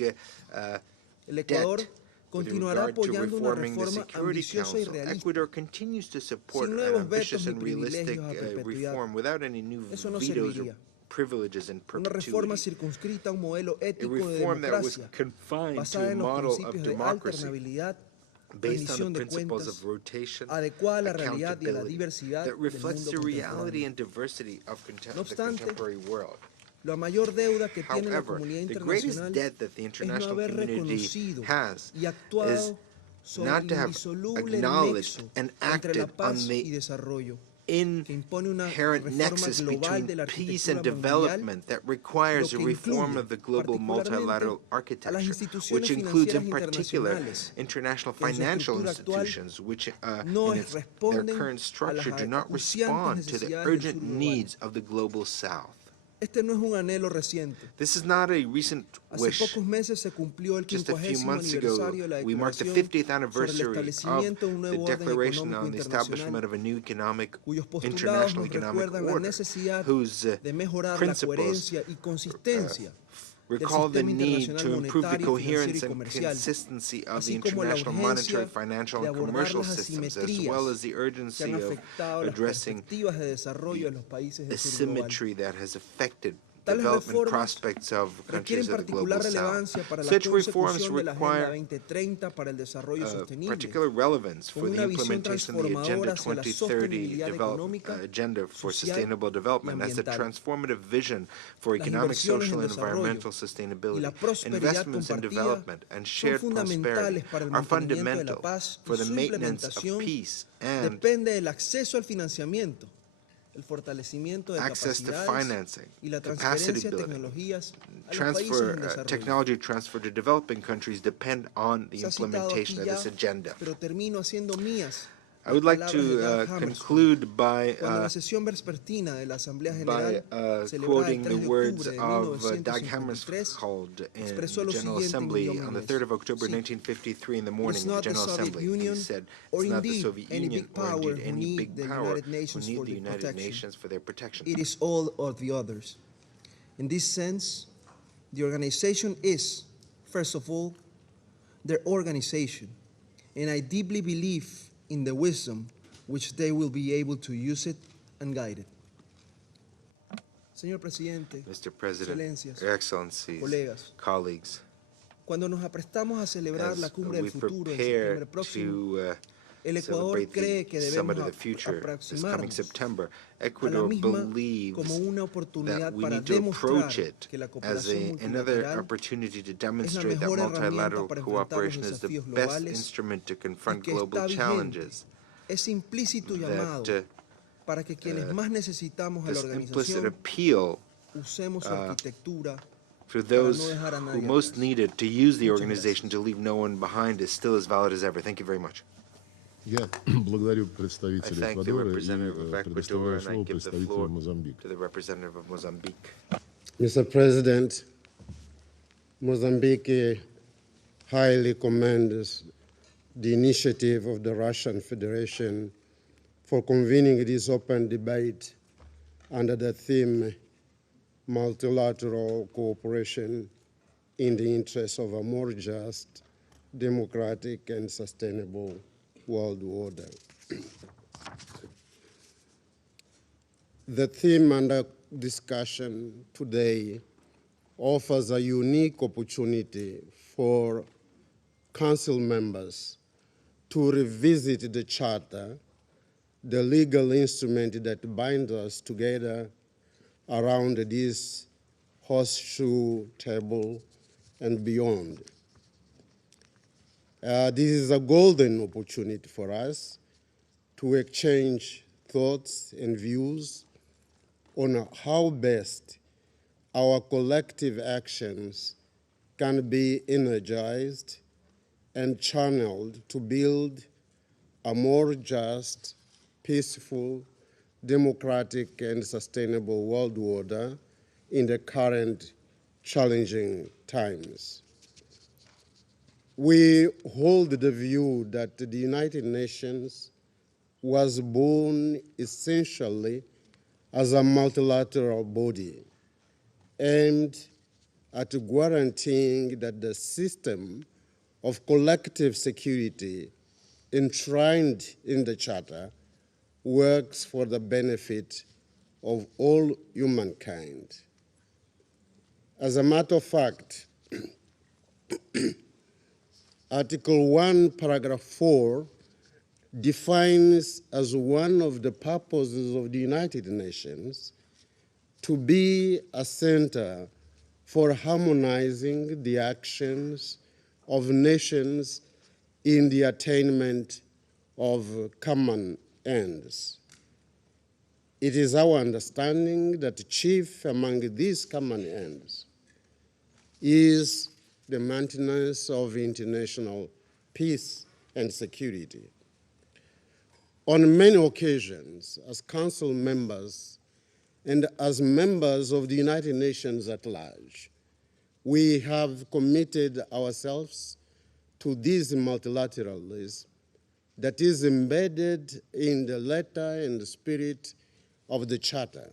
debt continuará apoyando una reforma ambiciosa y realista, Ecuador continues to support sin an nuevos ambitious vetos ni and realistic privilegios a perpetuidad. reform without any new Eso no vetoes or serviría. privileges in Una reforma perpetuity. circunscrita a un modelo A ético de reform that was democracia confined to basada a en los model of principios de democracy alternabilidad, based on rendición the de principles cuentas, of rotation, adecuada a la realidad y a la accountability, diversidad that del reflects mundo the reality contemporáneo. and diversity of No the obstante, contemporary world. la mayor deuda que tiene la However, comunidad the greatest internacional debt that the es no international haber community reconocido has y is actuado sobre not el to have indisoluble acknowledged nexo and entre la acted paz on y the desarrollo, que impone una inherent reforma nexus global between de la peace arquitectura and mundial, development that requires a lo que reform incluye of the global multilateral particularmente a las architecture, instituciones which includes in financieras particular internacionales, international que en su financial estructura actual institutions, which no in their responden current a structure las do not acuciantes respond to the necesidades del urgent sur global. needs of the global south. Este no es un anhelo reciente. This is not a recent Hace wish. pocos meses se cumplió el Just a few 50º months ago, aniversario de la we marked the Declaración 50th sobre el anniversary of establecimiento de un the nuevo orden Declaration económico on the Establishment internacional, of a new economic, cuyos postulados international nos economic recuerdan la order, necesidad whose de mejorar la principles coherencia y consistencia del recall the sistema need internacional to improve the monetario, financiero coherence y and comercial, consistency of the así como la international monetary, urgencia financial, de and abordar commercial las systems, as well as the asimetrías que urgency han of afectado las addressing perspectivas de desarrollo de los países del sur global. asymmetry that has affected Tales development reformas prospects of countries requieren of the global particular south. relevancia para la Such reforms consecución de la Agenda require 2030 para el desarrollo sostenible, particular relevance for con the una visión implementation of the Agenda transformadora hacia la 2030 sostenibilidad económica, Agenda for social Sustainable y Development as a ambiental. transformative vision for Las economic, inversiones social, en and desarrollo environmental y sustainability. la prosperidad Investments in compartida development and son shared prosperity fundamentales para el are mantenimiento de la fundamental paz for y the su maintenance of implementación peace and depende del acceso al financiamiento, el fortalecimiento de access to capacidades financing, y la capacity transferencia de building, tecnologías a los países en desarrollo. technology transfer to developing countries depend on the Se ha citado implementation aquí of ya, this agenda. pero termino haciendo mías I would like to conclude by cuando la sesión vespertina de la Asamblea General celebrada quoting el 3 the de words octubre de of Dag 1953 Hammarskjöld in expresó the lo General siguiente en Assembly idioma on the inglés. 3rd of October Sí. 1953 in the morning It's of the not the General Soviet Assembly. Union He said, or it's not the indeed Soviet any Union big or power indeed who any need big the power United who Nations need for the their United protection. Nations for their protection. It is all of the others. In this sense, the organization is, first of all, their organization, and I deeply believe in the wisdom which they will be able to use it and guide it. Señor Presidente, Mr. President, Excelencias, Your Excellencies, colegas, colleagues, cuando nos aprestamos a celebrar la as cumbre we del futuro en prepare septiembre próximo, to el Ecuador celebrate cree que the Summit debemos of the Future this coming aproximarnos September, a la Ecuador misma believes como una that oportunidad we para need to approach demostrar it que la as cooperación another multilateral opportunity to es la demonstrate that mejor herramienta multilateral para enfrentar cooperation los is the desafíos best globales instrument to y confront que global está vigente challenges. ese implícito That llamado para que quienes más necesitamos a la this implicit organización appeal usemos su arquitectura for para no those dejar a who nadie most atrás. need it to use the Muchas organization to leave no one behind is still as valid as ever. Thank you very much. Я благодарю I представителя thank the Эквадора representative of и предоставляю Ecuador and I слово give the представителю floor Мозамбика. to the representative of Mozambique. Mr. President, Mozambique highly commends the initiative of the Russian Federation for convening this open debate under the theme multilateral cooperation in the interest of a more just, democratic, and sustainable world order. The theme under discussion today offers a unique opportunity for Council members to revisit the Charter, the legal instrument that binds us together around this horseshoe table and beyond. This is a golden opportunity for us to exchange thoughts and views on how best our collective actions can be energized and channeled to build a more just, peaceful, democratic, and sustainable world order in the current challenging times. We hold the view that the United Nations was born essentially as a multilateral body aimed at guaranteeing that the system of collective security enshrined in the Charter works for the benefit of all humankind. As a matter of fact, Article 1, Paragraph 4 defines as one of the purposes of the United Nations to be a center for harmonizing the actions of nations in the attainment of common ends. It is our understanding that chief among these common ends is the maintenance of international peace and security. On many occasions, as Council members and as members of the United Nations at large, we have committed ourselves to this multilateralism that is embedded in the letter and the spirit of the Charter.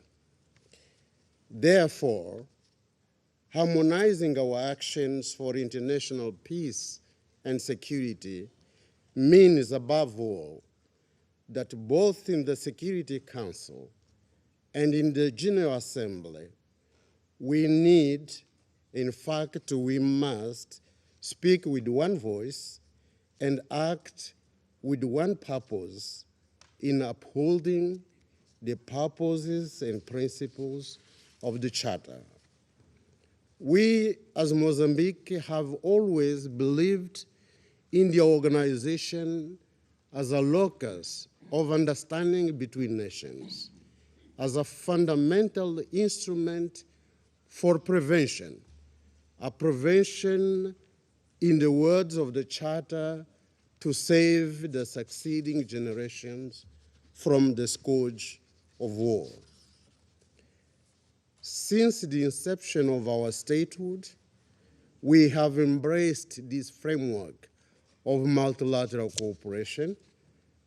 Therefore, harmonizing our actions for international peace and security means, above all, that both in the Security Council and in the General Assembly, we need, in fact, we must speak with one voice and act with one purpose in upholding the purposes and principles of the Charter. We, as Mozambique, have always believed in the organization as a locus of understanding between nations, as a fundamental instrument for prevention, a prevention, in the words of the Charter, to save the succeeding generations from the scourge of war. Since the inception of our statehood, we have embraced this framework of multilateral cooperation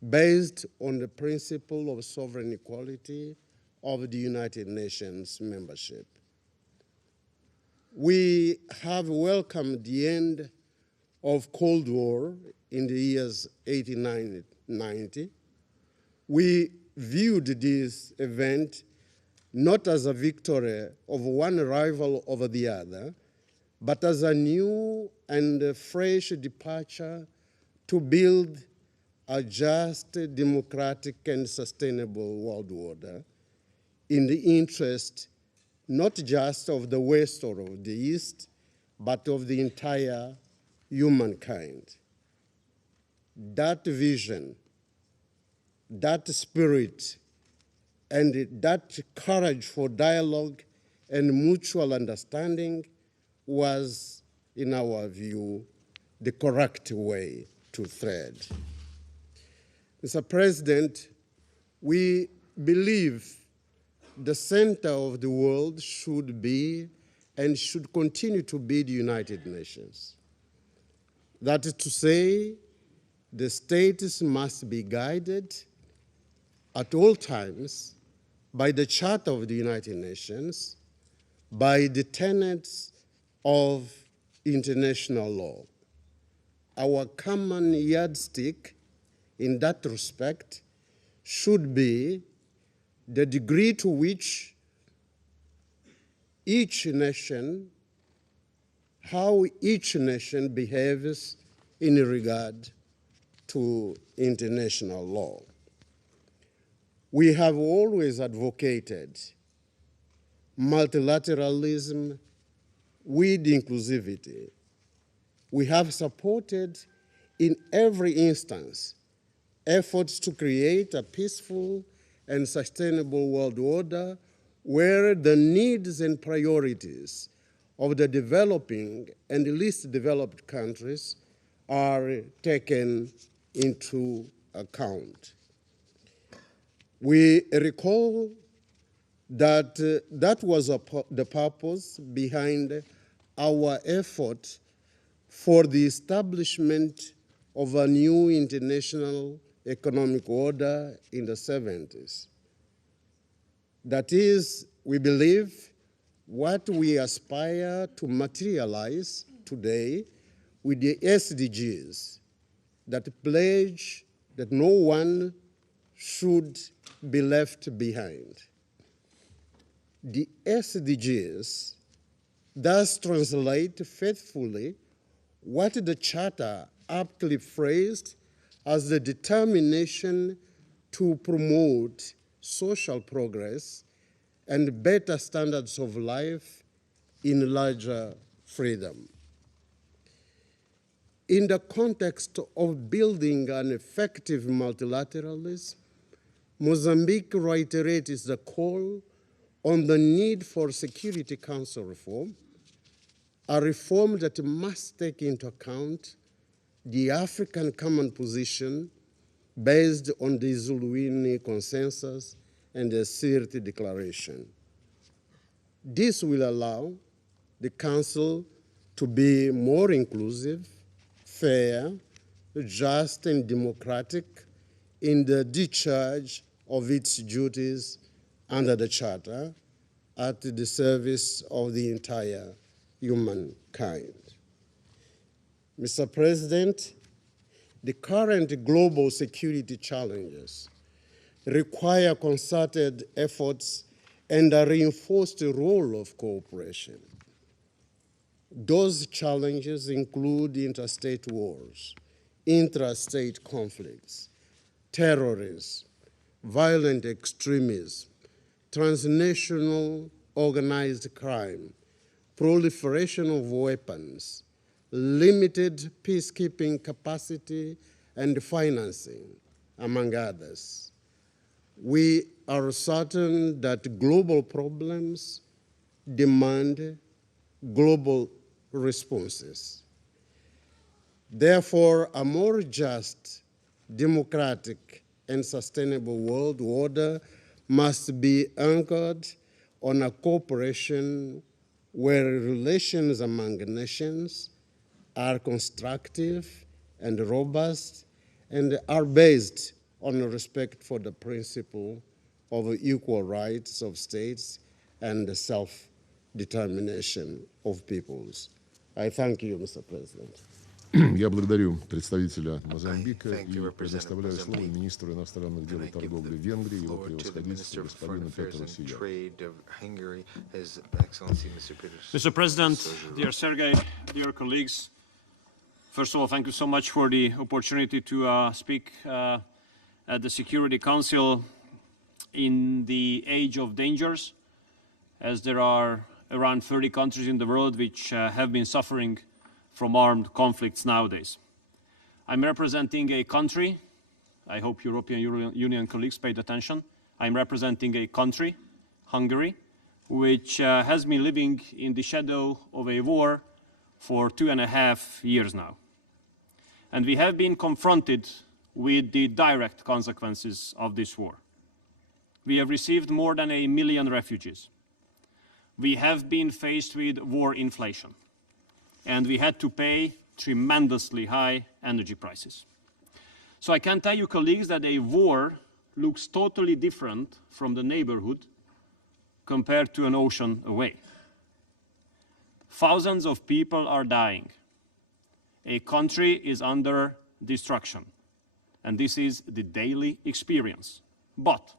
based on the principle of sovereign equality of the United Nations membership. We have welcomed the end of Cold War in the years 89-90. We viewed this event not as a victory of one rival over the other, but as a new and fresh departure to build a just, democratic, and sustainable world order in the interest not just of the West or of the East, but of the entire humankind. That vision, that spirit, and that courage for dialogue and mutual understanding was, in our view, the correct way to thread. Mr. President, we believe the center of the world should be and should continue to be the United Nations. That is to say, the states must be guided at all times by the Charter of the United Nations, by the tenets of international law. Our common yardstick in that respect should be the degree to which each nation, how each nation behaves in regard to international law. We have always advocated multilateralism with inclusivity. We have supported in every instance efforts to create a peaceful and sustainable world order where the needs and priorities of the developing and least developed countries are taken into account. We recall that that was the purpose behind our effort for the establishment of a new international economic order in the 70s. That is, we believe, what we aspire to materialize today with the SDGs that pledge that no one should be left behind. The SDGs thus translate faithfully what the Charter aptly phrased as the determination to promote social progress and better standards of life in larger freedom. In the context of building an effective multilateralism, Mozambique reiterates the call on the need for Security Council reform, a reform that must take into account the African common position based on the Zuluini Consensus and the Sirte Declaration. This will allow the Council to be more inclusive, fair, just, and democratic in the discharge of its duties under the Charter at the service of the entire humankind. Mr. President, the current global security challenges require concerted efforts and a reinforced role of cooperation. Those challenges include interstate wars, intrastate conflicts, terrorism, violent extremism, transnational organized crime, proliferation of weapons, limited peacekeeping capacity and financing, among others. We are certain that global problems demand global responses. Therefore, a more just, democratic, and sustainable world order must be anchored on a cooperation where relations among nations are constructive and robust and are based on respect for the principle of equal rights of states and the self-determination of peoples. I thank you, Mr. President. Я благодарю представителя Мозамбика и предоставляю слово министру иностранных дел и торговли Венгрии, его превосходительству господину Петру Сию. Mr. President, dear Sergei, dear colleagues, first of all, thank you so much for the opportunity to speak at the Security Council in the age of dangers, as there are around 30 countries in the world which have been suffering from armed conflicts nowadays. I'm representing a country, I hope European Union colleagues paid attention, I'm representing a country, Hungary, which has been living in the shadow of a war for 2.5 years now. And we have been confronted with the direct consequences of this war. We have received more than 1 million refugees. We have been faced with war inflation, and we had to pay tremendously high energy prices. So I can tell you, colleagues, that a war looks totally different from the neighborhood compared to an ocean away. Thousands of people are dying. A country is under destruction, and this is the daily experience. But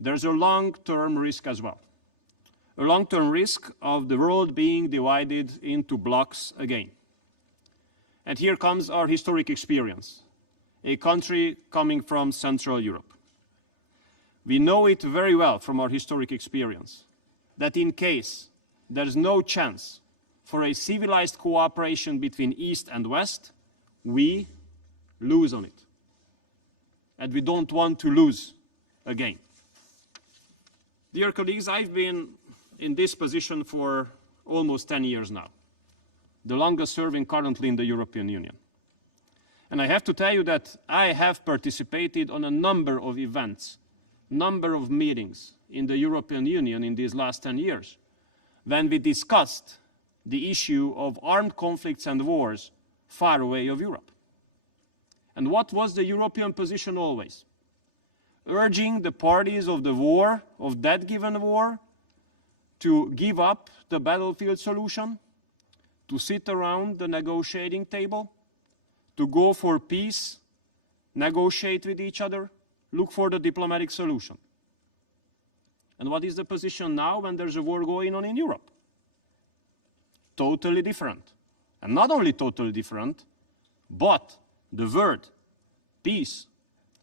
there's a long-term risk as well. A long-term risk of the world being divided into blocks again. And here comes our historic experience, a country coming from Central Europe. We know it very well from our historic experience that in case there's no chance for a civilized cooperation between East and West, we lose on it. And we don't want to lose again. Dear colleagues, I've been in this position for almost 10 years now, the longest serving currently in the European Union. And I have to tell you that I have participated on a number of events, number of meetings in the European Union in these last 10 years, when we discussed the issue of armed conflicts and wars far away of Europe. And what was the European position always? Urging the parties of the war, of that given war, to give up the battlefield solution, to sit around the negotiating table, to go for peace, negotiate with each other, look for the diplomatic solution. And what is the position now when there's a war going on in Europe? Totally different. And not only totally different, but the word peace,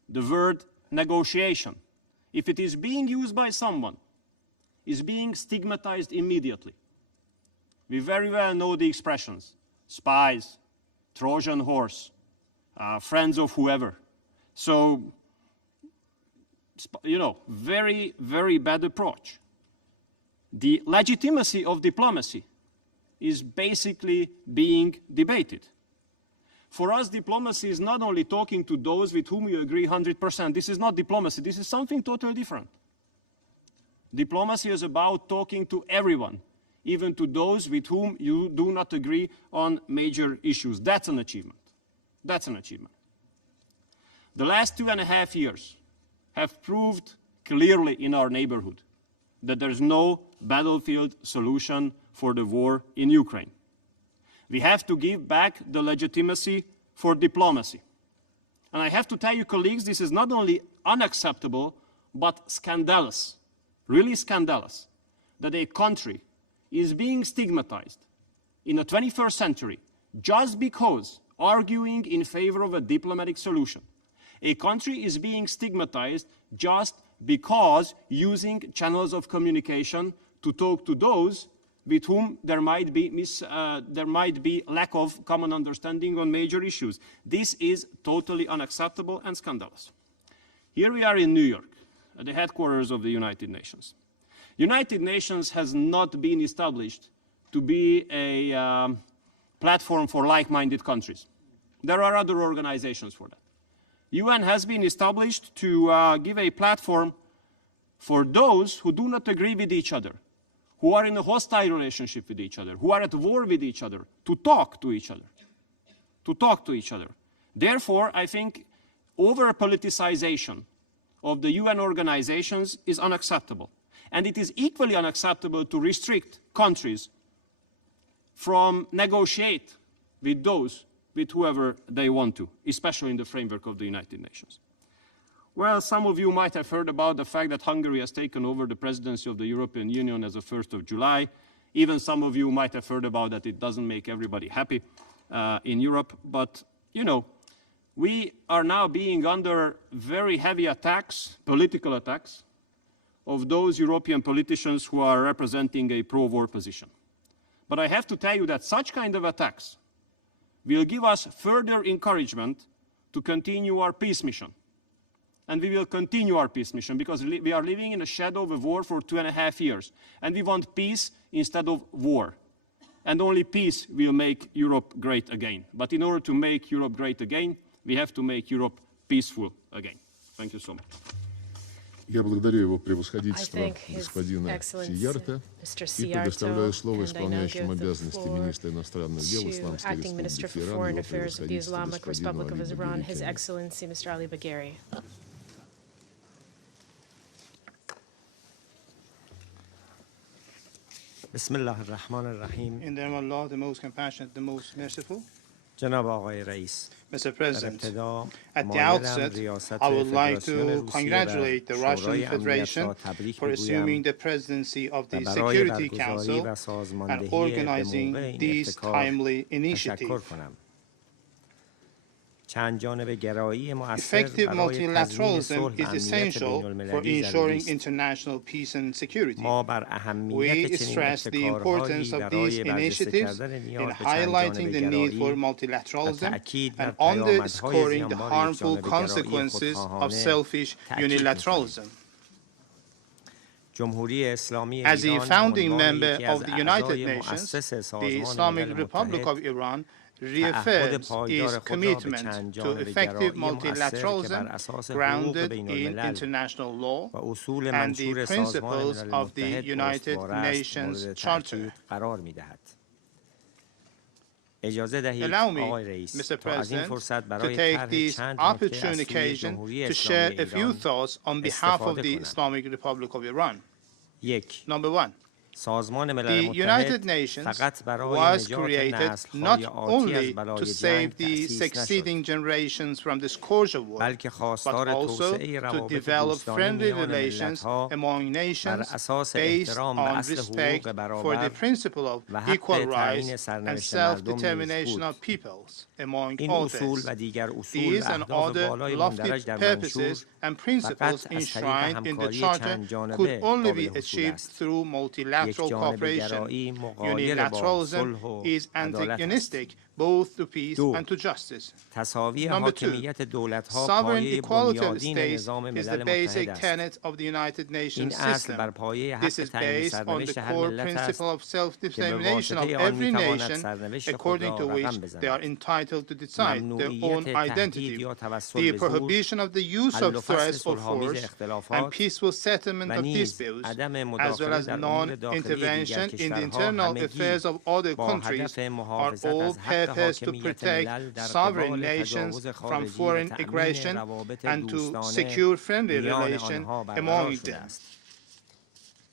the word negotiation, if it is being used by someone, is being stigmatized immediately. We very well know the expressions: spies, Trojan horse, friends of whoever. So, you know, very, very bad approach. The legitimacy of diplomacy is basically being debated. For us, diplomacy is not only talking to those with whom you agree 100%. This is not diplomacy. This is something totally different. Diplomacy is about talking to everyone, even to those with whom you do not agree on major issues. That's an achievement. That's an achievement. The last 2.5 years have proved clearly in our neighborhood that there's no battlefield solution for the war in Ukraine. We have to give back the legitimacy for diplomacy. And I have to tell you, colleagues, this is not only unacceptable, but scandalous, really scandalous, that a country is being stigmatized in the 21st century just because arguing in favor of a diplomatic solution. A country is being stigmatized just because using channels of communication to talk to those with whom there might be lack of common understanding on major issues. This is totally unacceptable and scandalous. Here we are in New York, at the headquarters of the United Nations. United Nations has not been established to be a platform for like-minded countries. There are other organizations for that. UN has been established to give a platform for those who do not agree with each other, who are in a hostile relationship with each other, who are at war with each other, to talk to each other, Therefore, I think over-politicization of the UN organizations is unacceptable. And it is equally unacceptable to restrict countries from negotiate with those with whoever they want to, especially in the framework of the United Nations. Well, some of you might have heard about the fact that Hungary has taken over the presidency of the European Union as of 1st of July. Even some of you might have heard about that. It doesn't make everybody happy in Europe. But, you know, we are now being under very heavy attacks, political attacks, of those European politicians who are representing a pro-war position. But I have to tell you that such kind of attacks will give us further encouragement to continue our peace mission. And we will continue our peace mission because we are living in the shadow of a war for 2.5 years. And we want peace instead of war. And only peace will make Europe great again. But in order to make Europe great again, we have to make Europe peaceful again. Thank you so much. Я благодарю его превосходительство господина Сиярта и предоставляю слово исполняющему обязанности министра иностранных дел Исламской Республики Иран, его превосходительству господину Али Багери. Bismillah ar-Rahman ar-Rahim. In the name of Allah, the most compassionate, the most merciful. Mr. President, at the outset, I would like to congratulate the Russian Federation for assuming the presidency of the Security Council and organizing this timely initiative. Effective multilateralism is essential for ensuring international peace and security. We stress the importance of these initiatives in highlighting the need for multilateralism and underscoring the harmful consequences of selfish unilateralism. As a founding member of the United Nations, the Islamic Republic of Iran reaffirms its commitment to effective multilateralism grounded in international law and the principles of the United Nations Charter. Allow me, Mr. President, to take this opportune occasion to share a few thoughts on behalf of the Islamic Republic of Iran. Number one, The United Nations was created not only to save the succeeding generations from the scourge of war, but also to develop friendly relations among nations based on respect for the principle of equal rights and self-determination of peoples, among others. These and other lofty purposes and principles enshrined in the Charter could only be achieved through multilateral cooperation. Unilateralism is antagonistic both to peace and to justice. Number two, sovereign equality of states is the basic tenet of the United Nations system. This is based on the core principle of self-determination of every nation, according to which they are entitled to decide their own identity. The prohibition of the use of threats or force and peaceful settlement of disputes, as well as non-intervention in the internal affairs of other countries, are all purpose to protect sovereign nations from foreign aggression and to secure friendly relations among them.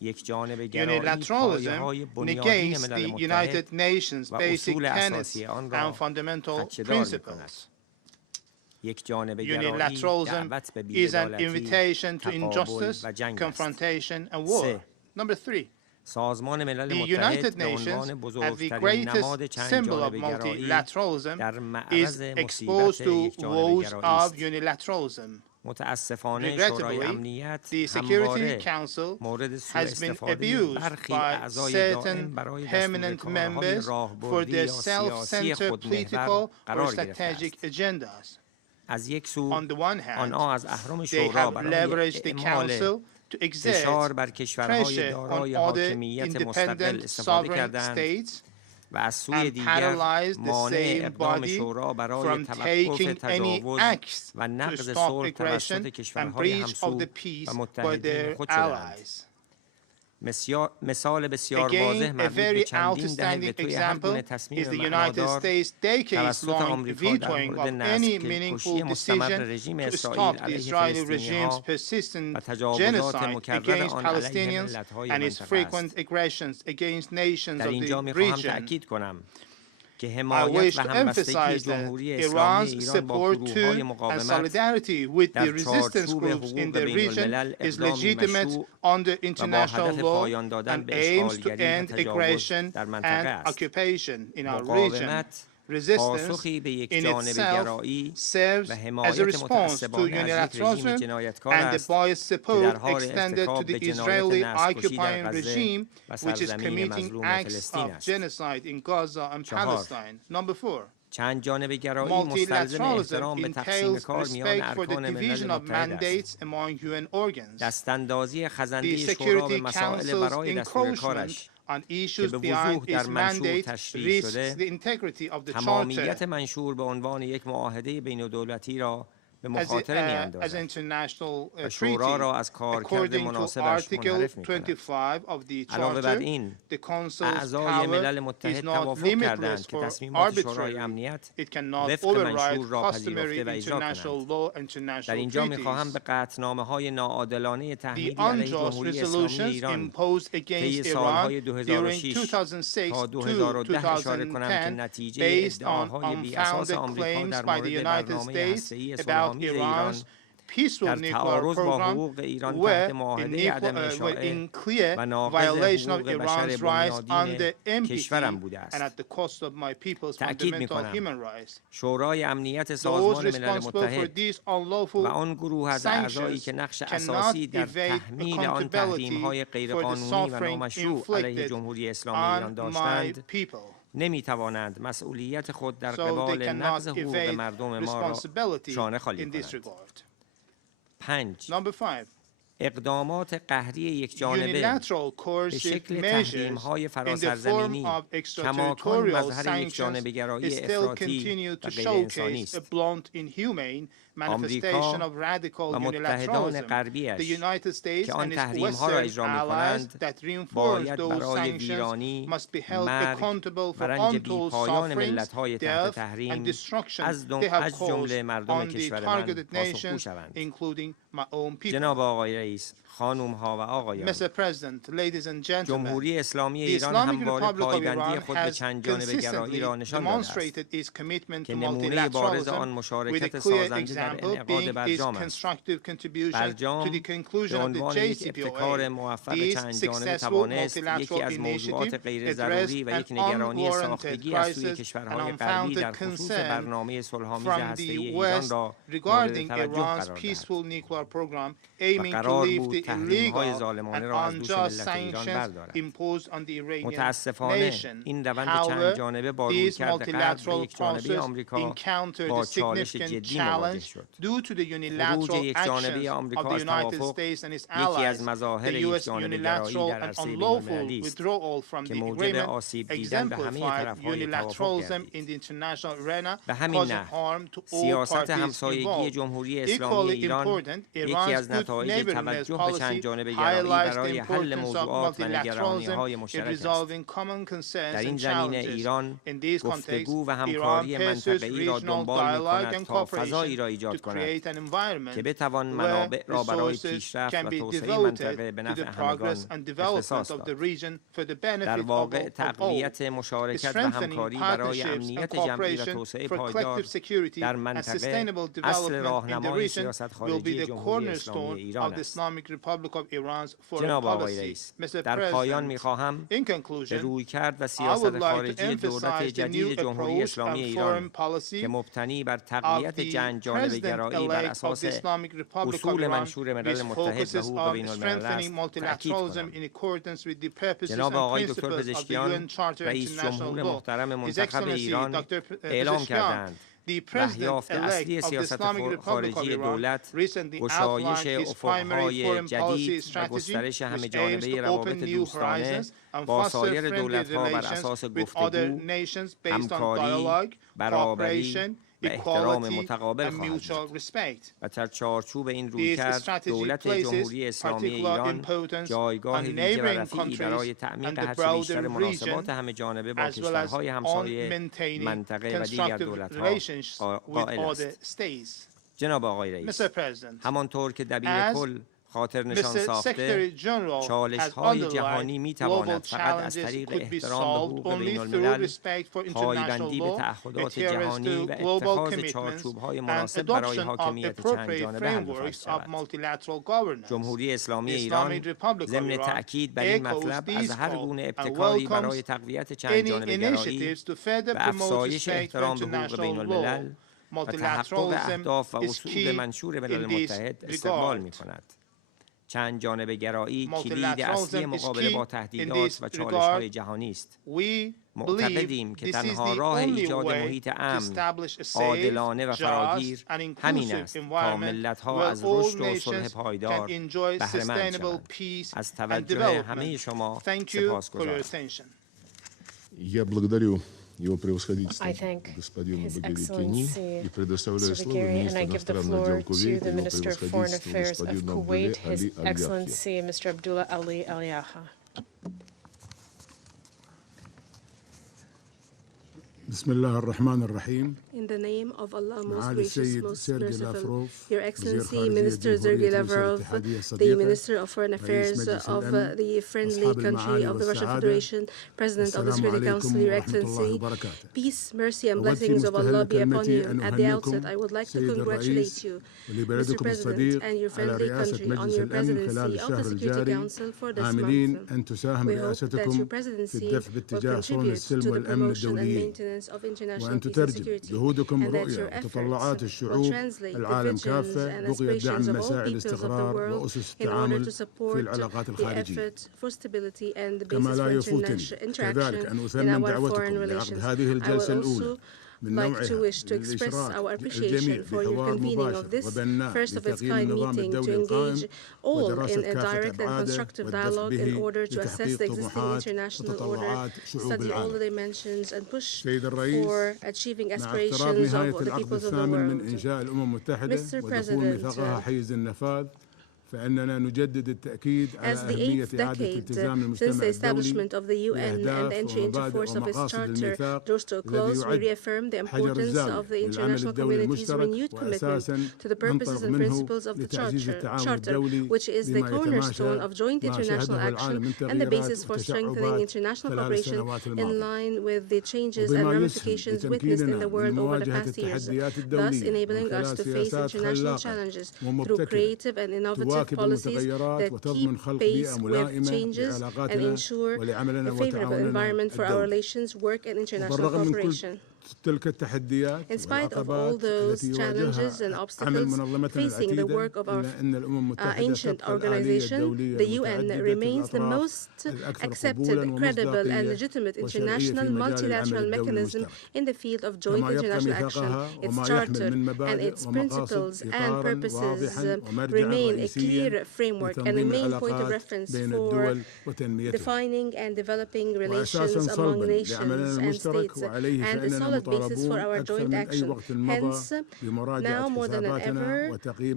Unilateralism negates the United Nations' basic tenets and fundamental principles. Unilateralism is an invitation to injustice, confrontation, and war. Number three, the United Nations, as the greatest symbol of multilateralism, is exposed to woes of unilateralism. Regrettably, the Security Council has been abused by certain permanent members for their self-centered political or strategic agendas. On the one hand, they have leveraged the Council to exert pressure on other independent sovereign states and paralyze the same body from taking any acts to stop aggression and breach of the peace by their allies. Again, a very outstanding example is the United States' decades-long vetoing of any meaningful decision to stop the Israeli regime's persistent genocide against Palestinians and its frequent aggressions against nations of the region. I wish to emphasize that Iran's support to and solidarity with the resistance groups in the region is legitimate under international law and aims to end aggression and occupation in our region. Resistance in itself serves as a response to unilateralism and the biased support extended to the Israeli occupying regime, which is committing acts of genocide in Gaza and Palestine. Number four, multilateralism entails respect for the division of mandates among UN organs. The Security Council's encroachment on issues beyond its mandate risks the integrity of the Charter. As international treaty, according to Article 25 of the Charter, the Council's power is not limitless or arbitrary. It cannot override customary international law and international treaties. The unjust resolutions imposed against Iran during 2006 to 2010, based on unfounded claims by the United States about Iran's peaceful nuclear program, were in clear violation of Iran's rights under NPT and at the cost of my people's fundamental human rights. Those responsible for these unlawful sanctions cannot evade accountability for the suffering inflicted on my people. So they cannot evade responsibility in this regard. Number five, unilateral coercive measures in the form of extraterritorial sanctions still continue to showcase a blunt, inhumane manifestation of radical unilateralism. The United States and its Western allies that reinforce those sanctions must be held accountable for untold sufferings, death, and destruction they have caused on the targeted nations, including my own people. رئیس، خانم‌ها و آقایان. Mr. President, ladies and gentlemen, جمهوری اسلامی ایران همواره پایبندی خود به چند جانبه گرایی را نشان داده است که نمونه بارز آن مشارکت سازنده در انعقاد برجام است. برجام به عنوان یک ابتکار موفق چند جانبه توانست یکی از موضوعات غیر ضروری و یک نگرانی ساختگی از سوی کشورهای غربی در خصوص برنامه صلح‌آمیز هسته‌ای ایران را مورد توجه قرار دهد و قرار بود تحریم‌های ظالمانه را از دوش ملت ایران بردارد. متاسفانه این روند چند جانبه با رویکرد غرب و یک جانبه آمریکا با چالش جدی مواجه شد. خروج یک جانبه آمریکا از توافق یکی از مظاهر یک جانبه گرایی در عرصه بین‌المللی است که موجب آسیب دیدن به همه طرف‌های توافق گردید. به همین نحو سیاست همسایگی جمهوری اسلامی ایران یکی از نتایج توجه به چند جانبه گرایی برای حل موضوعات و نگرانی‌های مشترک است. در این زمینه ایران گفتگو و همکاری منطقه‌ای را دنبال می‌کند تا فضایی را ایجاد کند که بتوان منابع را برای پیشرفت و توسعه منطقه به نفع همگان اختصاص داد. در واقع تقویت مشارکت و همکاری برای امنیت جمعی و توسعه پایدار در منطقه اصل راهنمای سیاست خارجی جمهوری اسلامی ایران است. جناب آقای رئیس، در پایان می‌خواهم به رویکرد و سیاست خارجی دولت جدید جمهوری اسلامی ایران که مبتنی بر تقویت چند جانبه گرایی بر اساس اصول منشور ملل متحد و حقوق بین‌الملل است تأکید کنم. جناب آقای دکتر پزشکیان، رئیس جمهور محترم منتخب ایران، اعلام کردند بحیافت اصلی سیاست خارجی دولت گشایش افق‌های جدید و گسترش همه‌جانبه روابط دوستانه با سایر دولت‌ها بر اساس گفتگو، همکاری، برابری و احترام متقابل خواهد بود و در چارچوب این رویکرد دولت جمهوری اسلامی ایران جایگاه ویژه و رفیعی برای تأمین هرچه بیشتر مناسبات همه‌جانبه با کشورهای همسایه منطقه و دیگر دولت‌ها قائل است. جناب آقای رئیس، همانطور که دبیر کل خاطر نشان ساخته، چالش‌های جهانی می‌تواند فقط از طریق احترام به حقوق بین‌الملل، پایبندی به تعهدات جهانی و اتخاذ چارچوب‌های مناسب برای حاکمیت چند جانبه حل شود. جمهوری اسلامی ایران ضمن تأکید بر این مطلب از هر گونه ابتکاری برای تقویت چند جانبه گرایی و افزایش احترام به حقوق بین‌الملل و تحقق اهداف و اصول منشور ملل متحد استقبال می‌کند. چند جانبه گرایی کلید اصلی مقابله با تهدیدات و چالش‌های جهانی است. معتقدیم که تنها راه ایجاد محیط امن، عادلانه و فراگیر همین است تا ملت‌ها از رشد و صلح پایدار بهره‌مند شوند. از توجه همه شما سپاسگزارم. Его превосходительство господину Багирикяни и предоставляю слово министру иностранных дел Кувейта, его превосходительству господину Абдулле Али Аль-Яхья. بسم الله الرحمن الرحيم. In the name of Allah, most gracious, most merciful, Your Excellency, Minister Sergei Lavrov, the Minister of Foreign Affairs of the friendly country of the Russian Federation, President of the Security Council, Your Excellency, peace, mercy, and blessings of Allah be upon you. At the outset, I would like to congratulate you, Mr. President, and your friendly country on your presidency of the Security Council for this month. We hope that your presidency will contribute to the promotion and maintenance of international peace and security, جهودكم رؤية وتطلعات الشعوب العالم كافة بقي دعم مساعي الاستقرار وأسس التعامل في العلاقات الخارجية. كما لا يفوتني كذلك أن أثمن دعوتكم لعقد هذه الجلسة الأولى like to wish to express our appreciation for your convening of this first of its kind meeting to engage all in a direct and constructive dialogue in order to assess the existing international order, study all the dimensions, and push for achieving aspirations of the peoples of the world. Mr. President, As the 8th decade since the establishment of the UN and the entry into force of its charter draws to a close, we reaffirm the importance of the international community's renewed commitment to the purposes and principles of the charter, which is the cornerstone of joint international action and the basis for strengthening international cooperation in line with the changes and ramifications witnessed in the world over the past years, thus enabling us to face international challenges through creative and innovative policies that keep pace with changes and ensure a favorable environment for our relations, work, and international cooperation. In spite of all those challenges and obstacles facing the work of our ancient organization, the UN remains the most accepted, credible, and legitimate international multilateral mechanism in the field of joint international action. Its charter and its principles and purposes remain a clear framework and a main point of reference for defining and developing relations among nations and states, and a solid basis for our joint action. Hence, now more than ever, we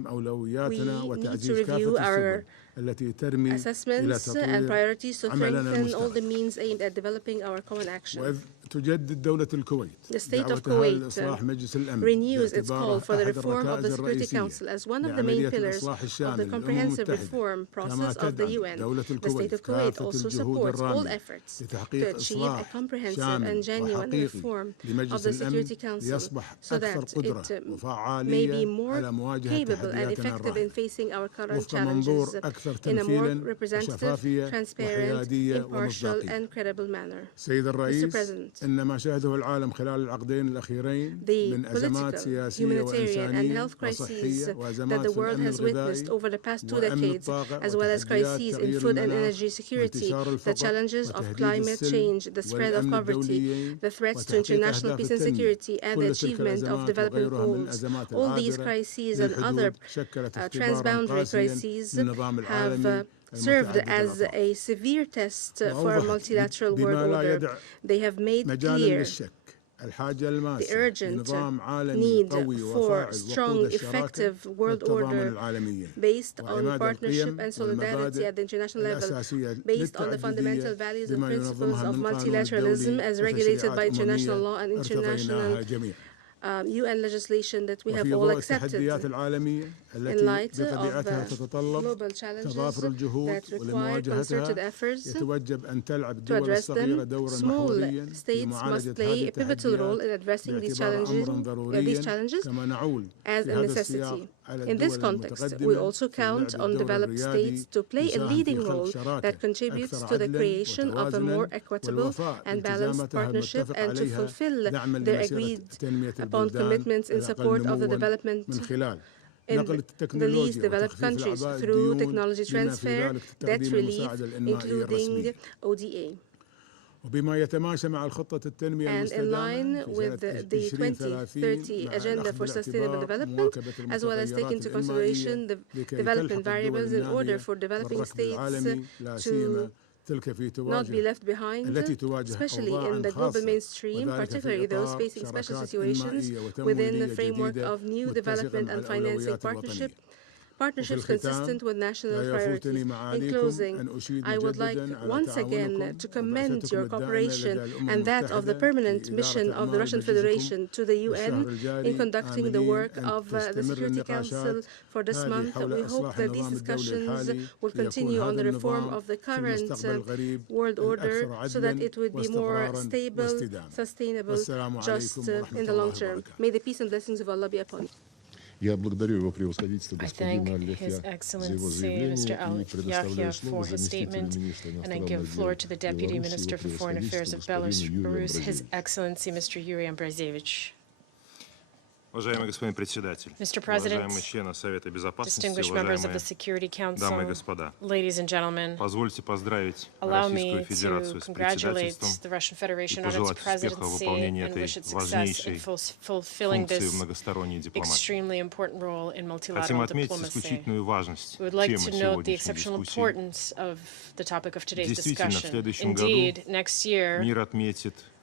need to review our assessments and priorities to strengthen all the means aimed at developing our common action. The state of Kuwait renews its call for the reform of the Security Council as one of the main pillars of the comprehensive reform process of the UN. The state of Kuwait also supports all efforts to achieve a comprehensive and genuine reform of the Security Council so that it may be more capable and effective in facing our current challenges in a more representative, transparent, impartial, and credible manner. Mr. President, the political, humanitarian, and health crises that the world has witnessed over the past 2 decades, as well as crises in food and energy security, the challenges of climate change, the spread of poverty, the threats to international peace and security, and the achievement of development goals. All these crises and other transboundary crises have served as a severe test for a multilateral world order. They have made clear the urgent need for strong, effective world order based on partnership and solidarity at the international level, based on the fundamental values and principles of multilateralism as regulated by international law and international UN legislation that we have all accepted. In light of global challenges that require concerted efforts to address them, small states must play a pivotal role in addressing these challenges as a necessity. In this context, we also count on developed states to play a leading role that contributes to the creation of a more equitable and balanced partnership and to fulfill their agreed upon commitments in support of the development in the least developed countries through technology transfer, debt relief, including ODA. And in line with the 2030 Agenda for Sustainable Development, as well as take into consideration the development variables in order for developing states to not be left behind, especially in the global mainstream, particularly those facing special situations within the framework of new development and financing partnerships consistent with national priorities. In closing, I would like once again to commend your cooperation and that of the permanent mission of the Russian Federation to the UN in conducting the work of the Security Council for this month. We hope that these discussions will continue on the reform of the current world order so that it would be more stable, sustainable, just in the long term. May the peace and blessings of Allah be upon you. Я благодарю его превосходительство I thank His Excellency Mr. Al-Yahya for his statement, and I give floor to the Deputy Minister for Foreign Affairs of Belarus, His Excellency Mr. Yuri Ambrazevich. Mr. President, distinguished members of the Security Council, ladies and gentlemen, allow me to congratulate the Russian Federation on its presidency and wish it success in fulfilling this extremely important role in multilateral diplomacy. We would like to note the exceptional importance of the topic of today's discussion. Indeed, next year,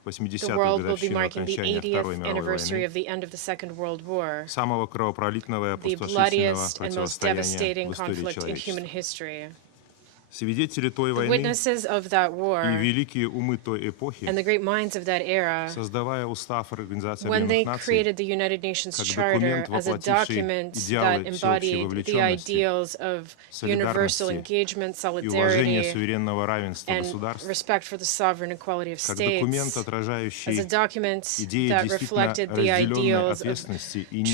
the world will be marking the 80th anniversary of the end of the Second World War, the bloodiest and most devastating conflict in human history. The witnesses of that war and the great minds of that era, when they created the United Nations Charter as a document that embodied the ideals of universal engagement, solidarity, and respect for the sovereign equality of states, as a document that reflected the ideals of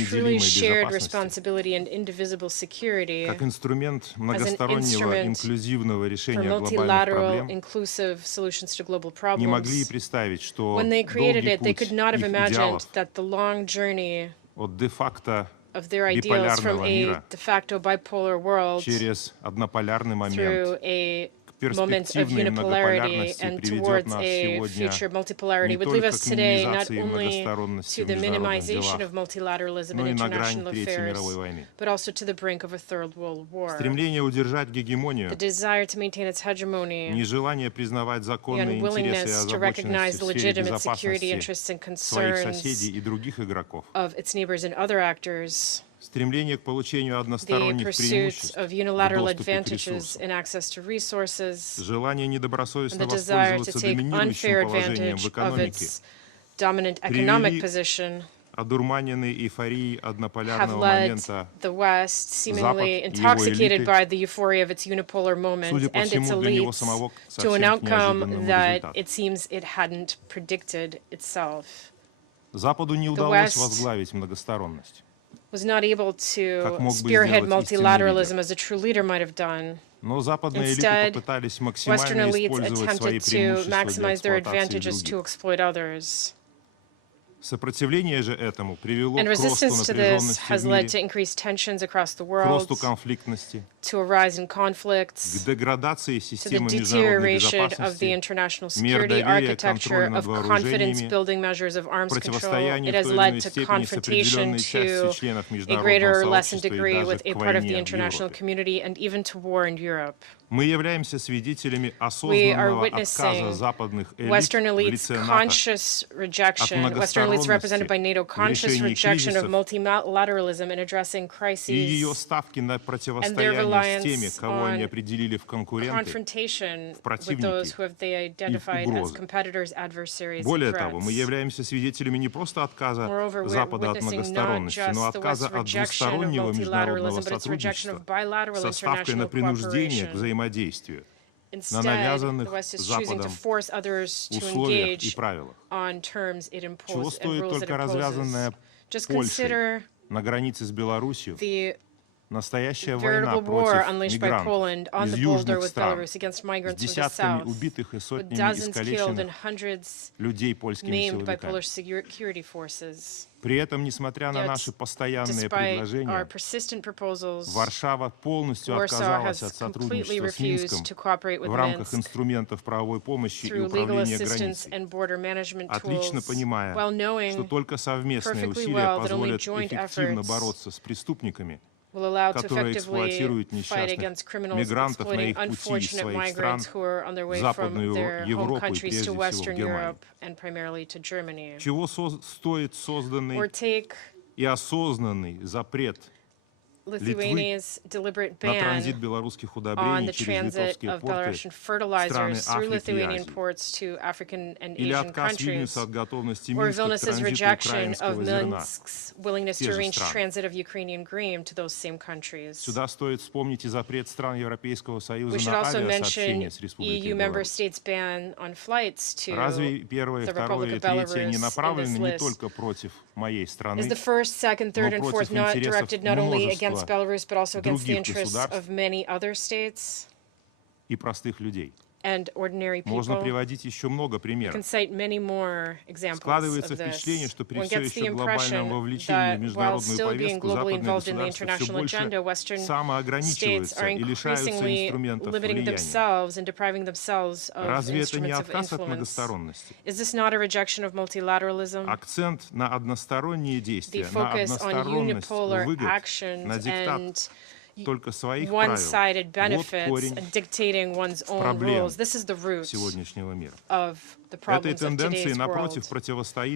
truly shared responsibility and indivisible security, as an instrument for multilateral, inclusive solutions to global problems. When they created it, they could not have imagined that the long journey of their ideals from a de facto bipolar world through a moment of unipolarity and towards a future multipolarity would leave us today not only to the minimization of multilateralism in international affairs, but also to the brink of a third world war. The desire to maintain its hegemony, the unwillingness to recognize the legitimate security interests and concerns of its neighbors and other actors, the pursuit of unilateral advantages in access to resources, and the desire to take unfair advantage of its dominant economic position have led the West, seemingly intoxicated by the euphoria of its unipolar moment and its elites, to an outcome that it seems it hadn't predicted itself. The West was not able to spearhead multilateralism as a true leader might have done. Instead, Western elites attempted to maximize their advantages to exploit others. And resistance to this has led to increased tensions across the world, to a rise in conflicts, to the deterioration of the international security architecture, of confidence-building measures of arms control. It has led to confrontation to a greater or lesser degree with a part of the international community, and even to war in Europe. We are witnessing Western elites' conscious rejection, Western elites represented by NATO, conscious rejection of multilateralism in addressing crises, and their reliance on confrontation with those who they identified as competitors, adversaries, and threats. Moreover, we're witnessing not just the West's rejection of multilateralism, but its rejection of bilateral international cooperation. Instead, the West is choosing to force others to engage on terms it imposes and rules it imposes. Just consider the veritable war unleashed by Poland on the border with Belarus against migrants from the south, with dozens killed and hundreds maimed by Polish security forces. При этом, несмотря на наши постоянные предложения, Варшава полностью отказалась от сотрудничества с Минском в рамках инструментов правовой помощи и управления границей, отлично понимая, что только совместные усилия позволят эффективно бороться с преступниками, которые эксплуатируют несчастных мигрантов на их пути из своих стран в Западную Европу и прежде всего в Германию. Чего стоит созданный и осознанный запрет Литвы на транзит белорусских удобрений через литовские порты в страны Африки и Азии, или отказ Вильнюса от готовности Минска к транзиту украинского зерна в те же страны. Сюда стоит вспомнить и запрет стран Европейского Союза на авиасообщение с Республикой Беларусь. Разве первое, второе и третье не направлены не только против моей страны, но против интересов множества Belarus, but also against the interests of many other states and ordinary people? Можно приводить еще много примеров. Складывается впечатление, что при все еще глобальном вовлечении в международную повестку западные государства все больше самоограничиваются и лишаются инструментов влияния. Разве это не отказ от многосторонности? Акцент на односторонние действия, на односторонность выгод, на диктат только своих правил. Вот корень проблем сегодняшнего мира. the problems of today's world.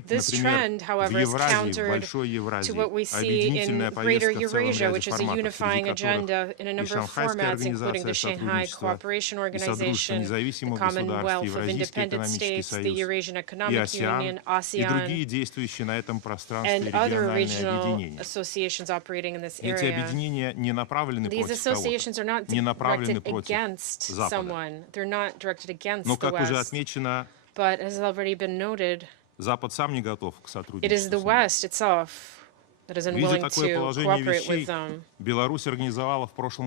This trend, however, is countered to what we see in Greater Eurasia, which is a unifying agenda in a number of formats, including the Shanghai Cooperation Organization, the Commonwealth of Independent States, the Eurasian Economic Union, ASEAN, and other regional associations operating in this area. These associations are not directed against someone. They're not directed against the West. But as has already been noted, it is the West itself that is unwilling to cooperate with them.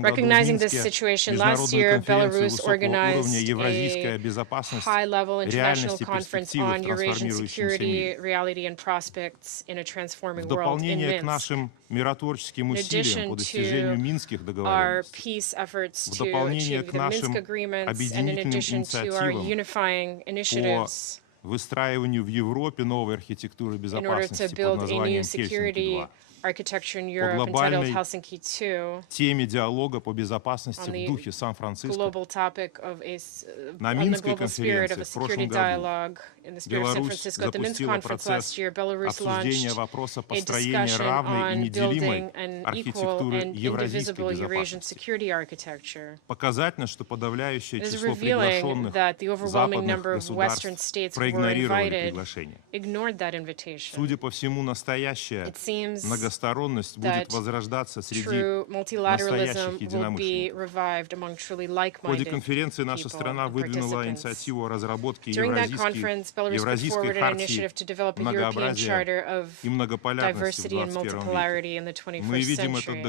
Recognizing this situation, last year Belarus organized a high-level international conference on Eurasian security, reality, and prospects in a transforming world in Minsk. In addition to our peace efforts to achieve the Minsk agreements, and in addition to our unifying initiatives in order to build a new security architecture in Europe entitled Helsinki II, on the global topic of on the global spirit of a security dialogue in the spirit of San Francisco. At the Minsk conference last year, Belarus launched a discussion on building an equal and indivisible Eurasian security architecture. It is revealing that the overwhelming number of Western states who were invited ignored that invitation. It seems that true multilateralism will be revived among truly like-minded people and participants. During that conference, Belarus put forward an initiative to develop a European charter of diversity and multipolarity in the 21st century.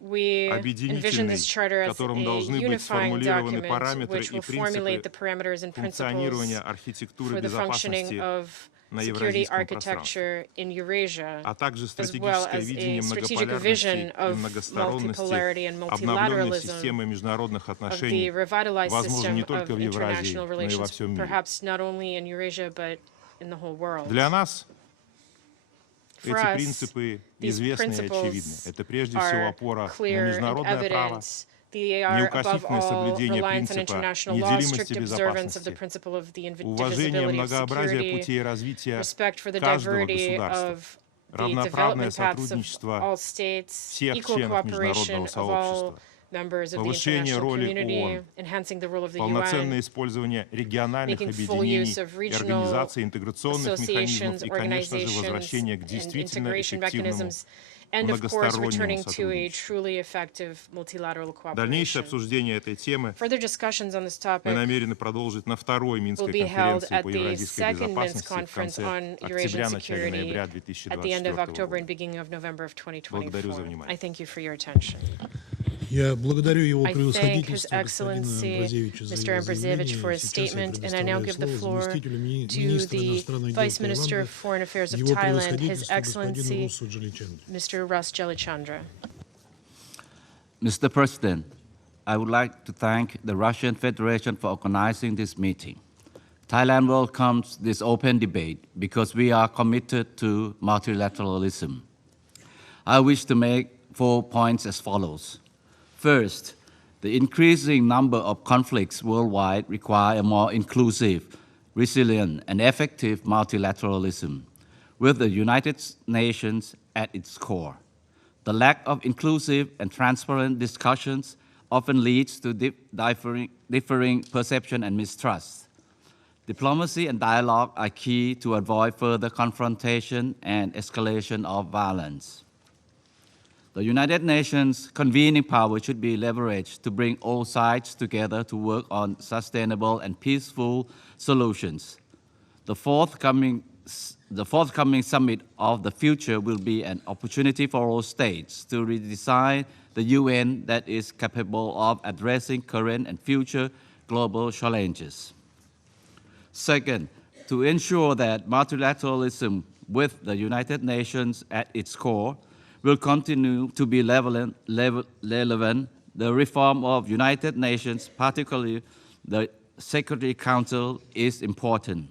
We envision this charter as a unifying document which will formulate the parameters and principles for the functioning of security architecture in Eurasia, as well as a strategic vision of multipolarity and multilateralism, of the revitalized system of international relations, perhaps not only in Eurasia, but in the whole world. For us, these principles are clear and evident. They are, above all, reliance on international law, strict observance of the principle of the indivisibility of security, respect for the diversity of the development paths of all states, equal cooperation of all members of the international community, enhancing the role of the UN, making full use of regional associations, organizations, and integration mechanisms, and, of course, returning to a truly effective multilateral cooperation. Further discussions on this topic will be held at the second Minsk Conference on Eurasian Security at the end of October and beginning of November of 2024. I thank you for your attention. I thank His Excellency, Mr. Ambrazevic, for his statement, and I now give the floor to the Vice Minister of Foreign Affairs of Thailand, His Excellency, Mr. Ras Jalichandra. Mr. President, I would like to thank the Russian Federation for organizing this meeting. Thailand welcomes this open debate because we are committed to multilateralism. I wish to make 4 points as follows. First, the increasing number of conflicts worldwide require a more inclusive, resilient, and effective multilateralism, with the United Nations at its core. The lack of inclusive and transparent discussions often leads to differing perception and mistrust. Diplomacy and dialogue are key to avoid further confrontation and escalation of violence. The United Nations convening power should be leveraged to bring all sides together to work on sustainable and peaceful solutions. The forthcoming summit of the future will be an opportunity for all states to redesign the UN that is capable of addressing current and future global challenges. Second, to ensure that multilateralism with the United Nations at its core will continue to be relevant, the reform of United Nations, particularly the Security Council, is important.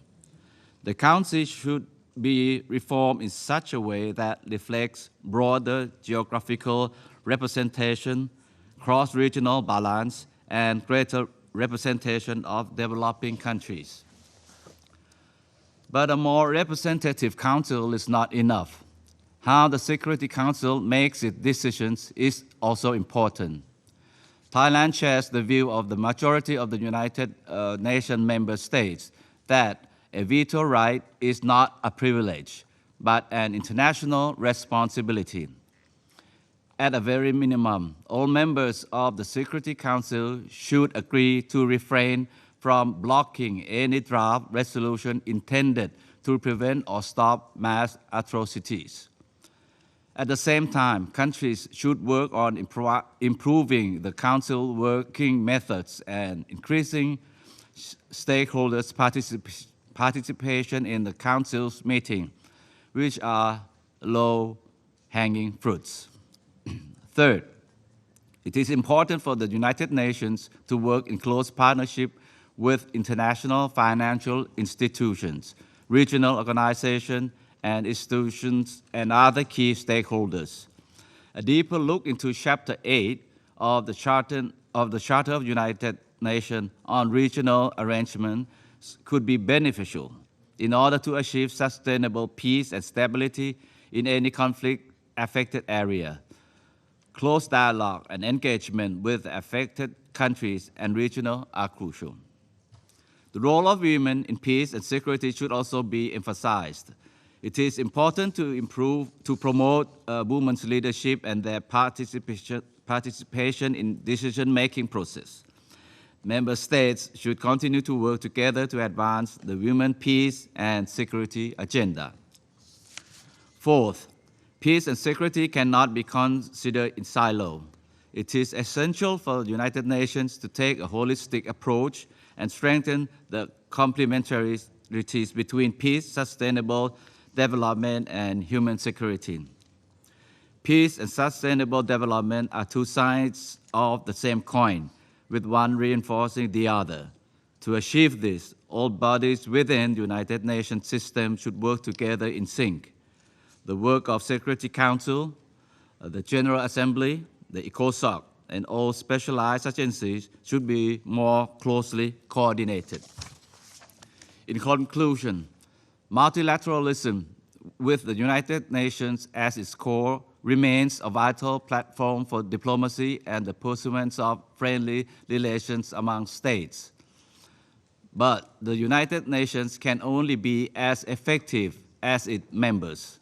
The Council should be reformed in such a way that reflects broader geographical representation, cross-regional balance, and greater representation of developing countries. But a more representative council is not enough. How the Security Council makes its decisions is also important. Thailand shares the view of the majority of the United Nations member states that a veto right is not a privilege, but an international responsibility. At a very minimum, all members of the Security Council should agree to refrain from blocking any draft resolution intended to prevent or stop mass atrocities. At the same time, countries should work on improving the Council working methods and increasing stakeholders' participation in the Council's meeting, which are low-hanging fruits. Third, it is important for the United Nations to work in close partnership with international financial institutions, regional organizations, and institutions and other key stakeholders. A deeper look into Chapter 8 of the Charter of United Nations on regional arrangements could be beneficial in order to achieve sustainable peace and stability in any conflict-affected area. Close dialogue and engagement with affected countries and regions are crucial. The role of women in peace and security should also be emphasized. It is important to promote women's leadership and their participation in decision-making process. Member states should continue to work together to advance the women, peace, and security agenda. Fourth, peace and security cannot be considered in silo. It is essential for the United Nations to take a holistic approach and strengthen the complementarities between peace, sustainable development, and human security. Peace and sustainable development are two sides of the same coin, with one reinforcing the other. To achieve this, all bodies within the United Nations system should work together in sync. The work of Security Council, the General Assembly, the ECOSOC, and all specialized agencies should be more closely coordinated. In conclusion, multilateralism with the United Nations as its core remains a vital platform for diplomacy and the pursuance of friendly relations among states. But the United Nations can only be as effective as its members.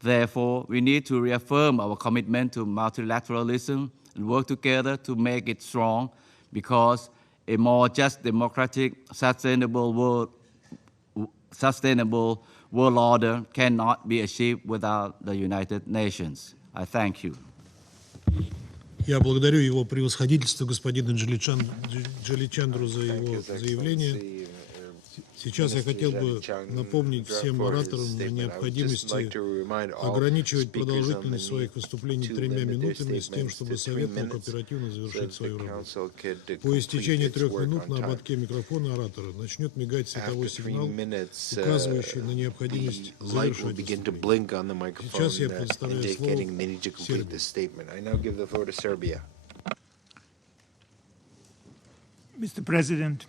Therefore, we need to reaffirm our commitment to multilateralism and work together to make it strong, because a more just, democratic, sustainable world order cannot be achieved without the United Nations. I thank you. Я благодарю его превосходительство господина Джаличандру за его заявление. Сейчас я хотел бы напомнить всем ораторам о необходимости ограничивать продолжительность своих выступлений 3 минутами с тем, чтобы Совет мог оперативно завершить свою работу. По истечении 3 минут на ободке микрофона оратора начнет мигать световой сигнал, указывающий на необходимость завершать выступление. Сейчас я предоставляю слово Сербии. Mr. President,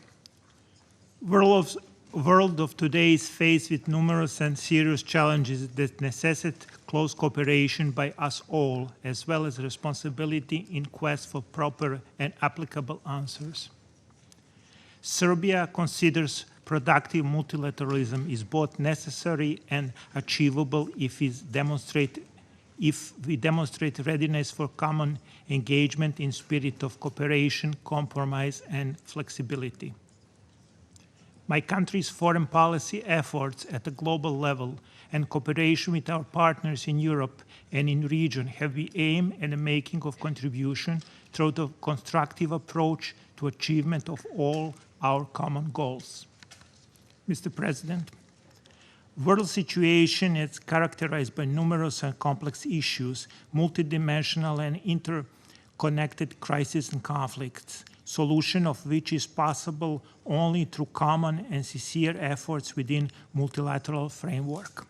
world of today is faced with numerous and serious challenges that necessitate close cooperation by us all, as well as responsibility in quest for proper and applicable answers. Serbia considers productive multilateralism is both necessary and achievable if we demonstrate readiness for common engagement in spirit of cooperation, compromise, and flexibility. My country's foreign policy efforts at the global level and cooperation with our partners in Europe and in the region have the aim at the making of contribution through the constructive approach to achievement of all our common goals. Mr. President, world situation is characterized by numerous and complex issues, multidimensional and interconnected crises and conflicts, solution of which is possible only through common and sincere efforts within multilateral framework.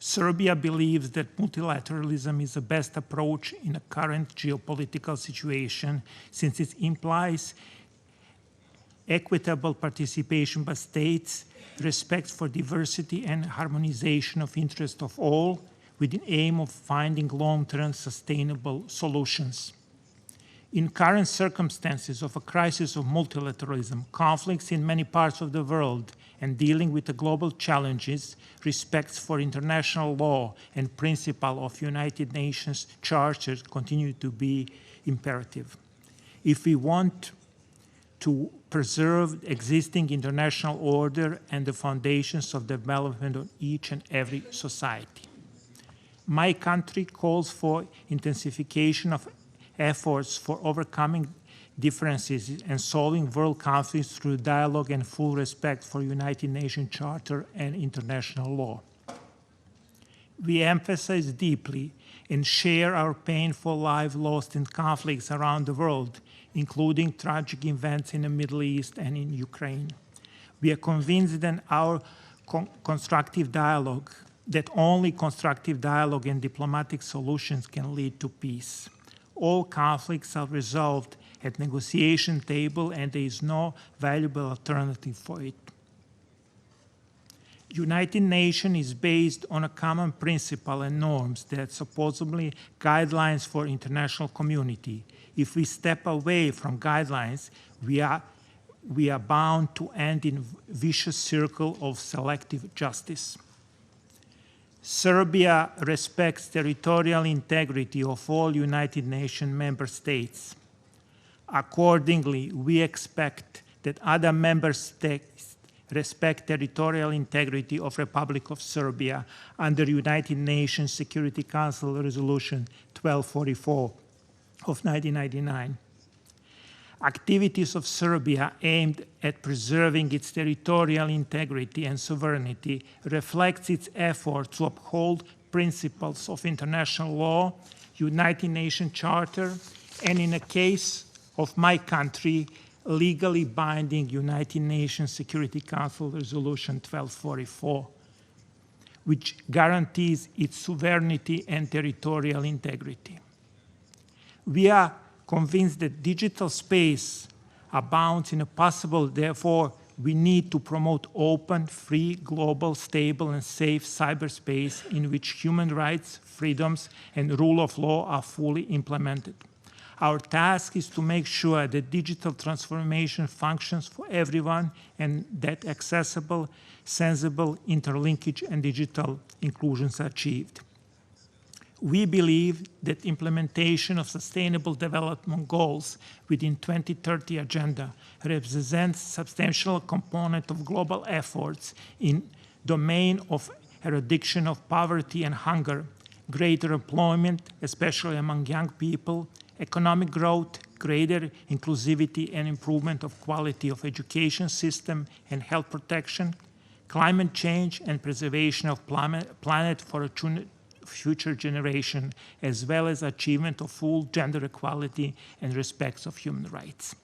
Serbia believes that multilateralism is the best approach in the current geopolitical situation, since it implies equitable participation by states, respect for diversity and harmonization of interest of all, with the aim of finding long-term sustainable solutions. In current circumstances of a crisis of multilateralism, conflicts in many parts of the world, and dealing with the global challenges, respect for international law and principle of United Nations Charter continue to be imperative. If we want to preserve existing international order and the foundations of development of each and every society. My country calls for intensification of efforts for overcoming differences and solving world conflicts through dialogue and full respect for United Nations Charter and international law. We emphasize deeply and share our pain for lives lost in conflicts around the world, including tragic events in the Middle East and in Ukraine. We are convinced that our constructive dialogue, that only constructive dialogue and diplomatic solutions can lead to peace. All conflicts are resolved at negotiation table and there is no valuable alternative for it. United Nations is based on a common principle and norms that supposedly guidelines for international community. If we step away from guidelines, we are bound to end in a vicious circle of selective justice. Serbia respects territorial integrity of all United Nations member states. Accordingly, we expect that other member states respect territorial integrity of Republic of Serbia under United Nations Security Council Resolution 1244 of 1999. Activities of Serbia aimed at preserving its territorial integrity and sovereignty reflects its effort to uphold principles of international law, United Nations Charter, and in a case of my country, legally binding United Nations Security Council Resolution 1244, which guarantees its sovereignty and territorial integrity. We are convinced that digital space abounds in a possible, therefore, we need to promote open, free, global, stable, and safe cyberspace in which human rights, freedoms, and rule of law are fully implemented. Our task is to make sure that digital transformation functions for everyone and that accessible, sensible interlinkage and digital inclusions are achieved. We believe that implementation of Sustainable Development Goals within 2030 Agenda represents a substantial component of global efforts in domain of eradication of poverty and hunger, greater employment, especially among young people, economic growth, greater inclusivity and improvement of quality of education system and health protection, climate change and preservation of planet for a future generation, as well as achievement of full gender equality and respect of human rights.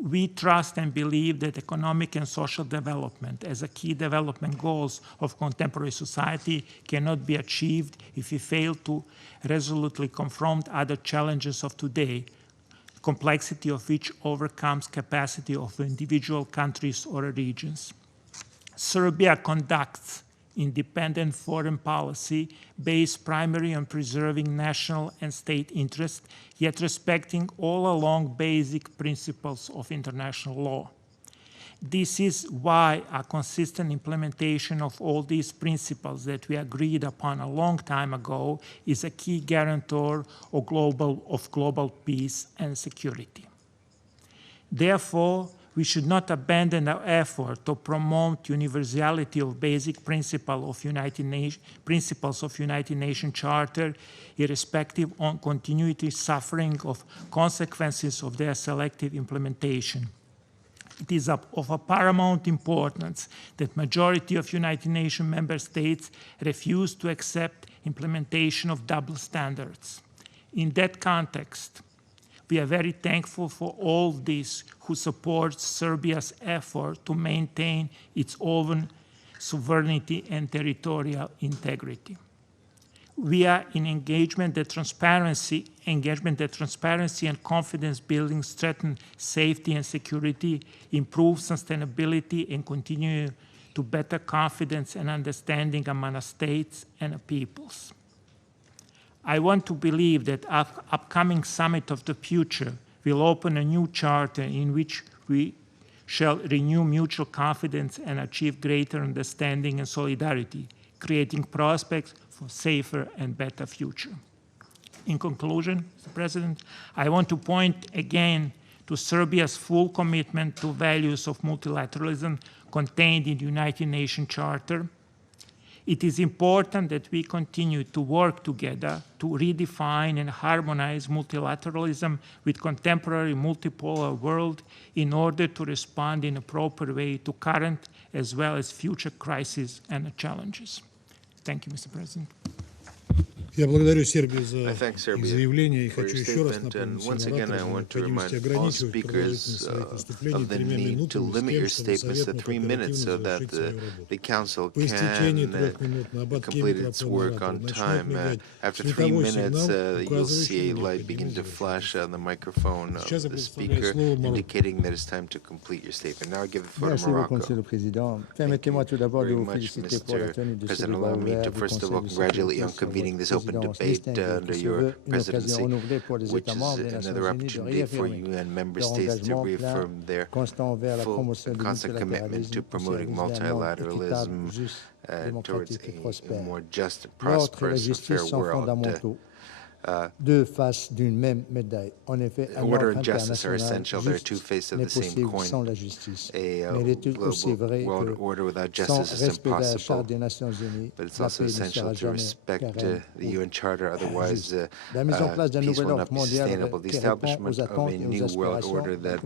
We trust and believe that economic and social development as a key development goals of contemporary society cannot be achieved if we fail to resolutely confront other challenges of today, complexity of which overcomes capacity of individual countries or regions. Serbia conducts independent foreign policy based primarily on preserving national and state interests, yet respecting all along basic principles of international law. This is why a consistent implementation of all these principles that we agreed upon a long time ago is a key guarantor of global peace and security. Therefore, we should not abandon our effort to promote universality of basic principles of United Nations Charter, irrespective of continuity suffering of consequences of their selective implementation. It is of a paramount importance that majority of United Nations member states refuse to accept implementation of double standards. In that context, we are very thankful for all these who support Serbia's effort to maintain its own sovereignty and territorial integrity. We are in engagement that transparency and confidence building strengthen safety and security, improve sustainability, and continue to better confidence and understanding among states and peoples. I want to believe that our upcoming Summit of the Future will open a new charter in which we shall renew mutual confidence and achieve greater understanding and solidarity, creating prospects for safer and better future. In conclusion, Mr. President, I want to point again to Serbia's full commitment to values of multilateralism contained in the United Nations Charter. It is important that we continue to work together to redefine and harmonize multilateralism with contemporary multipolar world in order to respond in a proper way to current as well as future crises and challenges. Thank you, Mr. President. Я благодарю Сербию за их заявление и хочу еще раз напомнить всем ораторам необходимости ограничивать продолжительность своих выступлений 3 минутами с тем, чтобы Совет мог оперативно завершить свою работу. По истечении 3 минут на обобщение правополного оратора начнет мигать световой сигнал, указывающий на необходимость завершения. Сейчас я предоставляю слово Merci beaucoup, Monsieur le Président. Permettez-moi tout d'abord de vous féliciter pour la tenue de ce débat ouvert du Conseil de sécurité debate under your presidency, which is another opportunity for UN member states to reaffirm their full and constant commitment to promoting multilateralism towards a more just, prosperous, and fair world. Deux faces d'une même médaille. En effet, un order and justice are essential. They're two faces of the same coin. A global world order without justice is impossible. But it's also essential to respect the UN Charter, otherwise peace will not be sustainable. The establishment of a new world order that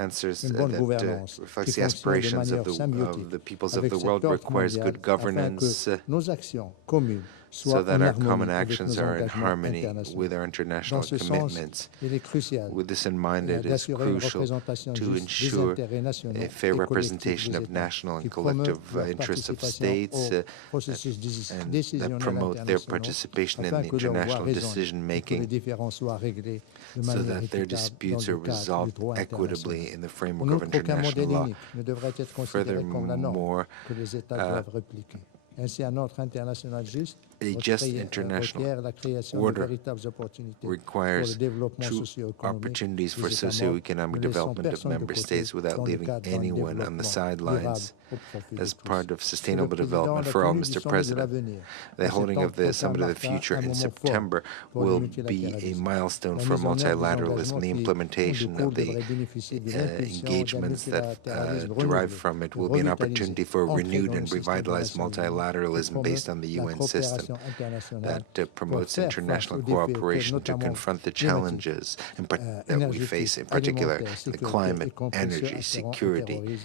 answers, that reflects the aspirations of the peoples of the world requires good governance, so that our common actions are in harmony with our international commitments. With this in mind, it is crucial to ensure a fair representation of national and collective interests of states and that promote their participation in the international decision-making so that their disputes are resolved equitably in the framework of international law. Furthermore, a just international order requires true opportunities for socio-economic development of member states without leaving anyone on the sidelines. As part of sustainable development for all, Mr. President, the holding of the Summit of the Future in September will be a milestone for multilateralism. The implementation of the engagements that derive from it will be an opportunity for renewed and revitalized multilateralism based on the UN system that promotes international cooperation to confront the challenges that we face, in particular the climate, energy, security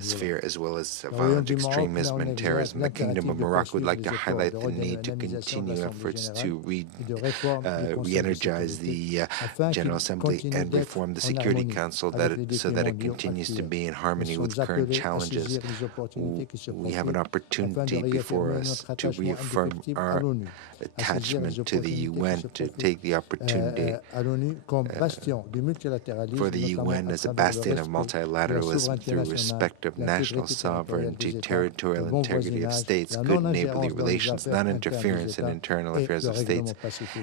sphere, as well as violent extremism and terrorism. The Kingdom of Morocco would like to highlight the need to continue efforts to re-energize the General Assembly and reform the Security Council so that it continues to be in harmony with current challenges. We have an opportunity before us to reaffirm our attachment to the UN, to take the opportunity for the UN as a bastion of multilateralism through respect of national sovereignty, territorial integrity of states, good neighborly relations, non-interference in internal affairs of states,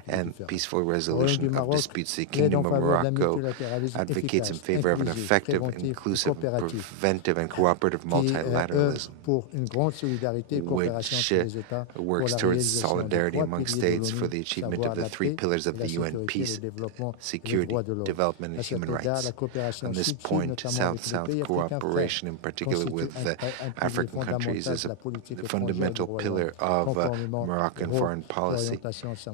and peaceful resolution of disputes. The Kingdom of Morocco advocates in favor of an effective, inclusive, preventive, and cooperative multilateralism, which works towards solidarity among states for the achievement of the 3 pillars of the UN: peace, security, development, and human rights. On this point, South-South cooperation, in particular with African countries, is a fundamental pillar of Moroccan foreign policy,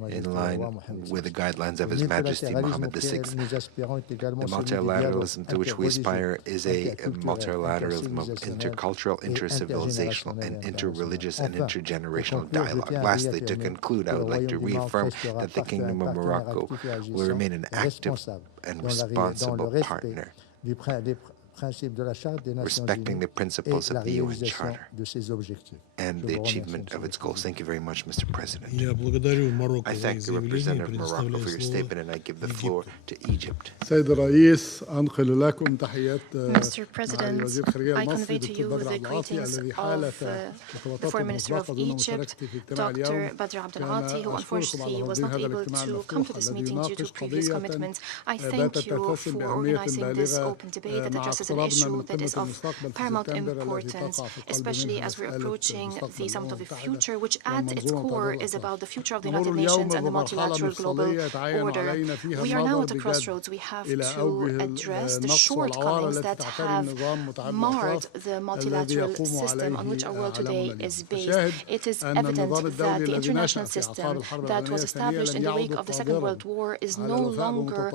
in line with the guidelines of His Majesty Mohammed VI. The multilateralism to which we aspire is a multilateralism of intercultural, intercivilizational, and interreligious and intergenerational dialogue. Lastly, to conclude, I would like to reaffirm that the Kingdom of Morocco will remain an active and responsible partner respecting the principles of the UN Charter and the achievement of its goals. Thank you very much, Mr. President. I thank the representative of Morocco for your statement, and I give the floor to Egypt. Mr. President, I convey to you the greetings of the Foreign Minister of Egypt, Dr. Badr Abdelghati, who unfortunately was not able to come to this meeting due to previous commitments. I thank you for organizing this open debate that addresses an issue that is of paramount importance, especially as we're approaching the Summit of the Future, which at its core is about the future of the United Nations and the multilateral global order. We are now at a crossroads. We have to address the shortcomings that have marred the multilateral system on which our world today is based. It is evident that the international system that was established in the wake of the Second World War is no longer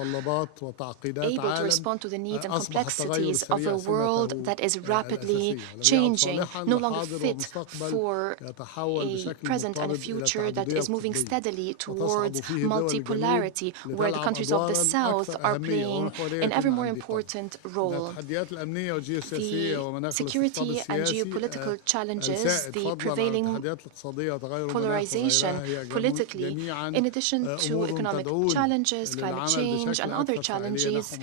able to respond to the needs and complexities of a world that is rapidly changing, no longer fit for a present and a future that is moving steadily towards multipolarity, where the countries of the South are playing an ever more important role. The security and geopolitical challenges, the prevailing polarization politically, in addition to economic challenges, climate change, and other challenges,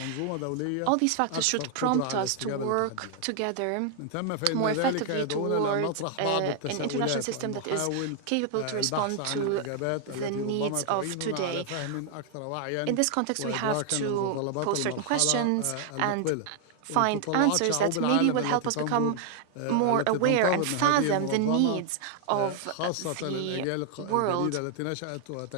all these factors should prompt us to work together more effectively towards an international system that is capable to respond to the needs of today. In this context, we have to pose certain questions and find answers that maybe will help us become more aware and fathom the needs of the world.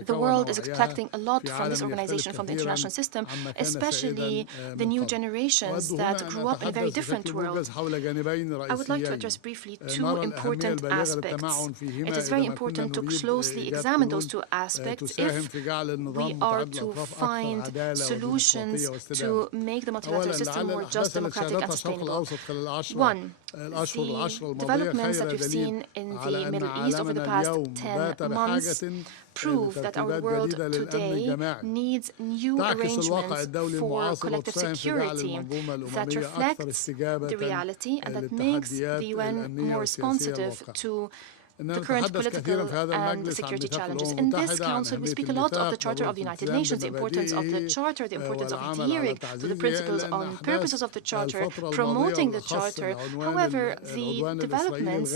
The world is expecting a lot from this organization, from the international system, especially the new generations that grew up in a very different world. I would like to address briefly two important aspects. It is very important to closely examine those two aspects if we are to find solutions to make the multilateral system more just, democratic, and sustainable. One, the developments that we've seen in the Middle East over the past 10 months prove that our world today needs new arrangements for collective security that reflects the reality and that makes the UN more responsive to the current political and security challenges. In this Council, we speak a lot of the Charter of the United Nations, the importance of the Charter, the importance of adhering to the principles and purposes of the Charter, promoting the Charter. However, the developments,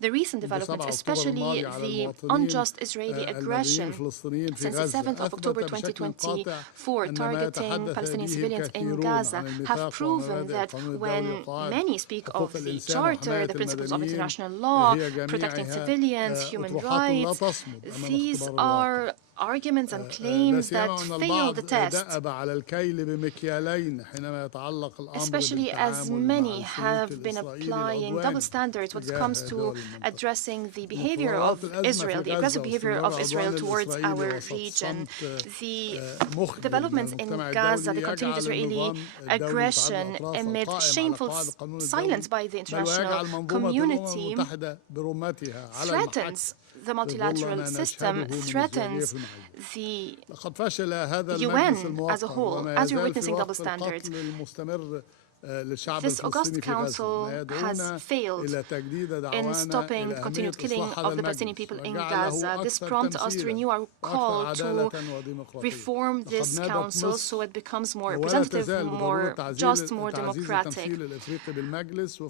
the recent developments, especially the unjust Israeli aggression since the 7th of October 2024, targeting Palestinian civilians in Gaza, have proven that when many speak of the Charter, the principles of international law, protecting civilians, human rights, these are arguments and claims that fail the test, especially as many have been applying double standards when it comes to addressing the behavior of Israel, the aggressive behavior of Israel towards our region. The developments in Gaza, the continued Israeli aggression amid shameful silence by the international community threatens the multilateral system, threatens the UN as a whole, as you're witnessing double standards. This August Council has failed in stopping the continued killing of the Palestinian people in Gaza. This prompts us to renew our call to reform this Council so it becomes more representative, more just, more democratic.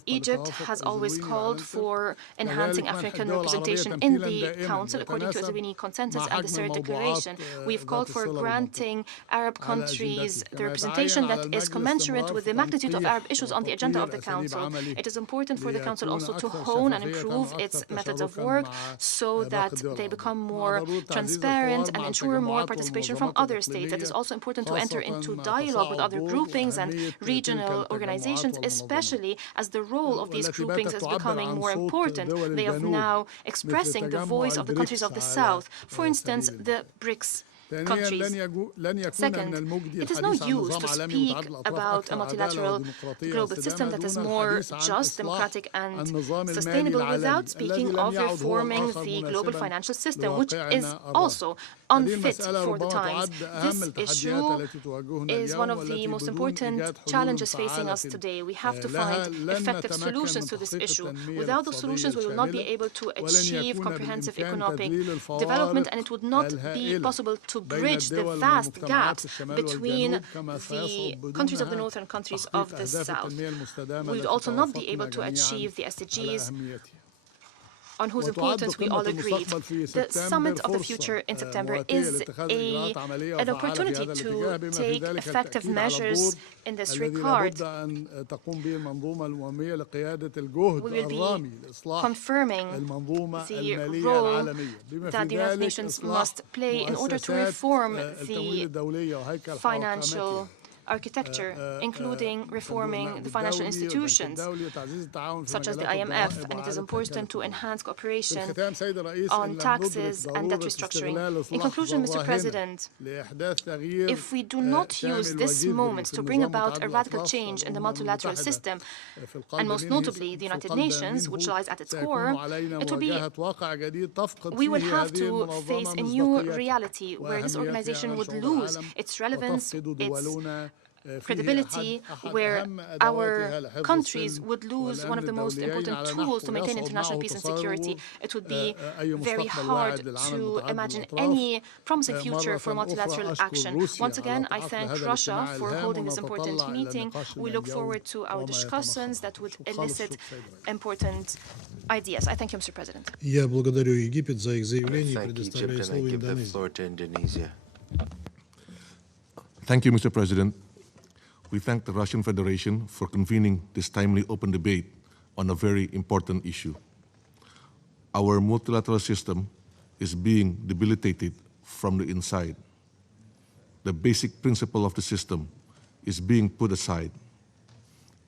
Egypt has always called for enhancing African representation in the Council according to the Zwini Consensus and the Third Declaration. We've called for granting Arab countries the representation that is commensurate with the magnitude of Arab issues on the agenda of the Council. It is important for the Council also to hone and improve its methods of work so that they become more transparent and ensure more participation from other states. It is also important to enter into dialogue with other groupings and regional organizations, especially as the role of these groupings is becoming more important. They are now expressing the voice of the countries of the South. For instance, the BRICS countries. Second, it is no use to speak about a multilateral global system that is more just, democratic, and sustainable without speaking of reforming the global financial system, which is also unfit for the times. This issue is one of the most important challenges facing us today. We have to find effective solutions to this issue. Without those solutions, we will not be able to achieve comprehensive economic development, and it would not be possible to bridge the vast gaps between the countries of the north and countries of the south. We would also not be able to achieve the SDGs, on whose importance we all agreed. The Summit of the Future in September is an opportunity to take effective measures in this regard. We will be confirming the role that the United Nations must play in order to reform the financial architecture, including reforming the financial institutions, such as the IMF, and it is important to enhance cooperation on taxes and debt restructuring. In conclusion, Mr. President, if we do not use this moment to bring about a radical change in the multilateral system, and most notably the United Nations, which lies at its core, we will have to face a new reality where this organization would lose its relevance, its credibility, where our countries would lose one of the most important tools to maintain international peace and security. It would be very hard to imagine any promising future for multilateral action. Once again, I thank Russia for holding this important meeting. We look forward to our discussions that would elicit important ideas. I thank you, Mr. President. Я благодарю Египет за их заявление. Предоставляю слово Индонезии. Thank you, Mr. President. We thank the Russian Federation for convening this timely open debate on a very important issue. Our multilateral system is being debilitated from the inside. The basic principle of the system is being put aside.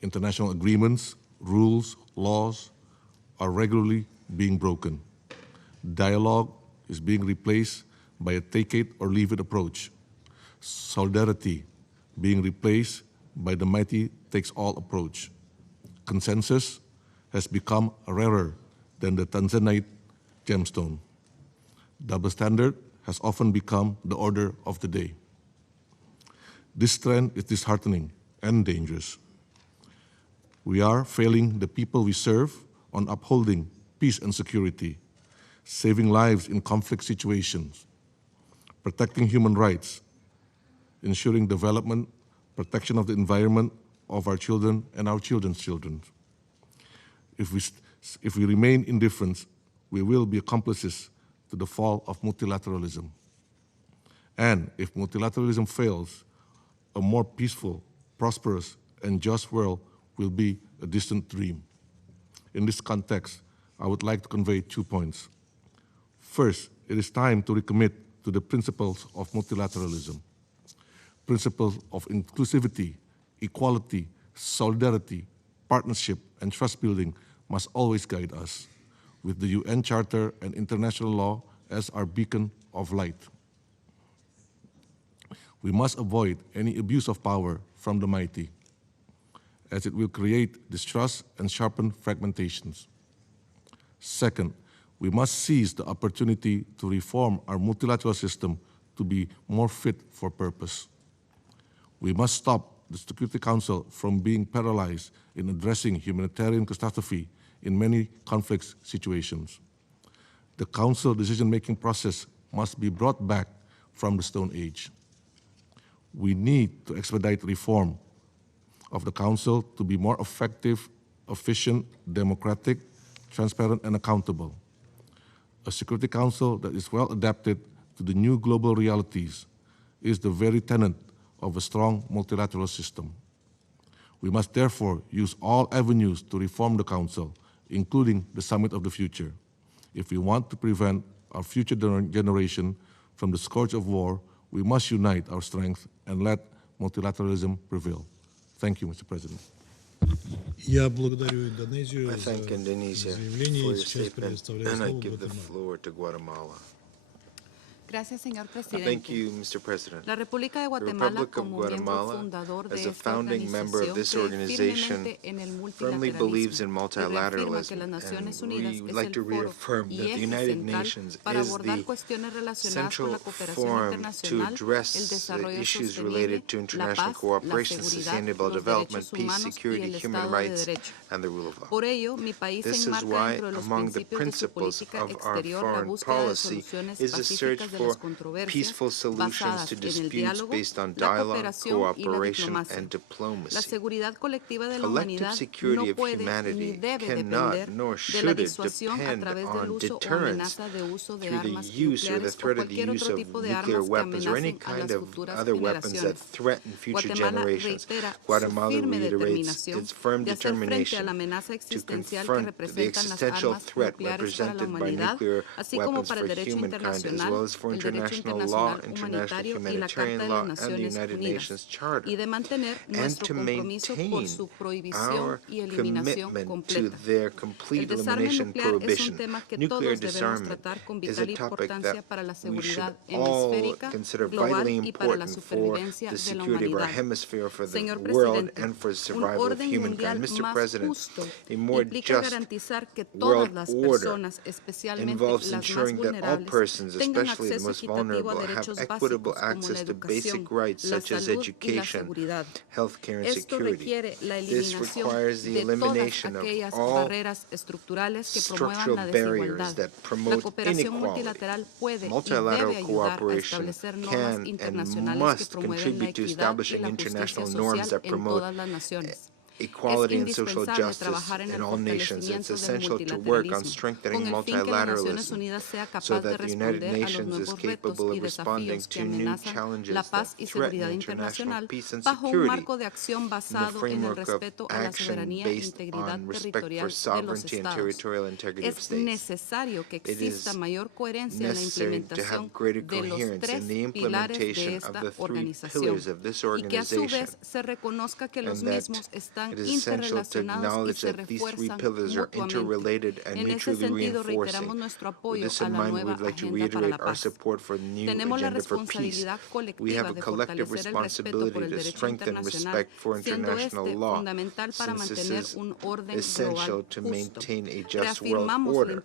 International agreements, rules, laws are regularly being broken. Dialogue is being replaced by a take it or leave it approach. Solidarity being replaced by the mighty takes all approach. Consensus has become rarer than the Tanzanite gemstone. Double standard has often become the order of the day. This trend is disheartening and dangerous. We are failing the people we serve on upholding peace and security, saving lives in conflict situations, protecting human rights, ensuring development, protection of the environment of our children and our children's children. If we remain indifferent, we will be accomplices to the fall of multilateralism. And if multilateralism fails, a more peaceful, prosperous, and just world will be a distant dream. In this context, I would like to convey 2 points. First, it is time to recommit to the principles of multilateralism. Principles of inclusivity, equality, solidarity, partnership, and trust building must always guide us, with the UN Charter and international law as our beacon of light. We must avoid any abuse of power from the mighty, as it will create distrust and sharpen fragmentations. Second, we must seize the opportunity to reform our multilateral system to be more fit for purpose. We must stop the Security Council from being paralyzed in addressing humanitarian catastrophe in many conflict situations. The Council decision-making process must be brought back from the Stone Age. We need to expedite reform of the Council to be more effective, efficient, democratic, transparent, and accountable. A Security Council that is well adapted to the new global realities is the very tenet of a strong multilateral system. We must therefore use all avenues to reform the Council, including the Summit of the Future, if we want to prevent our future generation from the scourge of war. We must unite our strength and let multilateralism prevail. Thank you, Mr. President. Я благодарю Индонезию I thank Indonesia for your statement, and I give the floor to Guatemala. Thank you, Mr. President. The Republic of Guatemala, as a founding member of this organization, firmly believes in multilateralism, and we would like to reaffirm that the United Nations is the central forum to address issues related to international cooperation, sustainable development, peace, security, human rights, and the rule of law. This is why, among the principles of our foreign policy, is the search for peaceful solutions to disputes based on dialogue, cooperation, and diplomacy. Collective security of humanity cannot nor should it depend on deterrence through the use or the threat of the use of nuclear weapons or any kind of other weapons that threaten future generations. Guatemala reiterates its firm determination to confront the existential threat represented by nuclear weapons for humankind, as well as for international law, international humanitarian law, and the United Nations Charter, and to maintain our commitment to their complete elimination and prohibition. Nuclear disarmament is a topic that we should all consider vitally important for the security of our hemisphere, for the world, and for the survival of humankind. Mr. President, a more just world order involves ensuring that all persons, especially the most vulnerable, have equitable access to basic rights such as education, healthcare, and security. This requires the elimination of all structural barriers that promote inequality. Multilateral cooperation can and must contribute to establishing international norms that promote equality and social justice in all nations. It's essential to work on strengthening multilateralism so that the United Nations is capable of responding to new challenges that threaten international peace and security in the framework of action based on respect for sovereignty and territorial integrity of states. It is necessary to have greater coherence in the implementation of the three pillars of this organization, and that it is essential to acknowledge that these three pillars are interrelated and mutually reinforcing. With this in mind, we would like to reiterate our support for the new agenda for peace. We have a collective responsibility to strengthen respect for international law, since this is essential to maintain a just world order.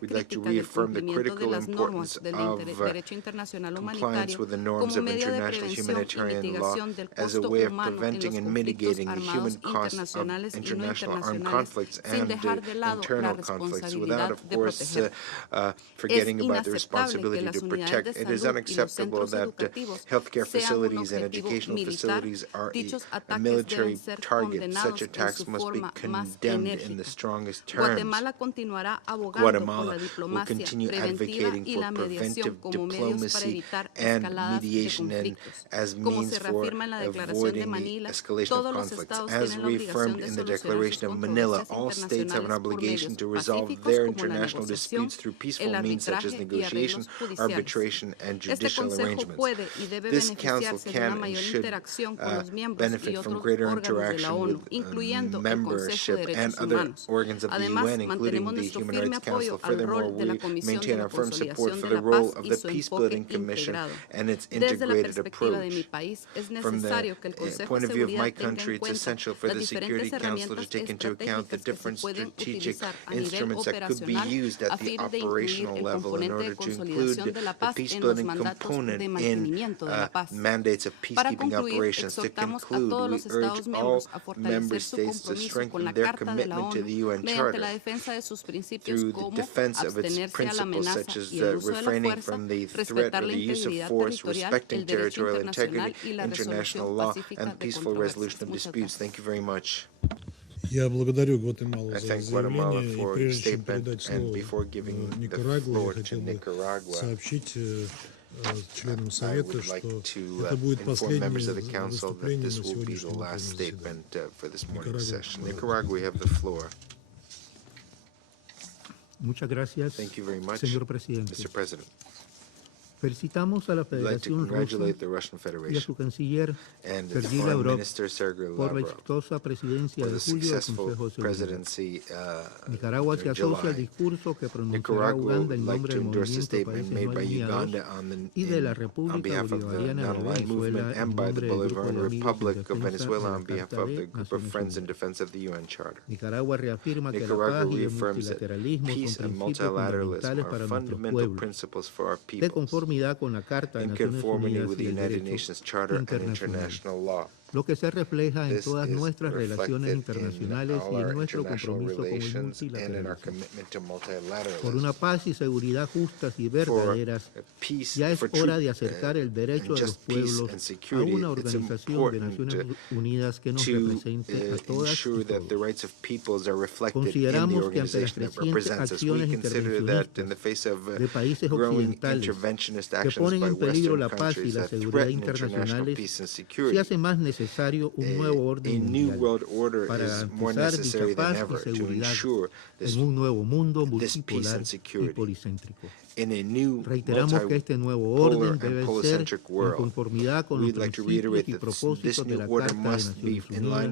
We'd like to reaffirm the critical importance of compliance with the norms of international humanitarian law as a way of preventing and mitigating the human cost of international armed conflicts and internal conflicts, without, of course, forgetting about the responsibility to protect. It is unacceptable that healthcare facilities and educational facilities are a military target. Such attacks must be condemned in the strongest terms. Guatemala will continue advocating for preventive diplomacy and mediation and as means for avoiding the escalation of conflicts. As reaffirmed in the Declaration of Manila, all states have an obligation to resolve their international disputes through peaceful means such as negotiation, arbitration, and judicial arrangements. This Council can and should benefit from greater interaction with membership and other organs of the UN, including the Human Rights Council. Furthermore, we maintain our firm support for the role of the Peacebuilding Commission and its integrated approach. From the point of view of my country, it's essential for the Security Council to take into account the different strategic instruments that could be used at the operational level in order to include the peacebuilding component in mandates of peacekeeping operations. To conclude, we urge all member states to strengthen their commitment to the UN Charter through the defense of its principles, such as refraining from the threat or the use of force, respecting territorial integrity, international law, and the peaceful resolution of disputes. Thank you very much. Я благодарю Гватемалу I за thank Guatemala заявление, и for прежде чем statement, передать and слово before giving the Никарагуа, floor я to хотел бы Nicaragua, сообщить членам I Совета, would like что to это будет inform members of the последнее Council that выступление this на will be the сегодняшнем last заседании. statement for this morning's session. Nicaragua, you have the floor. Muchas gracias, Thank you very much, señor presidente. Mr. President. Felicitamos a la Federación Rusa y a su canciller Sergei Lavrov por la exitosa presidencia de julio del Consejo de Seguridad. Nicaragua se asocia al discurso que pronunciará Uganda en nombre del movimiento de países no alineados y de la República Bolivariana de Venezuela en nombre del Grupo de Amigos en Defensa de la Carta de Naciones Unidas. Nicaragua reafirma que la paz y el multilateralismo son principios fundamentales para nuestros pueblos, de conformidad con la Carta de Naciones Unidas y el derecho internacional, lo que se refleja en todas nuestras relaciones internacionales y en nuestro compromiso con el multilateralismo. Por una paz y seguridad justas y verdaderas, ya es hora de acercar el derecho de los pueblos a una organización de Naciones Unidas que nos represente a todas y todos. Consideramos que ante las crecientes acciones intervencionistas de países occidentales que ponen en peligro la paz y la seguridad internacionales, se hace más necesario un nuevo orden mundial para garantizar dicha paz y seguridad en un nuevo mundo multipolar y policéntrico. Reiteramos que este nuevo orden debe ser en conformidad con los principios y propósitos de la Carta de Naciones Unidas,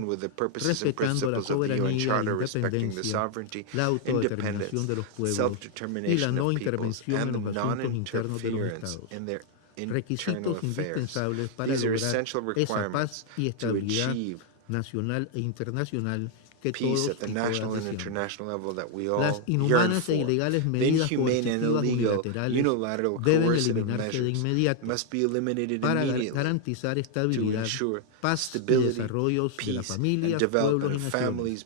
respetando la soberanía y la independencia, la autodeterminación de los pueblos y la no intervención en los asuntos internos de los Estados. Requisitos indispensables para lograr esa paz y estabilidad nacional e internacional que todos y todas deseamos. Las inhumanas e ilegales medidas coercitivas unilaterales deben eliminarse de inmediato para garantizar estabilidad, paz y desarrollo de las familias, pueblos y naciones.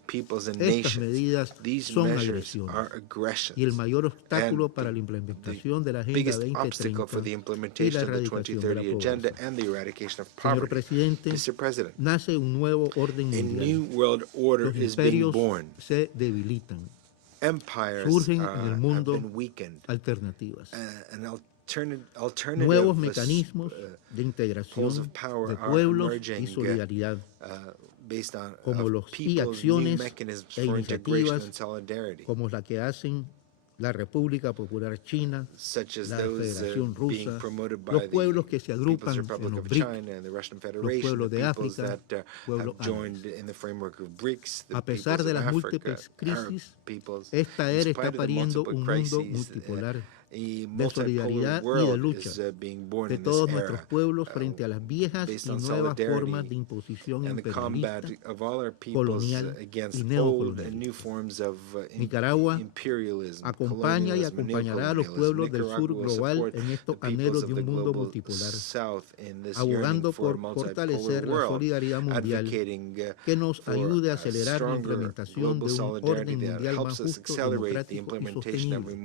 Estas medidas son agresiones y el mayor obstáculo para la implementación de la Agenda 2030 y la erradicación de la pobreza. Señor Presidente, nace un nuevo orden mundial. Los imperios se debilitan. Surgen en el mundo alternativas. Nuevos mecanismos de integración de pueblos y solidaridad, como acciones e iniciativas como la que hacen la República Popular China, la Federación Rusa, los pueblos que se agrupan en los BRIC, los pueblos de África, pueblos árabes. A pesar de las múltiples crisis, esta era está pariendo un mundo multipolar de solidaridad y de lucha de todos nuestros pueblos frente a las viejas y nuevas formas de imposición imperialista, colonial y neocolonial. Nicaragua acompaña y acompañará a los pueblos del sur global en estos anhelos de un mundo multipolar, abogando por fortalecer la solidaridad mundial que nos ayude a acelerar la implementación de un orden mundial más justo, democrático y sostenible.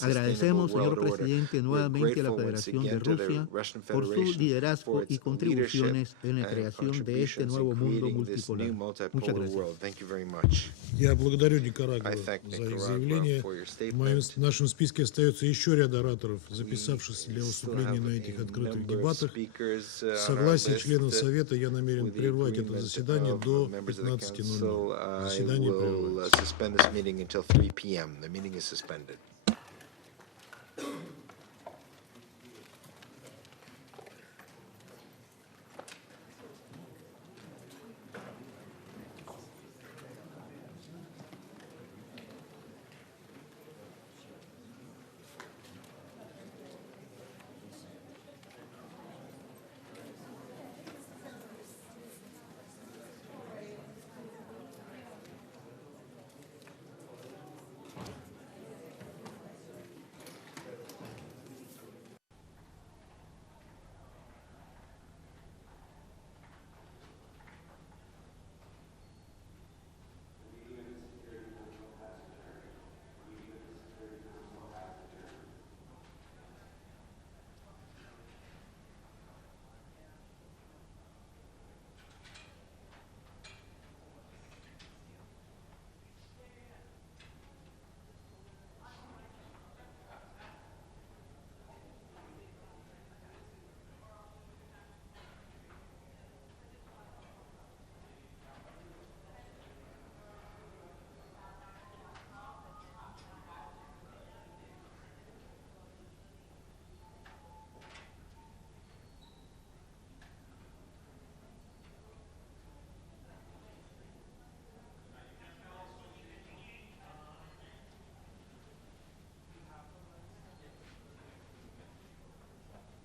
Agradecemos, señor Presidente, nuevamente a la Federación de Rusia por su liderazgo y contribuciones en la creación de este nuevo mundo multipolar. Muchas gracias. Я благодарю Никарагуа за их заявление. В нашем списке остается еще ряд ораторов, записавшихся для выступления на этих открытых дебатах. С согласия членов Совета я намерен прервать это заседание до 15:00. Заседание прервается.